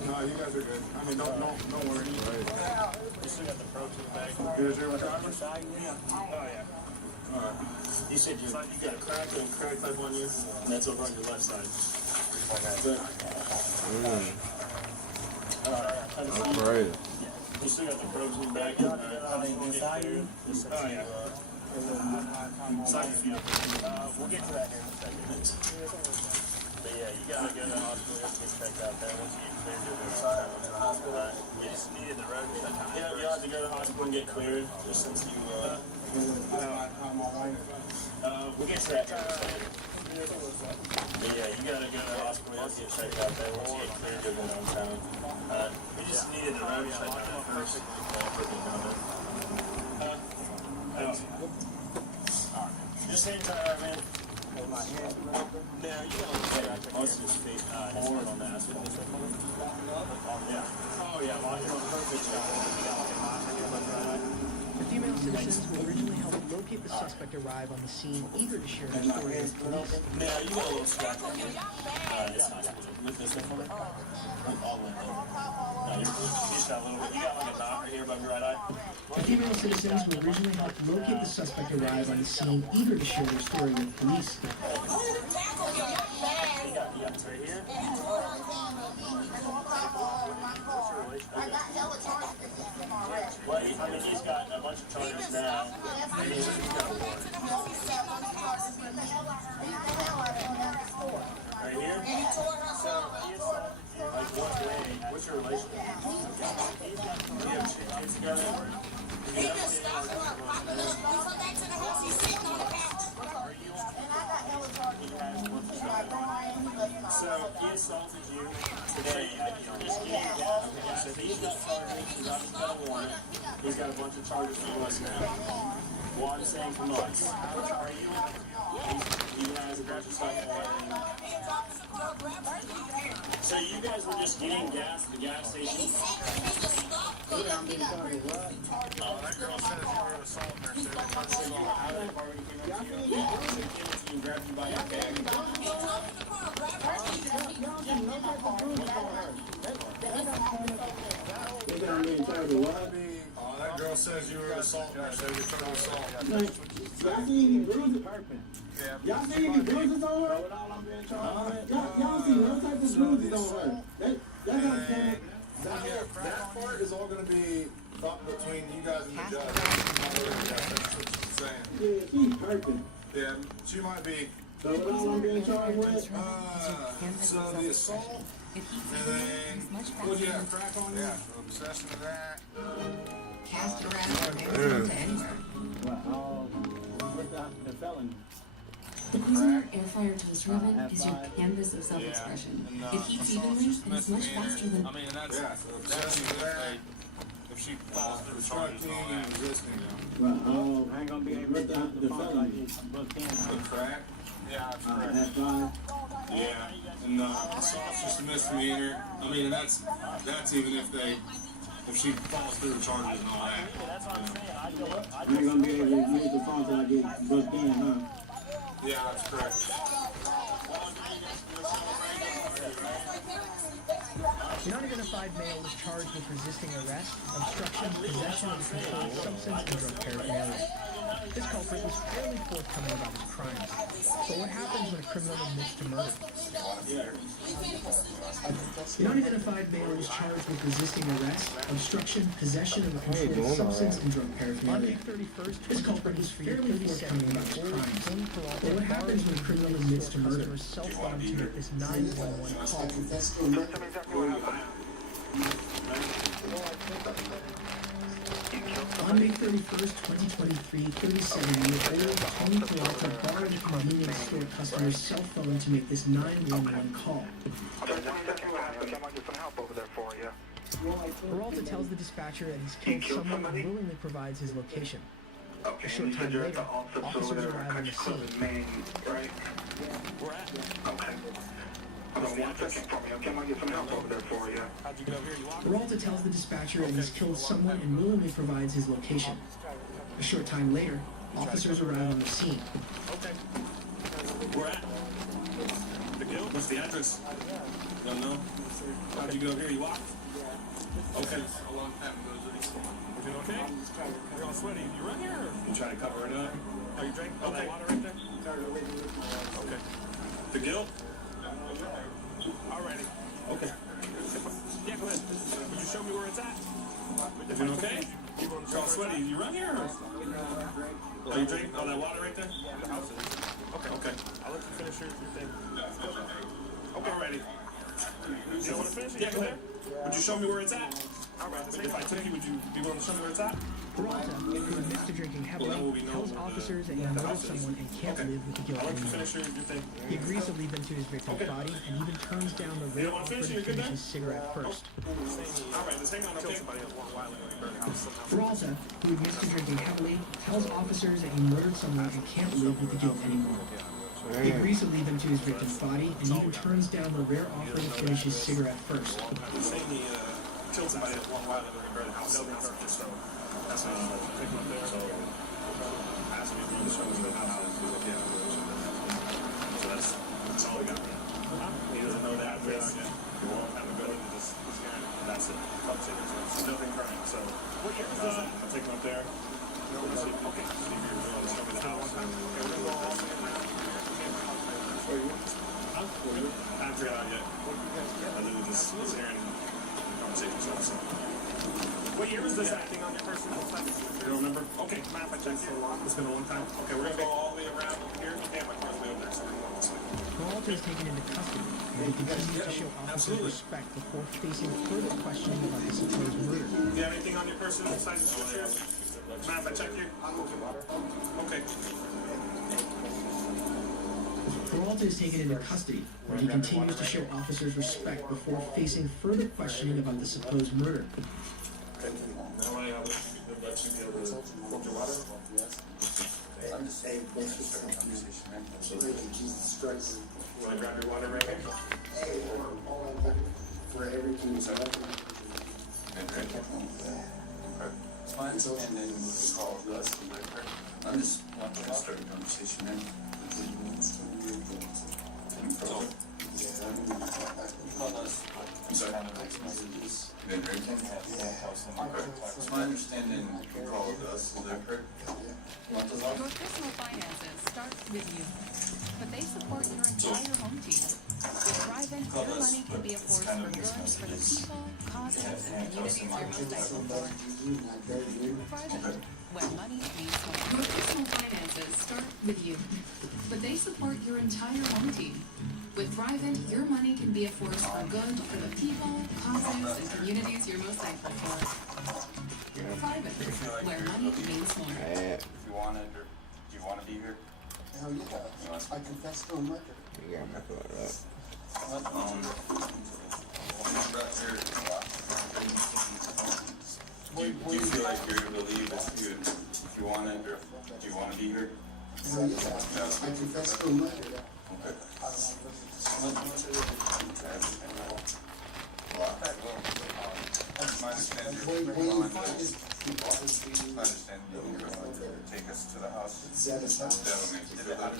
No, you guys are good. I mean, don't worry. You still got the protein bag. Here's your driver? Yeah. Oh, yeah. Alright. You said you got a crack and a crack pipe on you, and that's over on your left side. Good. That's right. You still got the protein bag inside you? Oh, yeah. We'll get to that here in a second. yeah, you gotta go to the hospital. You have to get checked out there. Once you get cleared, you'll go to the hospital. You just needed the road check. Yeah, you'll have to go to the hospital and get cleared. Just since you, we'll get checked out there. But yeah, you gotta go to the hospital. You have to get checked out there. Once you get cleared, you'll go downtown. We just needed the road check out there first. Just hang tight, man. No, you don't most of his face hard on the asphalt. Yeah. Oh, yeah. Well, you're on perfect. The female citizens who originally helped locate the suspect arrive on the scene, eager to share their story with police. Yeah, you got a little scratch on you. It's not lift this thing for me. All the way. No, you just got a little bit. You got like a knot right here above your right eye. The female citizens who originally helped locate the suspect arrive on the scene, eager to share their story with police. Well, I mean, he's got a bunch of charges now. And he's got a warrant. Right here? So, he assaulted you. Like, what way? What's your relationship? You have two kids together? So, he assaulted you today. So, he's got charges. He's obviously got a warrant. He's got a bunch of charges from us now. Well, I'm saying from us. Are you? He has a bunch of stuff on him. So, you guys were just getting gas at the gas station? Oh, that girl says you were an assault nurse. So, you already came up to you. She came up to you and grabbed you by your bag. Oh, that girl says you were an assault nurse. So you're trying to assault. Y'all see any bruises? Y'all see any bruises on her? Y'all see no type of bruises on her? Y'all gotta tell me. That part is all going to be thought between you guys and the judge. That's what she's saying. Yeah, she's perfect. Yeah, she might be. So what all I'm being charged with? So the assault, and then what do you have, crack on you? Yeah, so obsession of that. Cast around to anywhere. The felon. The Cuisinart air fryer toaster oven is your canvas of self-expression. It heats evenly and is much faster than... I mean, that's obsession of that. If she falls through charging and resisting them. Well, I ain't gonna be able to the felon. The crack? Yeah, that's correct. Yeah, and assault's just a misdemeanor. I mean, that's even if she falls through the charges and all that. I ain't gonna be able to use the phone till I get booked in, huh? Yeah, that's correct. An unidentified male was charged with resisting arrest, obstruction, possession of a controlled substance, and drug paraphernalia. This culprit was fairly forthcoming about his crimes. But what happens when a criminal admits to murder? An unidentified male was charged with resisting arrest, obstruction, possession of a controlled substance, and drug paraphernalia. On May 31st, this culprit was fairly forthcoming about his crimes. But what happens when a criminal admits to murder? Cell phone to make this 911 call. On May 31st, 2023, 37-year-old Tony Peralta borrowed a convenience store customer's cell phone to make this 911 call. Peralta tells the dispatcher that he's killed someone and willingly provides his location. A short time later, officers arrive on the scene. Peralta tells the dispatcher that he's killed someone and willingly provides his location. A short time later, officers arrive on the scene. Okay. Where at? The guild? What's the address? Don't know. How'd you get over here? You walked? Okay. A long time ago. You doing okay? You're all sweaty. You run here? Or? You trying to cover it up? Oh, you drink all that water right there? Okay. The guild? Alrighty. Okay. Yeah, go ahead. Would you show me where it's at? Is it okay? You're all sweaty. You run here? Or? Oh, you drink all that water right there? Yeah, the house is. Okay. I'll let you finish your thing. Alrighty. You don't want to finish it? Yeah, go ahead. Would you show me where it's at? If I took you, would you be willing to show me where it's at? Peralta, who admits to drinking heavily, tells officers that he murdered someone and can't live with the guilt anymore. He agrees to lead them to his victim's body and even turns down the rare offer to finish his cigarette first. Alright, let's hang on, okay? Peralta, who admits to drinking heavily, tells officers that he murdered someone and can't live with the guilt anymore. He agrees to lead them to his victim's body and even turns down the rare offer to finish his cigarette first. Killed somebody a long while ago and burned the house. So that's why I pick him up there. So asked me if he was showing me the house. So that's all we got. He doesn't know the address. He won't have a building. Just he's here. That's it. So nothing current. So I'll take him up there. Okay. See if you're willing to show me the house. Okay, we're gonna go all the way around. I haven't figured out yet. I literally just was hearing conversation. What year was this acting on your personal side? You don't remember? Okay, math, I checked you. It's been a long time. Okay, we're gonna go all the way around here. Okay, my car's way over there, so we're going this way. Peralta is taken into custody, and he continues to show officers respect before facing further questioning about the supposed murder. Do you have anything on your person besides the scriptures? Math, I checked you. Okay. Peralta is taken into custody, where he continues to show officers respect before facing further questioning about the supposed murder. I'm just saying, thanks for the conversation, man. Thank you, Jesus Christ. You want to grab your water right here? Hey, for everything is up. It's fine, and then we call us. I'm just wanting to start a conversation, man. Call us. I'm sorry. Been drinking? Yeah. It's my understanding you called us. Is that correct? Your personal finances start with you, but they support your entire home team. With Thrive-In, your money can be a force for good for the people, causes, and communities you're most thankful for. Thrive-In, where money means more. Your personal finances start with you, but they support your entire home team. With Thrive-In, your money can be a force for good for the people, causes, and communities you're most thankful for. Thrive-In, where money means more. If you want it, or do you want to be here? Hell yeah. I confess to a murder. You got my thought up. Do you feel like you're able to leave if you want it, or do you want to be here? Hell yeah. I confess to a murder. Okay. My understanding you're willing to take us to the house. That'll make you feel better.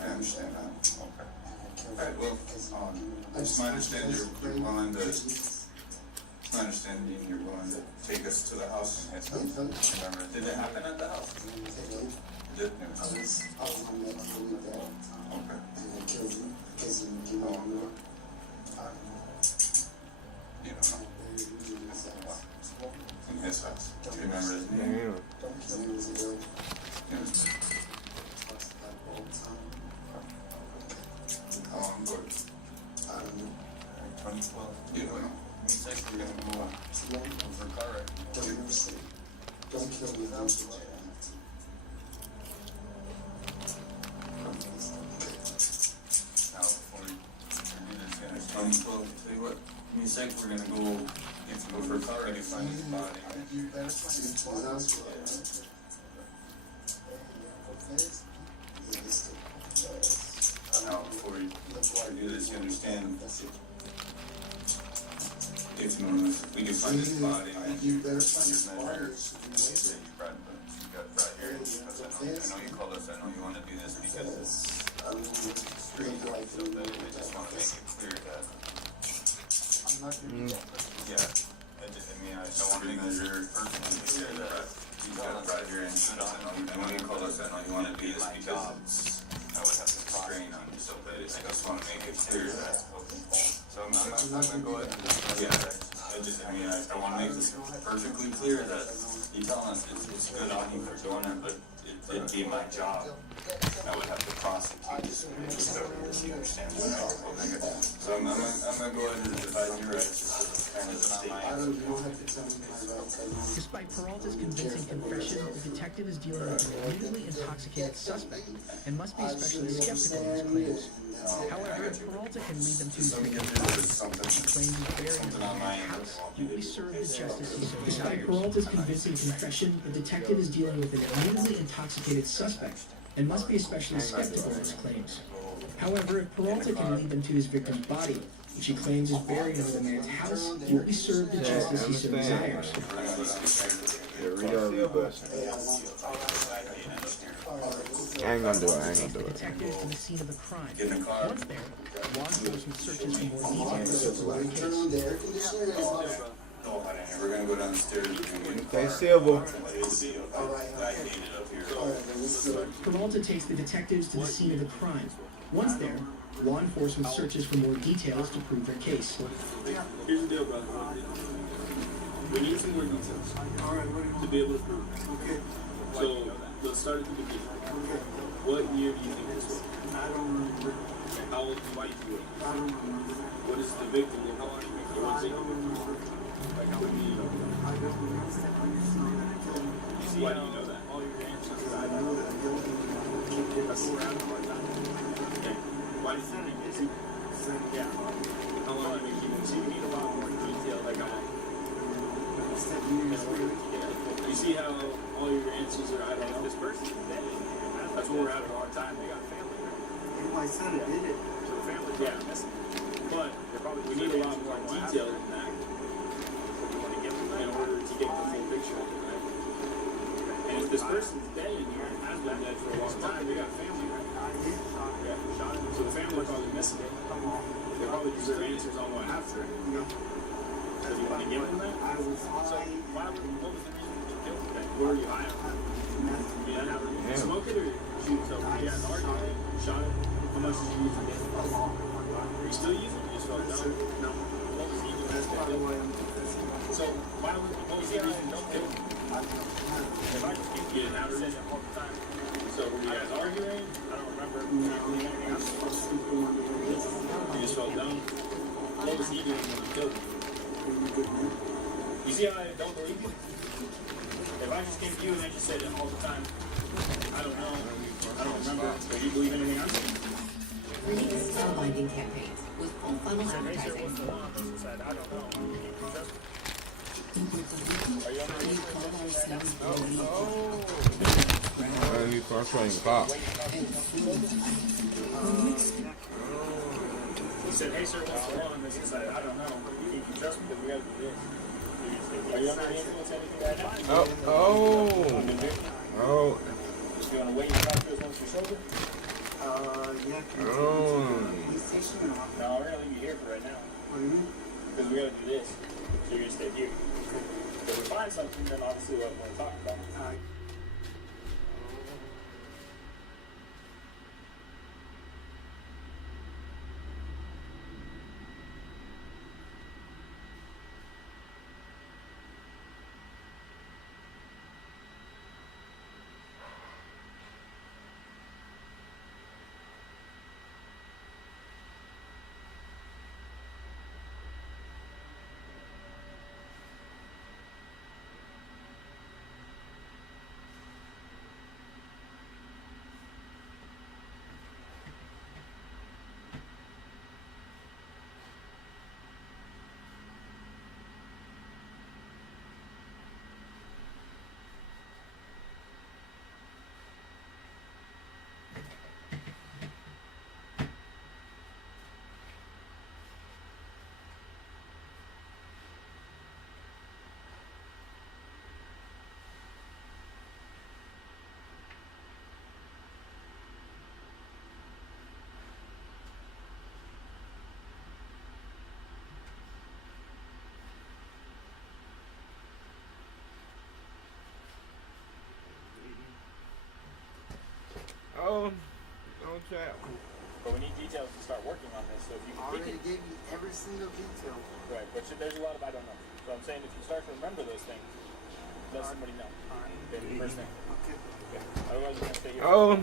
I understand that. Okay. Alright, well, it's my understanding you're willing to. It's my understanding you're willing to take us to the house. Remember, did it happen at the house? It did. You don't know. In his house. Do you remember his name? How long ago? I don't know. 2012. You don't know. You're gonna move on. It's long for a car wreck. Don't kill me now. Now, before we do this, 2012. Tell you what, give me a sec, we're gonna go for a car wreck and find his body. You better find his body. Now, before we do this, you understand if we can find his body, you better find his body. You got right here, because I know you called us, I know you want to do this because it's street, so that I just want to make it clear that yeah, I don't want to make sure perfectly clear that you got it right here, and I know you called us, I know you want to do this because I would have to strain on you, so that I just want to make it clear that. So I'm not going to go ahead and I want to make this perfectly clear that you telling us it's good on you for doing it, but it'd be my job. I would have to prosecute discovery this, you understand? So I'm gonna go ahead and divide your rights. Despite Peralta's convincing confession, the detective is dealing with an immediately intoxicated suspect and must be especially skeptical of his claims. However, if Peralta can lead them to his victim's body, he claims he's buried in the house, he will be served the justice he so desires. Despite Peralta's convincing confession, the detective is dealing with an immediately intoxicated suspect and must be especially skeptical of his claims. However, if Peralta can lead them to his victim's body, which he claims is buried under the man's house, he will be served the justice he so desires. I ain't gonna do it. Detectives to the scene of the crime. Once there, law enforcement searches for more details of the case. We're gonna go downstairs. Okay, Silver. Peralta takes the detectives to the scene of the crime. Once there, law enforcement searches for more details to prove their case. Here's the deal, brother. We need some more details to be able to prove it. So let's start at the beginning. What year do you think this was? I don't remember. How old and white you were? I don't remember. What is the victim? How long you think? What's it? Like how many? You see, why do you know that? All your answers. I know that. That's around a hard time. Okay. Why do you think it is? Yeah. How long do you think you need a lot more detail? Like how long? You see how all your answers are, I don't know. This person is dead. That's what we're having a hard time. They got family. If my son did it. So the family, yeah. But we need a lot more detail than that in order to get the full picture. And if this person's dead and you has been dead for a long time, they got family, right? Yeah. So the family are probably missing it. They probably deserve answers on what happened. So do you want to give them that? So what was the reason you killed them? Where were you high on? You smoke it or shoot it? You had an argument, shot it. How much did you use it? Are you still using it? You just felt dumb? No. What was he doing? So what was the reason you don't kill him? If I could get an out of it all the time. So were you guys arguing? I don't remember. You just felt dumb? What was he doing when you killed him? You see how I don't believe you? If I just came to you and I just said it all the time, I don't know, I don't remember, do you believe anything I'm saying? Running spellbinding campaigns with full funnel advertising. I don't know. Are you on the He's frustrating pop. He said, hey sir, what's going on? He said, I don't know. You can trust me because we gotta do this. Are you under the influence anything right now? Oh. You wanna wait and talk to us once you're sober? Yeah. No, we're gonna leave you here for right now. What do you mean? Because we gotta do this. So you're gonna stay here. If we find something, then obviously we'll have to talk about it. Don't chat. But we need details to start working on this. So if you can already gave me every single detail. Right, but there's a lot of I don't know. So I'm saying if you start to remember those things, let somebody know. First thing. Otherwise, you're gonna stay here. Oh,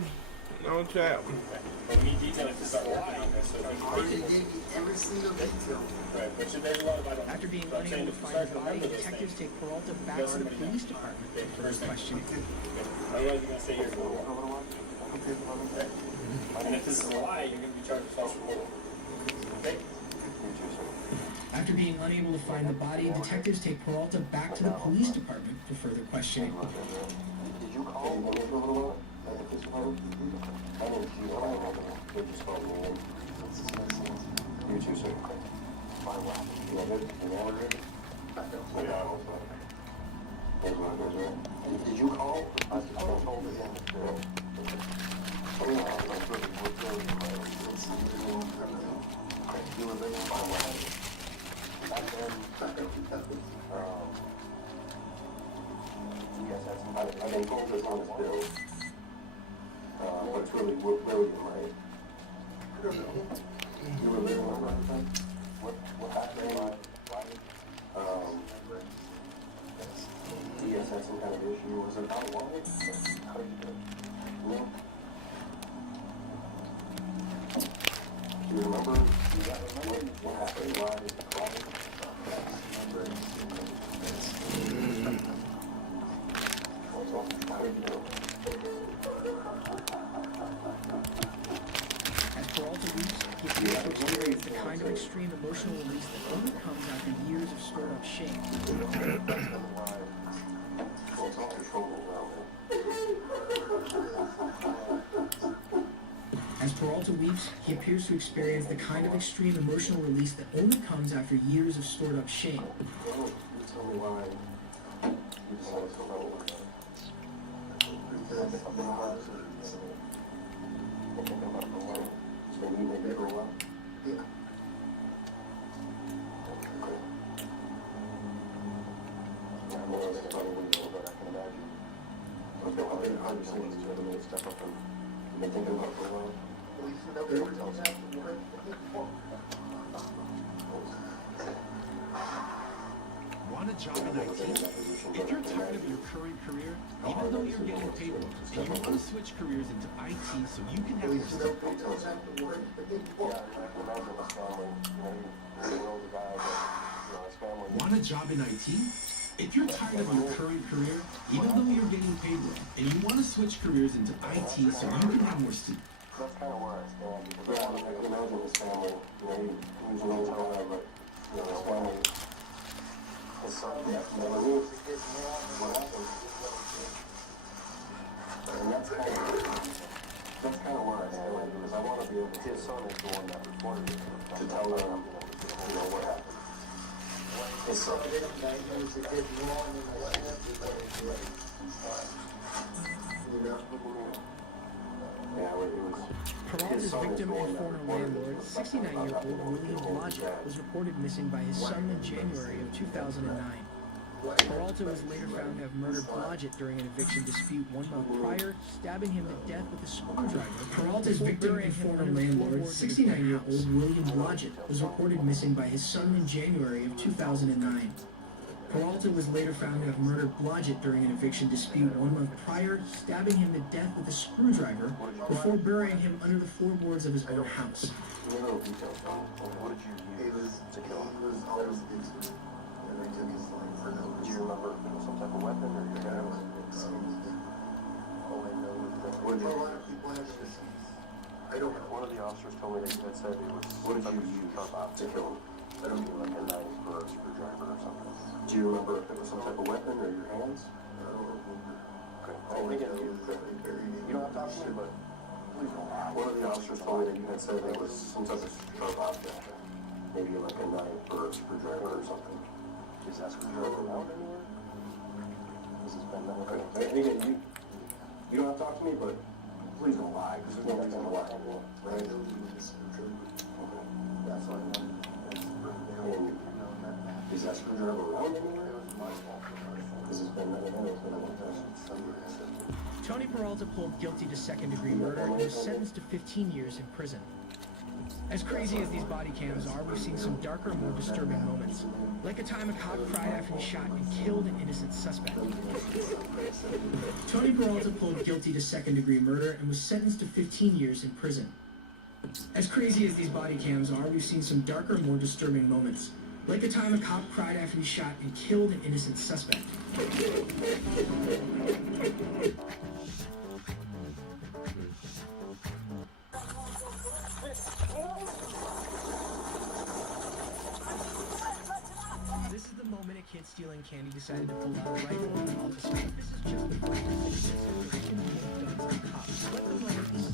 no trap. When we detail it, start lying on this, so I already gave you every single detail. right, but there's a lot of I don't. After being unable to find the body, detectives take Peralta back to the police department for further questioning. Otherwise, you're gonna stay here for a while. Okay. And if this is a lie, you're gonna be charged with false report. Okay. After being unable to find the body, detectives take Peralta back to the police department for further questioning. Did you call me over a while? I didn't see you. They just called me in. You too, sir. Fine, well. You all good? You all good? Yeah, I was like. Here's one of those, right? Did you call? I told it in. Oh, yeah, I was really okay. You were living by what? Back then, yes, I've been told this on this bill. But it's really William, right? I don't know. You were living on that time? What happened? Yes, that's some kind of issue. Was it out why? How did you do it? No? Do you remember? What happened? Why? How did you do it? As Peralta weeps, he appears to experience the kind of extreme emotional release that only comes after years of stored up shame. As Peralta weeps, he appears to experience the kind of extreme emotional release that only comes after years of stored up shame. Want a job in IT? If you're tired of your current career, even though you're getting paid more, and you want to switch careers into IT so you can have more Want a job in IT? If you're tired of your current career, even though you're getting paid well, and you want to switch careers into IT so you can have more students. That's kind of where I stand, because I can imagine his family, he was an old guy, but, his family, his son, never knew what happened. And that's kind of where I stand, because I want to be able to, his son is the one that reported it, to tell them, what happened. His son, he was a kid wrong, and I Peralta's victim and former landlord, 69-year-old William Blodgett, was reported missing by his son in January of 2009. Peralta was later found to have murdered Blodgett during an eviction dispute 1 month prior, stabbing him to death with a screwdriver. Peralta's victim and former landlord, 69-year-old William Blodgett, was reported missing by his son in January of 2009. Peralta was later found to have murdered Blodgett during an eviction dispute 1 month prior, stabbing him to death with a screwdriver before burying him under the floorboards of his own house. What did you use to kill him? Do you remember if it was some type of weapon or your hands? All I know is that a lot of people have this. I don't know. One of the officers told me that you had said it was some type of sharp object to kill him. I don't mean like a knife or a screwdriver or something. Do you remember if it was some type of weapon or your hands? I don't remember. Okay. You don't have to talk to me, but please don't lie. One of the officers told me that you had said it was some type of sharp object. Maybe like a knife or a screwdriver or something. Is that screwdriver around anywhere? This has been okay. And again, you don't have to talk to me, but please don't lie, because there's no reason to lie. Right? Okay. That's what I want. Is that screwdriver around anywhere? This has been a long time. Tony Peralta pled guilty to second-degree murder and was sentenced to 15 years in prison. As crazy as these body cams are, we've seen some darker, more disturbing moments. Like a time a cop cried after he shot and killed an innocent suspect. Tony Peralta pled guilty to second-degree murder and was sentenced to 15 years in prison. As crazy as these body cams are, we've seen some darker, more disturbing moments. Like the time a cop cried after he shot and killed an innocent suspect. This is the moment a kid stealing candy decided to pull out a rifle on an officer. This is just the first instance of Christian guns on cops. Weapons like these.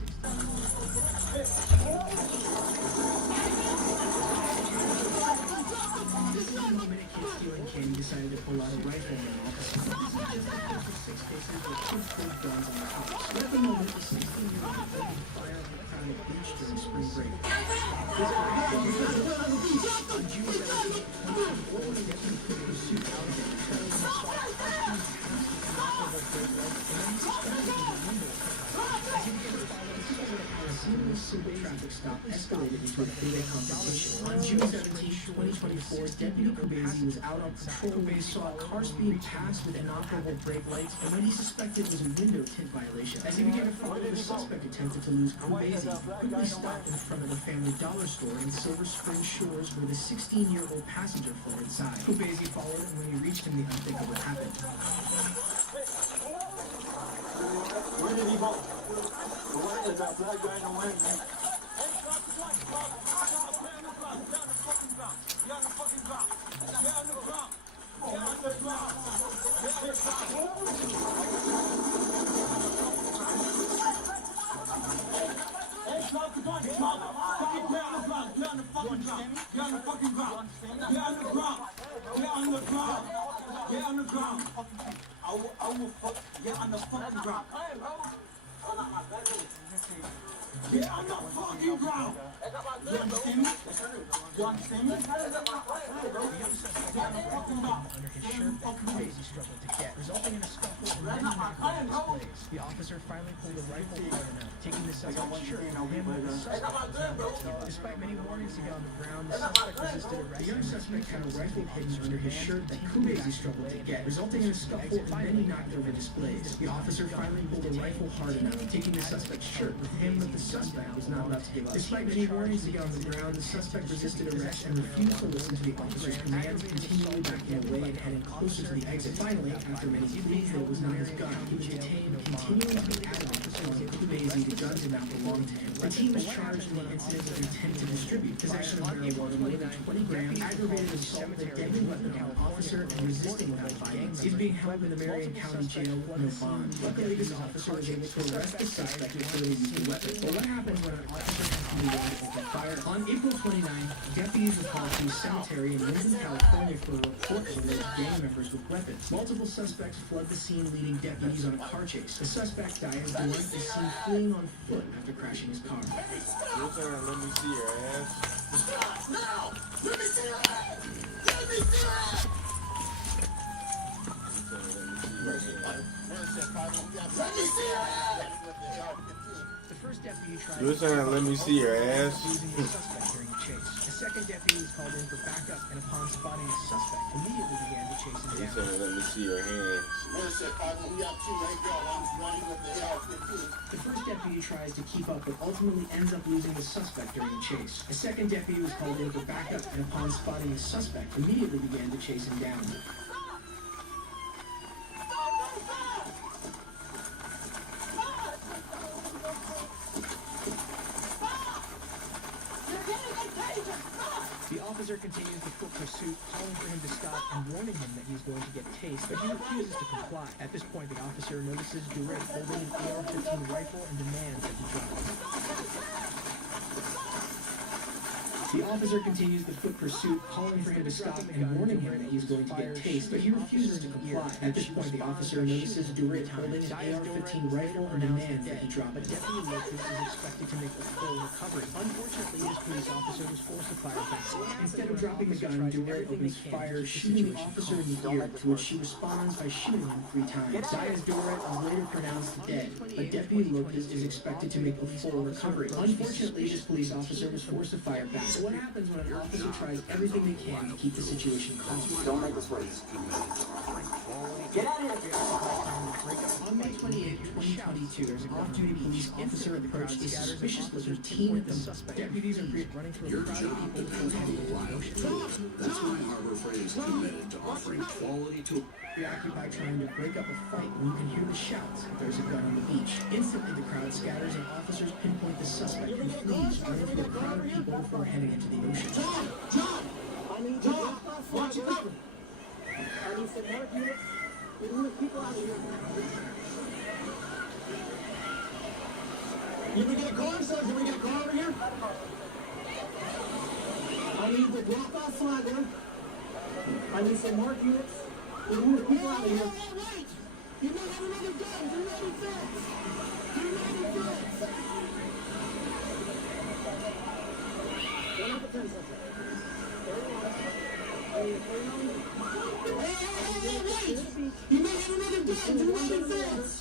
This is the moment a kid stealing candy decided to pull out a rifle on an officer. This is just the first of 6 cases where kids pulled guns on the cops. At the moment, the 16-year-old opened fire on a crowded beach during spring break. On June 17th, 2024, deputy put his suit out of it, turning the spot, traffic stop escalated into a fatal confrontation. On June 17, 2024, Deputy Kubezi was out on patrol when he saw a car speeding past with inoperable brake lights and what he suspected was a window tint violation. As he began to follow, the suspect attempted to lose Kubezi, quickly stopped in front of a Family Dollar store in Silver Spring Shores where the 16-year-old passenger fled inside. Kubezi followed, and when he reached him, the unthinkable happened. Where did he go? Where is that black guy in the way? Get on the fucking ground. Get on the fucking ground. You understand me? You understand me? Get on the fucking ground. Kubezi struggled to get, resulting in a scuffle and many knocked displays. The officer finally pulled a rifle hard enough, taking the suspect's shirt from him with the suspect was not rescued. Despite many warnings to get on the ground, the suspect resisted arrest. The young suspect had a rifle hidden under his shirt that Kubezi struggled to get, resulting in a scuffle and many knocked over displays. The officer finally pulled a rifle hard enough, taking the suspect's shirt with him, but the suspect was not about to give up. Despite many warnings to get on the ground, the suspect resisted arrest and refused to listen to the officer's commands, continually backing away and heading closer to the exit. Finally, after many pleas that it was not his gun, he was detained, continuing to be adamant telling Kubezi the gun did not belong to him. The team was charged in the incident with intent to distribute, possession of marijuana more than 20 grams, aggravated assault with a deadly weapon on an officer, and resisting without violence. He's being held in the Marion County Jail with no bond. Luckily, this officer was able to arrest the suspect before they used the weapon. But what happens when an officer has to be able to open fire? On April 29th, deputies were called to a cemetery in Lincoln, California for a report of alleged gang members with weapons. Multiple suspects flood the scene, leading deputies on a car chase. The suspect died as the wife is seen fleeing on foot after crashing his car. Your turn, let me see your ass. Now! Let me see your ass! Let me see your ass! Let me see your ass! The first deputy tried Your turn, let me see your ass. using the suspect during the chase. A second deputy was called in for backup, and upon spotting a suspect, immediately began to chase him Your down. turn, let me see your hands. The first deputy tries to keep up, but ultimately ends up losing the suspect during the chase. A second deputy was called in for backup, and upon spotting a suspect, immediately began to chase him down. The officer continues the foot pursuit, calling for him to stop and warning him that he's going to get tased, but he refuses to comply. At this point, the officer notices Durant holding an AR-15 rifle and demands that he drop it. The officer continues the foot pursuit, calling for him to stop and warning him that he's going to get tased, but he refuses to comply. At this point, the officer notices Durrett holding an AR-15 rifle and demands that he drop it. Deputy Lopez is expected to make a full recovery. Unfortunately, this police officer was forced to fire back. Instead of dropping the gun, Durrett opens fire, shooting the officer in the ear, to which she responds by shooting him 3 times. Zayas Durrett was later pronounced dead, but Deputy Lopez is expected to make a full recovery. Unfortunately, this police officer was forced to fire back. What happens when an officer tries everything they can to keep the situation calm? Don't make us wait. Get out of here! On May 28, 2022, an off-duty police officer approached a suspicious-looking teen with the suspect. Deputies are running through a crowd of people before heading into the ocean. That's why Harbor Freight is committed to offering quality to... Preoccupied trying to break up a fight when you can hear the shouts if there's a gun on the beach. Instantly, the crowd scatters and officers pinpoint the suspect who flees running through a crowd of people before heading into the ocean. John! I need John! Watch it out! I need some more units. We move people out of here. You can get a car, sir? Can we get a car over here? I need the drop-off flagger. I need some more units. We move people out of here. Wait! You may have another gun. Do not advance. Do not advance. Don't have to turn something. Hey, wait! You may have another gun. Do not advance.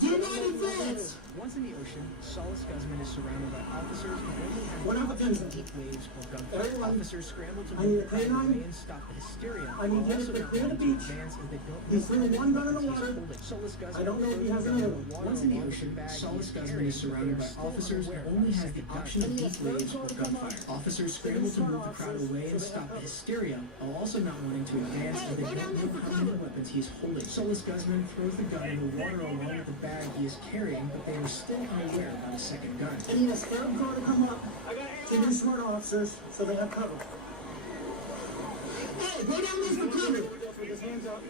Do not advance. Once in the ocean, Solis Guzman is surrounded by officers who only have heat waves or gunfire. Officers scramble to move the crowd away and stop the hysteria. I need also to not clear the wanting to beach. advance as they don't He's throwing one gun in the water. Solis Guzman I don't know if he has another. Once in the ocean, Solis Guzman is surrounded by officers who only has the option of heat waves or gunfire. Officers scramble to move the crowd away and stop the hysteria, while also not wanting to advance as they don't know how many weapons he is holding. Solis Guzman throws the gun in the water along with the bag he is carrying, but they are still unaware about a second gun. I need a third car to come up to do smart officers so they have cover. Hey, go down there for cover. With his hands up.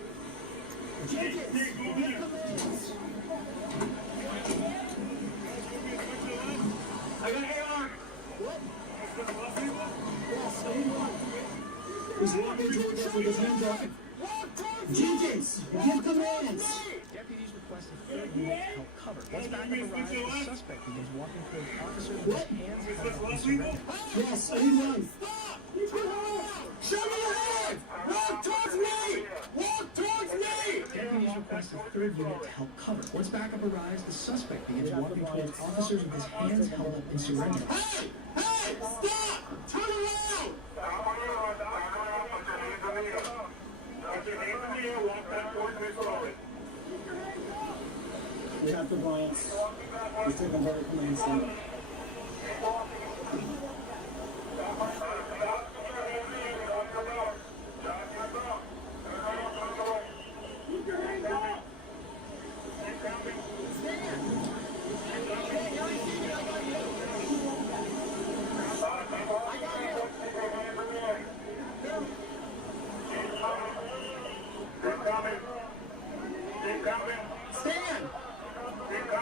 Jenkins, give commands. I got AR. What? Yes, I need one. He's walking towards us with his hands up. Jenkins, give commands. Deputies request a third unit to help cover. Once backup arrives, the suspect begins walking towards officers with his hands held up and surrender. Yes, I need one. Show me your hand! Walk towards me! Walk towards me! Deputies request a third unit to help cover. Once backup arrives, the suspect begins walking towards officers with his hands held up and surrender. Hey! Hey! Stop! Turn around! We have compliance. He's taking very command center.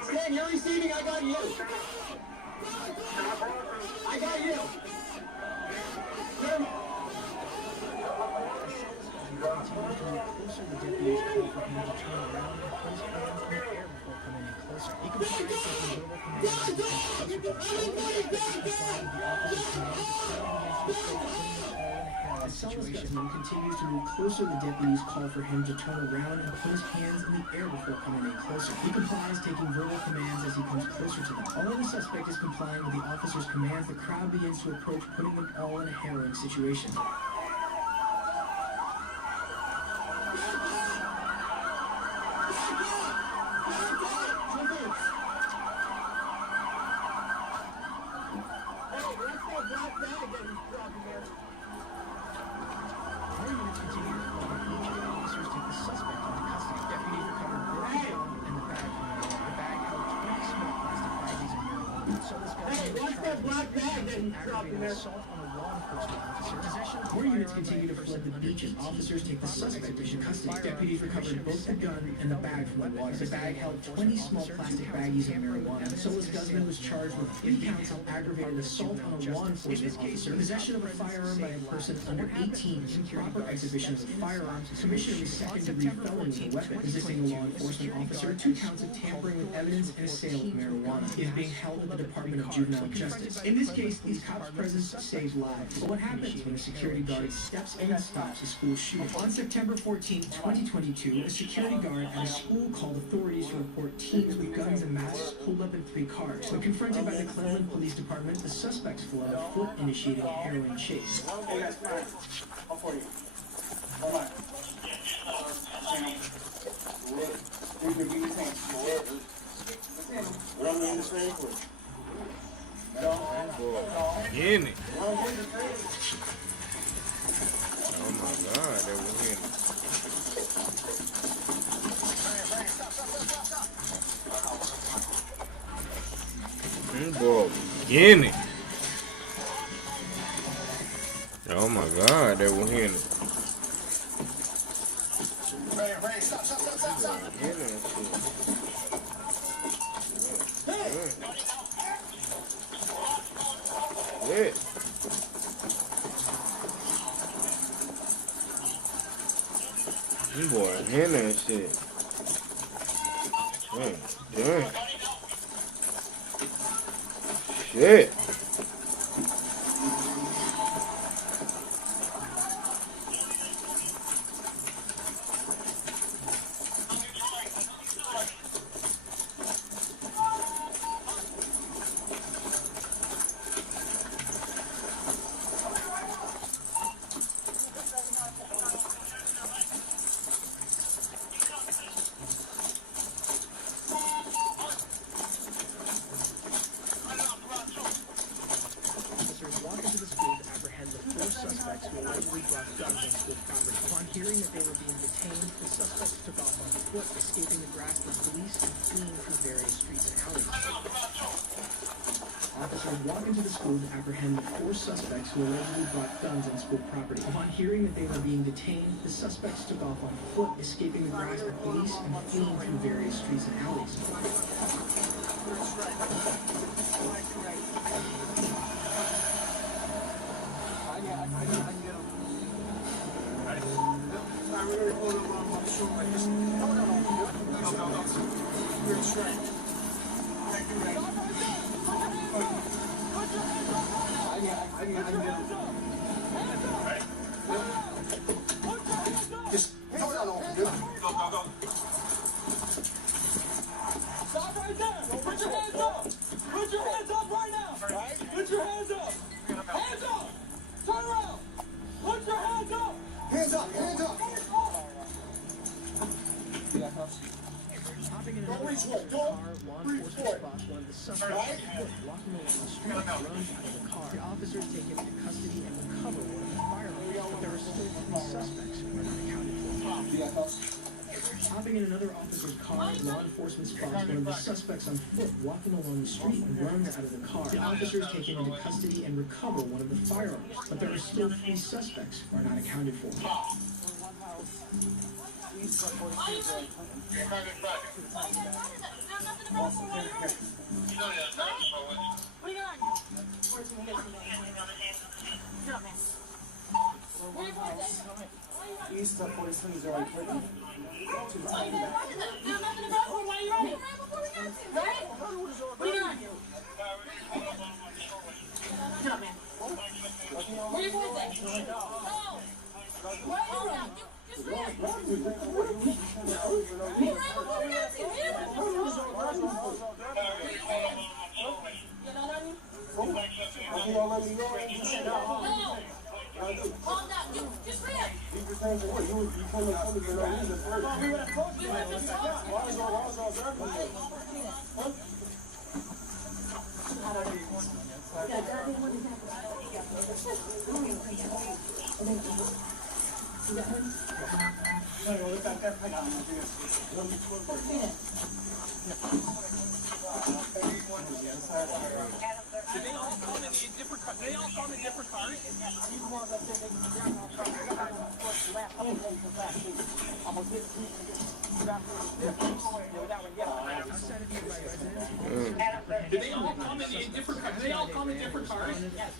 Stan, you're receiving. I got you. I got you. Situation continues to move closer. The deputies call for him to turn around and put his hands in the air before coming in closer. He complies, taking verbal commands as he comes closer to them. Although the suspect is complying with the officer's commands, the crowd begins to approach, putting them all in a harrowing situation. Assault on a law enforcement officer. More units continue to flood the beach as officers take the suspect into custody. Deputies recovered both the gun and the bag from the water. The bag held 20 small plastic baggies of marijuana. Solis Guzman was charged with 3 counts of aggravated assault on a law enforcement officer, possession of a firearm by a person under 18, improper exhibition of a firearm, commission of a second-degree felony with a weapon, resisting a law enforcement officer, 2 counts of tampering with evidence, and a sale of marijuana. He is being held at the Department of Juvenile Justice. In this case, these cops' presence saves lives. But what happens when a security guard steps in and stops a school shooting? On September 14, 2022, a security guard at a school called authorities to report teens with guns and masks pulled up in 3 cars. When confronted by the Cleveland Police Department, the suspects fled on foot, initiating a heroin chase. Hey guys, come on. I'll for you. Hold on. Getting it. Oh my God, that was hitting it. Boy, getting it. Oh my God, that was hitting it. Yeah. You boy hitting that shit. Damn. Shit. Upon hearing that they were being detained, the suspects took off on foot, escaping the grasp of police and fleeing through various streets and alleys. Officers walked into the school to apprehend the 4 suspects who allegedly brought guns on school property. Upon hearing that they were being detained, the suspects took off on foot, escaping the grasp of police and fleeing through various streets and alleys. Just hold on, officer. Go. Stop right there. Put your hands up. Put your hands up right now. Right? Put your hands up. Hands up. Turn around. Put your hands up. Hands up. Don't reach for it. Don't reach for it. One of the suspects walking along the street runs out of the car. The officers take him into custody and recover one of the firearms, but there are still 3 suspects who are not accounted for. Hopping in another officer's car, law enforcement spots one of the suspects on foot walking along the street and runs out of the car. The officers take him into custody and recover one of the firearms, but there are still 3 suspects who are not accounted for. East 43 is already put in. Did they all come in different cars? They all come in different cars? He's one that said they can grab on truck. I got on the last couple of days of last week. Almost this week. Did they all come in different cars? They all come in different cars?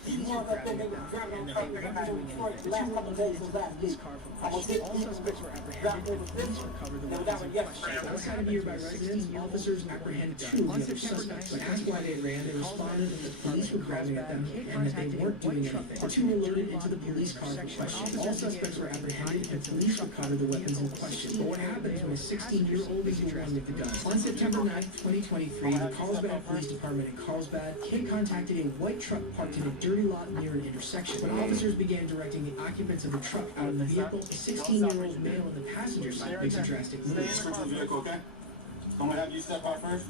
He's one that said they can grab on truck. I got on the last couple of days of last week. Almost this All week. suspects were apprehended. Police recovered the weapons in question. Outside of nearby residents, officers apprehended two of the other suspects. But asked why they ran, they responded that the police were grabbing at them and that they weren't doing anything. The two were loaded into the police car for questioning. All suspects were apprehended and police recovered the weapons in question. But what happens when a 16-year-old is the one with the gun? On September 9th, 2023, the Carlsbad Police Department in Carlsbad, Kate contacted a white truck parked in a dirty lot near an intersection. When officers began directing the occupants of the truck out of the vehicle, a 16-year-old male in the passenger seat makes a drastic move. Switch the vehicle, okay? I'm gonna have you step out first.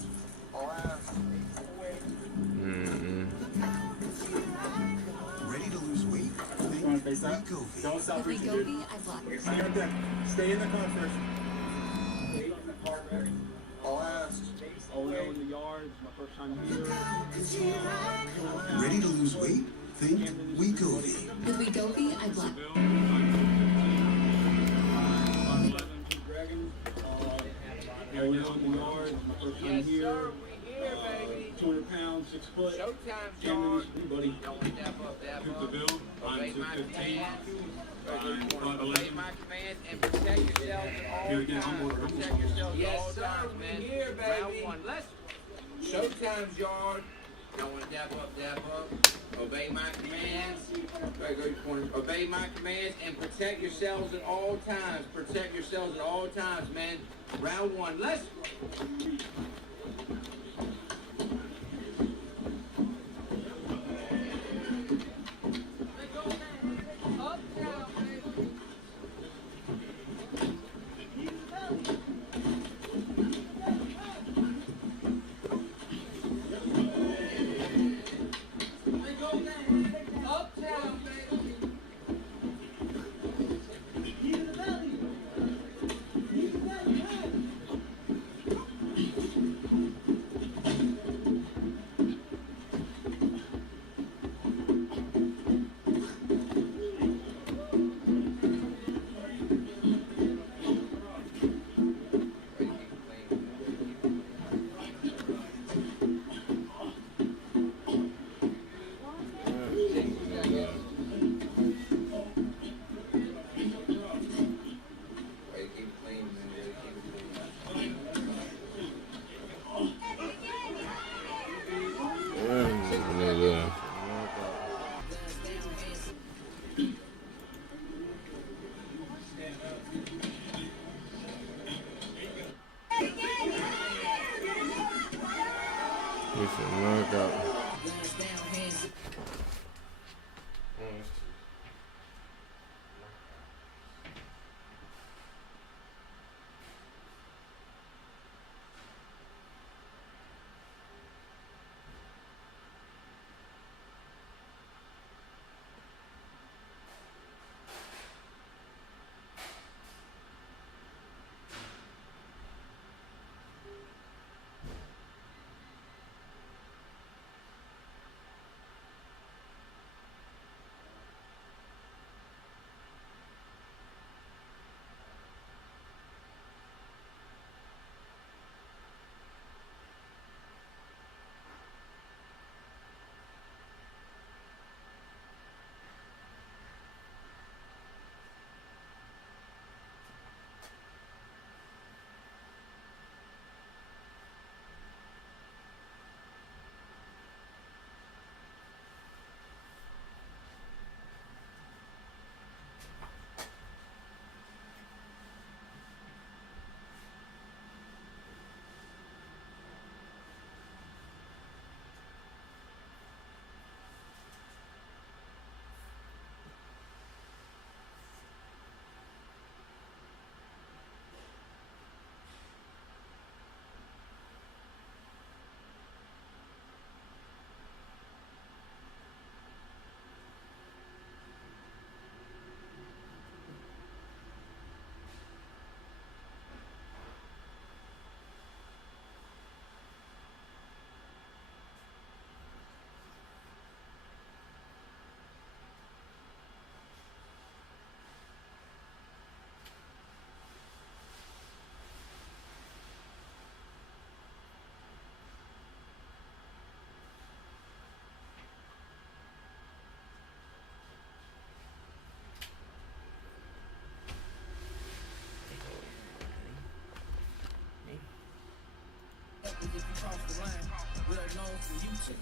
Ready to lose weight? You wanna face up? Don't stop reaching, dude. Stay right there. Stay in the car first. Stay in the car, ready? All asked. All the way in the yards, my first time here. Ready to lose weight? Think Wegovy. With Wegovy, I block. All the way in the yards, my first time here. 200 pounds, 6 foot. Showtime, John. Buddy. Took the bill. I'm 215. Obey my commands and protect yourselves at all Here again, times. I'm Protect yourselves at all times, man. Here, round one. Let's. Showtime's yard. Y'all want to dap up. Obey my commands. Right, go to your corner. Obey my commands and protect yourselves at all times. Protect yourselves at all times, man. Round one. Let's.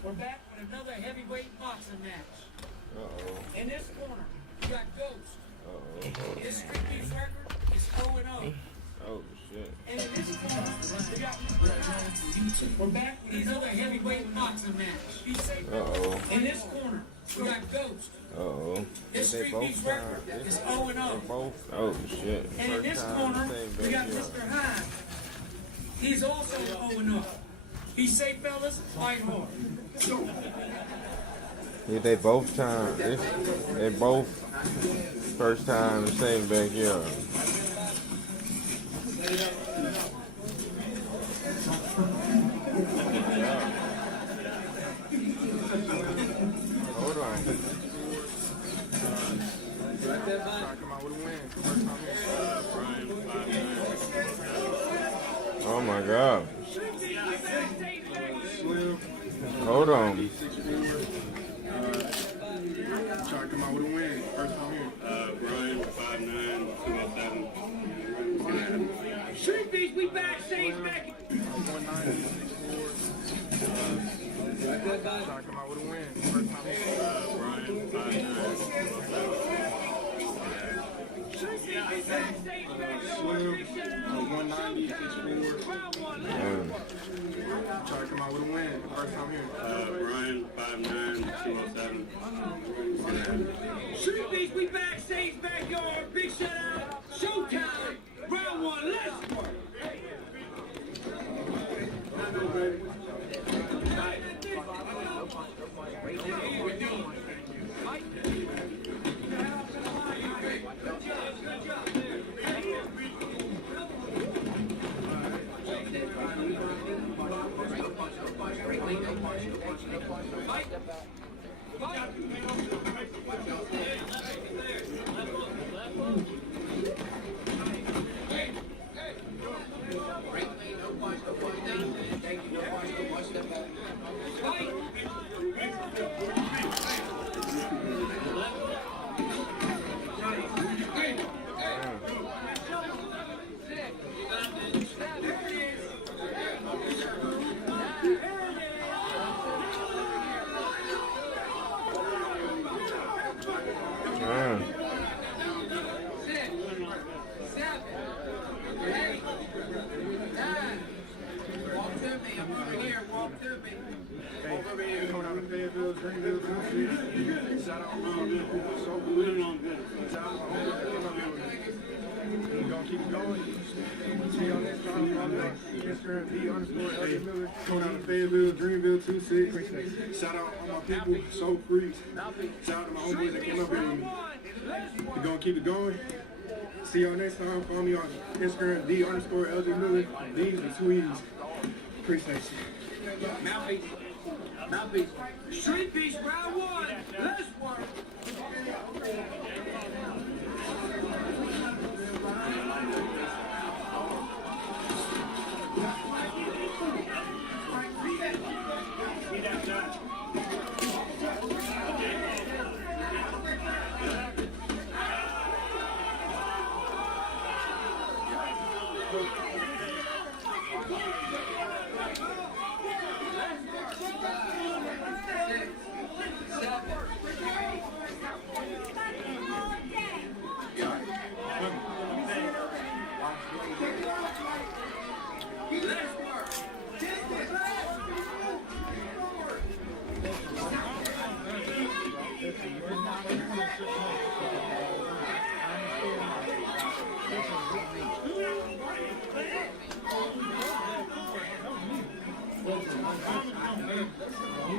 We're back with another heavyweight boxing match. Uh-oh. In this corner, we got Ghost. Uh-oh. His street beef record is 0-0. Oh, shit. And in this corner, we got we're back with another heavyweight boxing match. Uh-oh. In this corner, we got Ghost. Uh-oh. His They street both beef record is 0-0. They both. Oh, shit. And in this corner, we got Mr. Hine. He's also 0-0. Be safe, fellas. Fight hard. Yeah, they both time. They both first time in the same backyard. Hold on. Come out with a win. Oh my God. Hold on. Try to come out with a win. First time here. Brian, 5'9", 207. Street Beast, we backstage back. 190, 6'4". Try to come out with a win. First time here. Brian, 5'9", 207. Street Beast, we backstage back. Slim, 190, 6'4". Try to come out with a win. First time here. Brian, 5'9", 207. Street Beast, we backstage backyard. Big shout out. Showtime. Round one. Let's work. Shout out all my people, so free. Shout out to my homeboys that came up here. We're gonna keep it going. See y'all next time. Follow me on Instagram, D_LJ Miller. These are two E's. Appreciate you. Mouthpiece. Street Beast, round one. Let's work.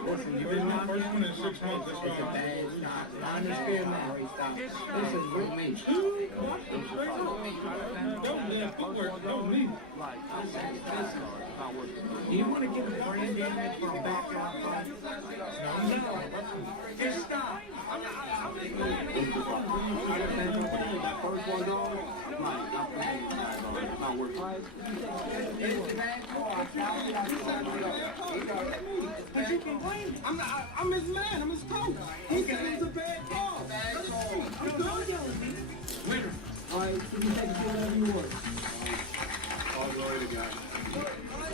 Listen, you've been my first one in 6 months. It's a bad stop. I understand that. This is with me. Don't leave. Do you want to get a brain damage from a backyard fight? No. Just stop. That first one gone? Not worth it. But you can blame me. I'm his man. I'm his coach. He said it's a bad call. I'm done yelling. Winner. All right, so you take whatever you want. All glory to God.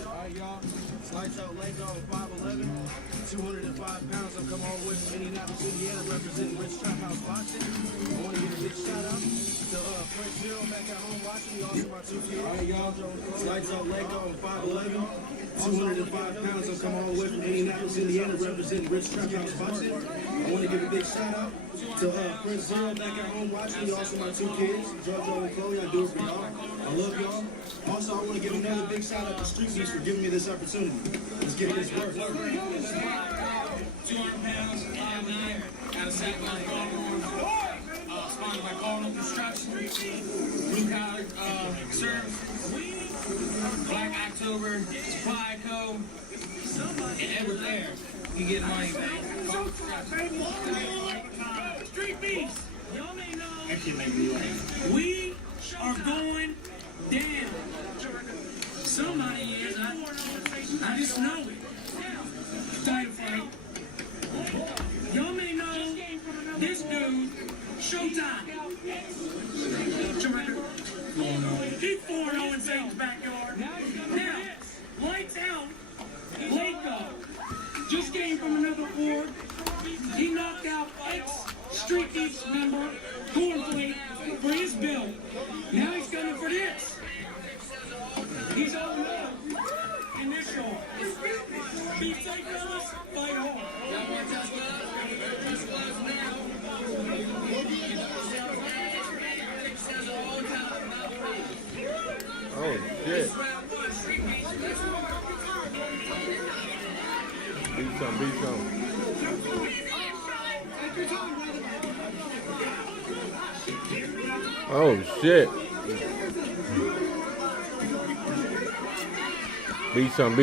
All right, y'all. Lights out, legs on 5'11", 205 pounds. I'm coming all the way from Indianapolis, Indiana, representing Rich Trap House Boxing. I want to give a big shout out to Prince Zero back at home watching. He also my 2 kids. All right, y'all. Lights out, legs on 5'11", 205 pounds. I'm coming all the way from Indianapolis, Indiana, representing Rich Trap House Boxing. I want to give a big shout out to Prince Zero back at home watching. He also my 2 kids, Jojo and Chloe. I do it for y'all. I love y'all. Also, I want to give another big shout out to Street Beast for giving me this opportunity. Let's get this work. 200 pounds, 5'9", out of Sacramento, Baltimore. Sponsored by Cardinal Construction, Blue Collar Service, Black October, Supply Co., and Edward there. You get money back. Street Beast, y'all may know. That kid make me laugh. We are going down. Somebody is. I just know it. Title fight. Y'all may know this dude, Showtime. He's 4-0 in Satan's backyard. Now, lights out. Waco just came from another ward. He knocked out ex-Street Beast member, Cornflake, for his bill. Now he's coming for this. He's 0-0 in this show. Be safe, fellas. Fight hard. Y'all want to touch gloves now. Oh, shit. Beat some. Oh, shit. Beat some.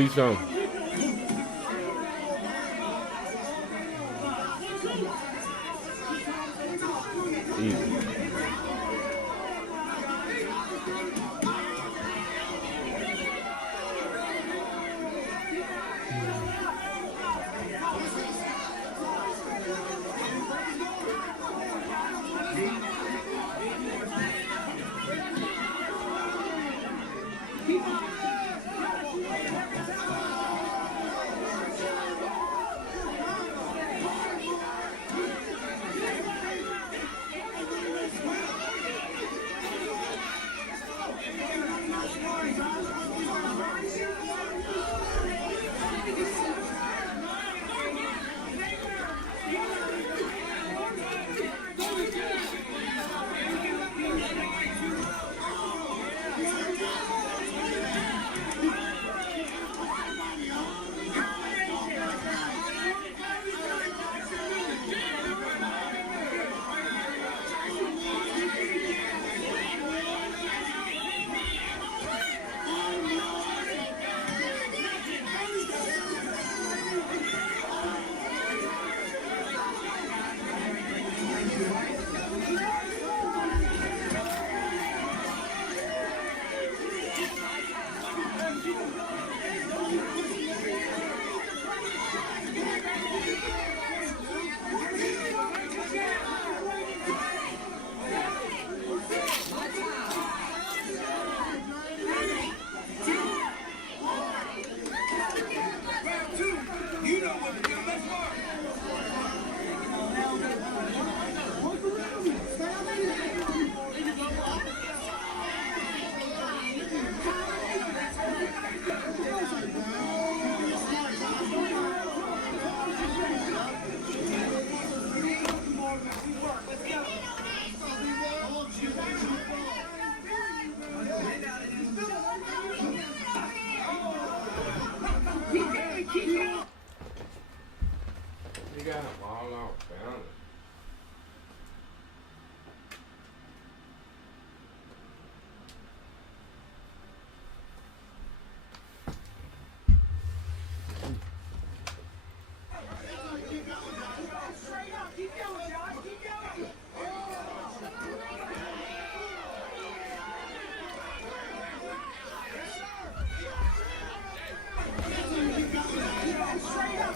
Easy. You got him all off balance.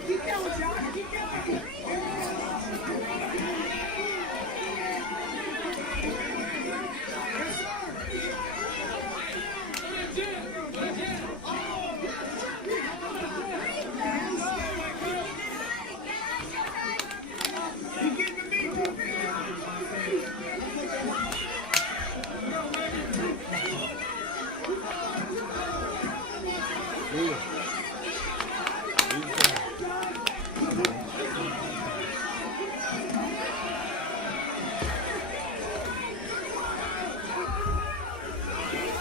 Keep going, John. Keep going.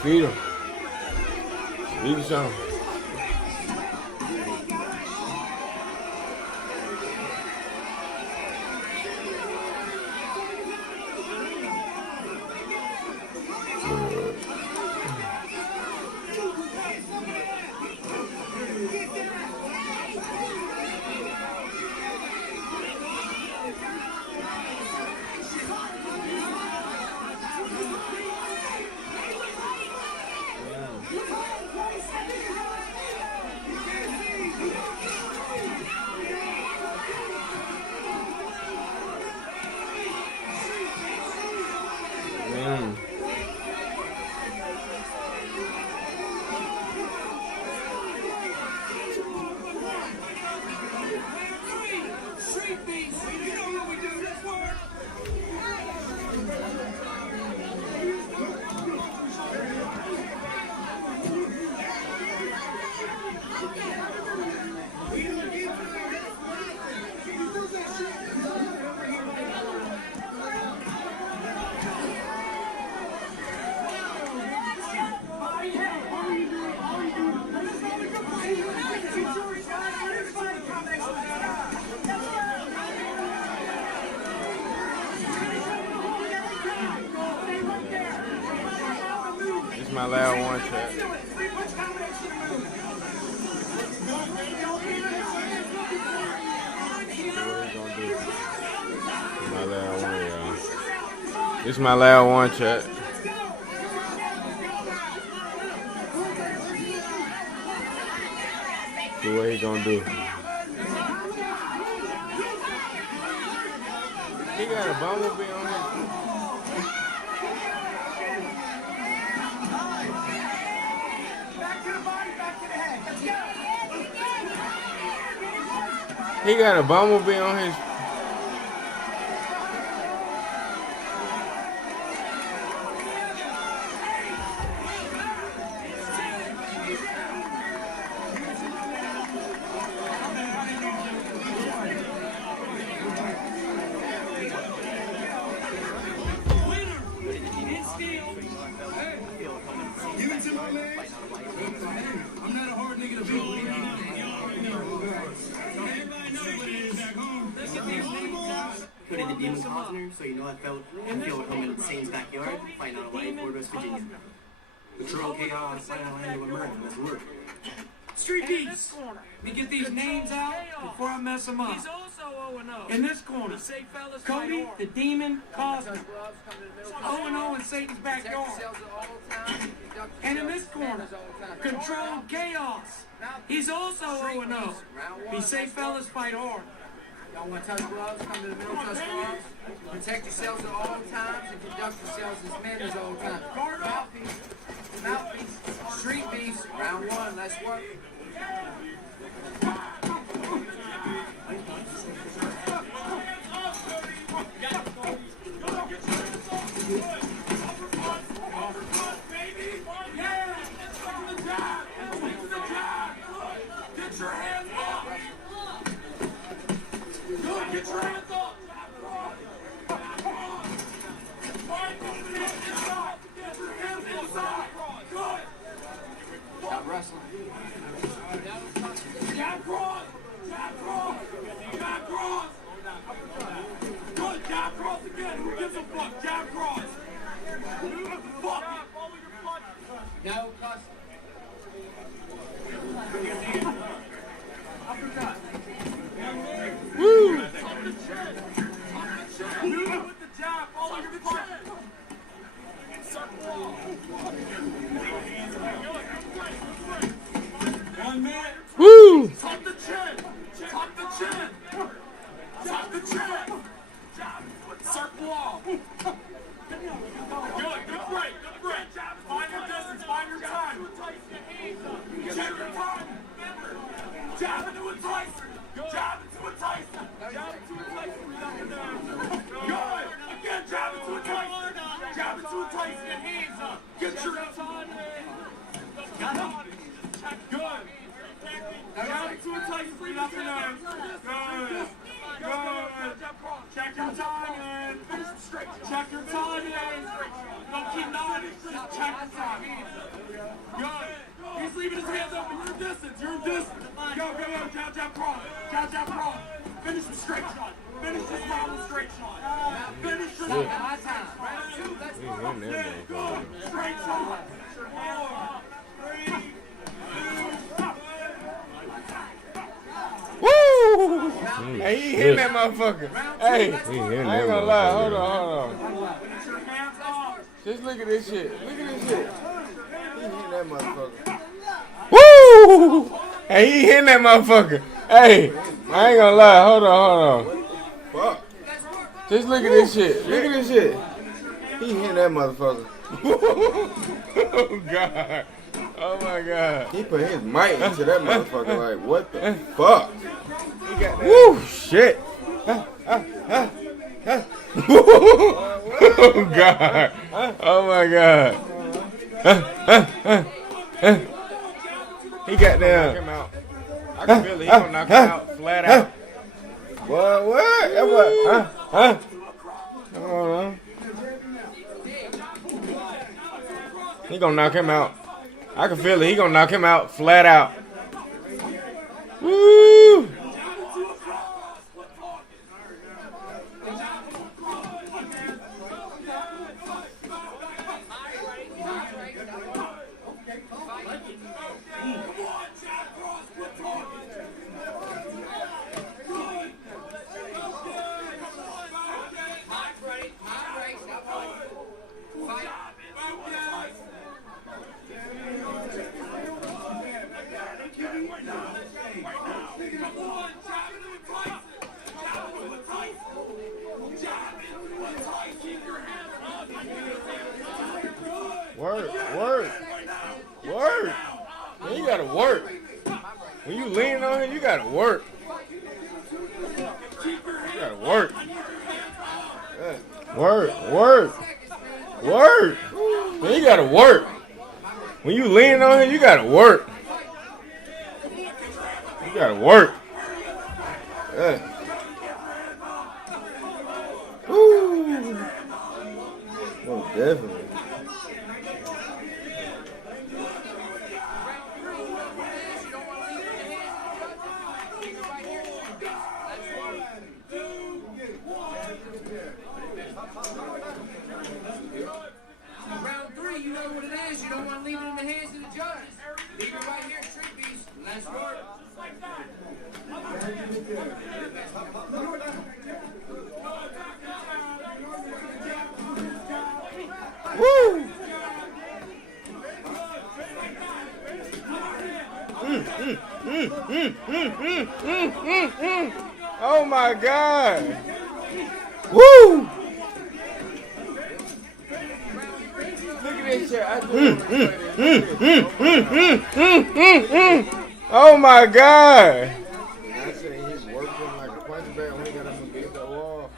Feed him. Feed him some. This is my last one, chat. My last one, y'all. This is my last one, chat. See what he gonna do. He got a bumblebee on him. He got a bumblebee on his. Including the Demon Cosner, so you know I feel at home in Sane's backyard, fighting on Hawaii, Fort West Virginia. Patrol chaos, fighting on land of America, that's work. Street Beats. Let me get these names out before I mess them up. He's also 0-0. In this corner, Cody, the Demon Cosner. 0-0 in Satan's backyard. And in this corner, Controlled Chaos. He's also 0-0. Be safe, fellas. Fight hard. Y'all want to touch gloves? Come to the middle, touch gloves. Protect yourselves at all times and conduct yourselves as men at all times. Mouthpiece. Mouthpiece. Street Beast. Round one. Let's work. Get your hands up! Good, get your hands up! Get your hands inside! Good! Stop wrestling. Jab cross! Jab cross! Jab cross! Good, jab cross again! Who gives a fuck? Jab cross! Fuck it! No cuss. Woo! With the jab, follow your punch. One minute. Woo! Tuck the chin. Tuck the chin. Tuck the chin. Jab. Circle off. Good break. Good break. Find your distance. Find your time. Check your time. Jab into a Tyson. Jab into a Tyson. Jab into a Tyson. Good. Again, jab into a Tyson. Jab into a Tyson. Get your hands up. Get your hands up. Good. tight, breathe out your nose. Good. Good. Check your timing. Check your timing. Don't keep nodding. Just check your timing. Good. He's leaving his hands open. You're in distance. You're in distance. Go, go, go. Jab, jab, cross. Jab, jab, cross. Finish with straight shot. Finish this round with straight shot. Finish this round. My time. Round 2. Let's go. Good. Straight shot. 4, 3, 2, Woo! Hey, he hitting that motherfucker. Hey, I ain't gonna lie. Hold on. Just look at this shit. Look at this shit. He hitting that motherfucker. Woo! Hey, he hitting that motherfucker. Hey, I ain't gonna lie. Hold on. Fuck. Just look at this shit. Look at this shit. He hitting that motherfucker. Oh, God. Oh, my God. He put his mic into that motherfucker like, what the fuck? He got that. Woo, shit. Oh, God. Oh, my God. He got down. I can feel it. He gonna knock him out flat out. What? That what? Huh? Hold on. He gonna knock him out. I can feel it. He gonna knock him out flat out. Woo! Work. Man, you gotta work. When you leaning on him, you gotta work. You gotta work. Work. Man, you gotta work. When you leaning on him, you gotta work. You gotta work. Woo. Oh, definitely. Round 3, you know what it is. You don't want to leave it in the hands of the judge. Leave it right here, street piece. Let's work. Woo! Oh my God! Woo! Look at this shit. Oh my God! I said he's working like a punch bag when he got up against the wall.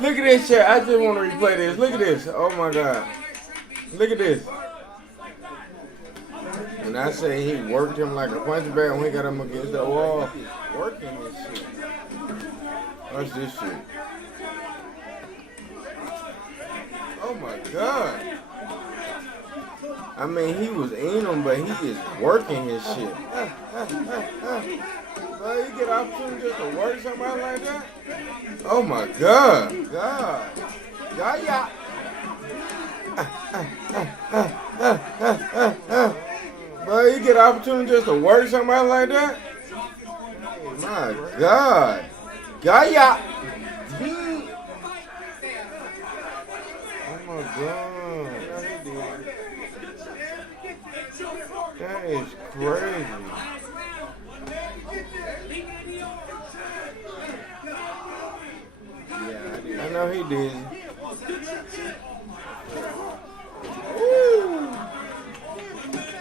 Look at this shit. I just want to replay this. Look at this. Oh my God. Look at this. And I say he worked him like a punch bag when he got him against the wall. Working this shit. What's this shit? Oh my God. I mean, he was in him, but he is working his shit. Well, you get opportunity just to work somebody like that? Oh my God. Yeah. Well, you get opportunity just to work somebody like that? My God. Gaia. Oh my God. That is crazy. Yeah, I know he did.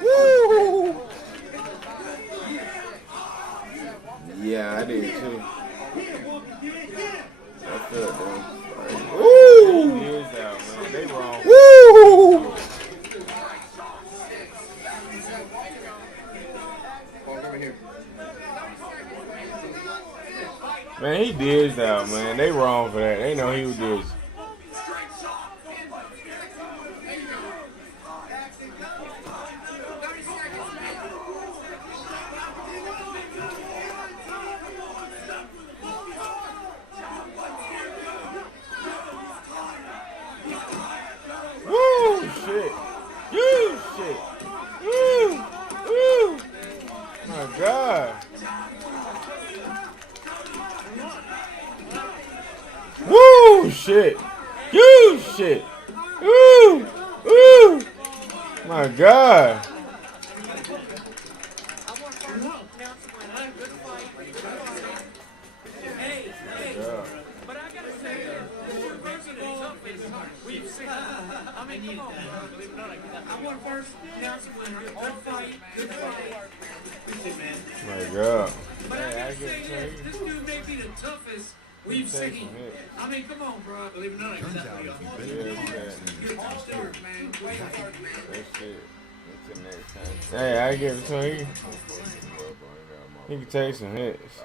Woo! Yeah, I did too. I felt that. Woo! They wrong. Woo! Man, he did out, man. They wrong for that. They know he was this. Woo, shit. Woo, shit. Woo, woo. My God. Woo, shit. Woo, shit. Woo, woo. My God. But I gotta say, first of all, we've seen. I mean, come on, I want first announce a winner. All fight, good fight. My God. But I gotta say this dude may be the toughest we've seen. I mean, come on, bro. Believe it or not, exactly. Good start, man. Great start, man. That's it. That's the next time. Hey, I give it to him. He can take some hits.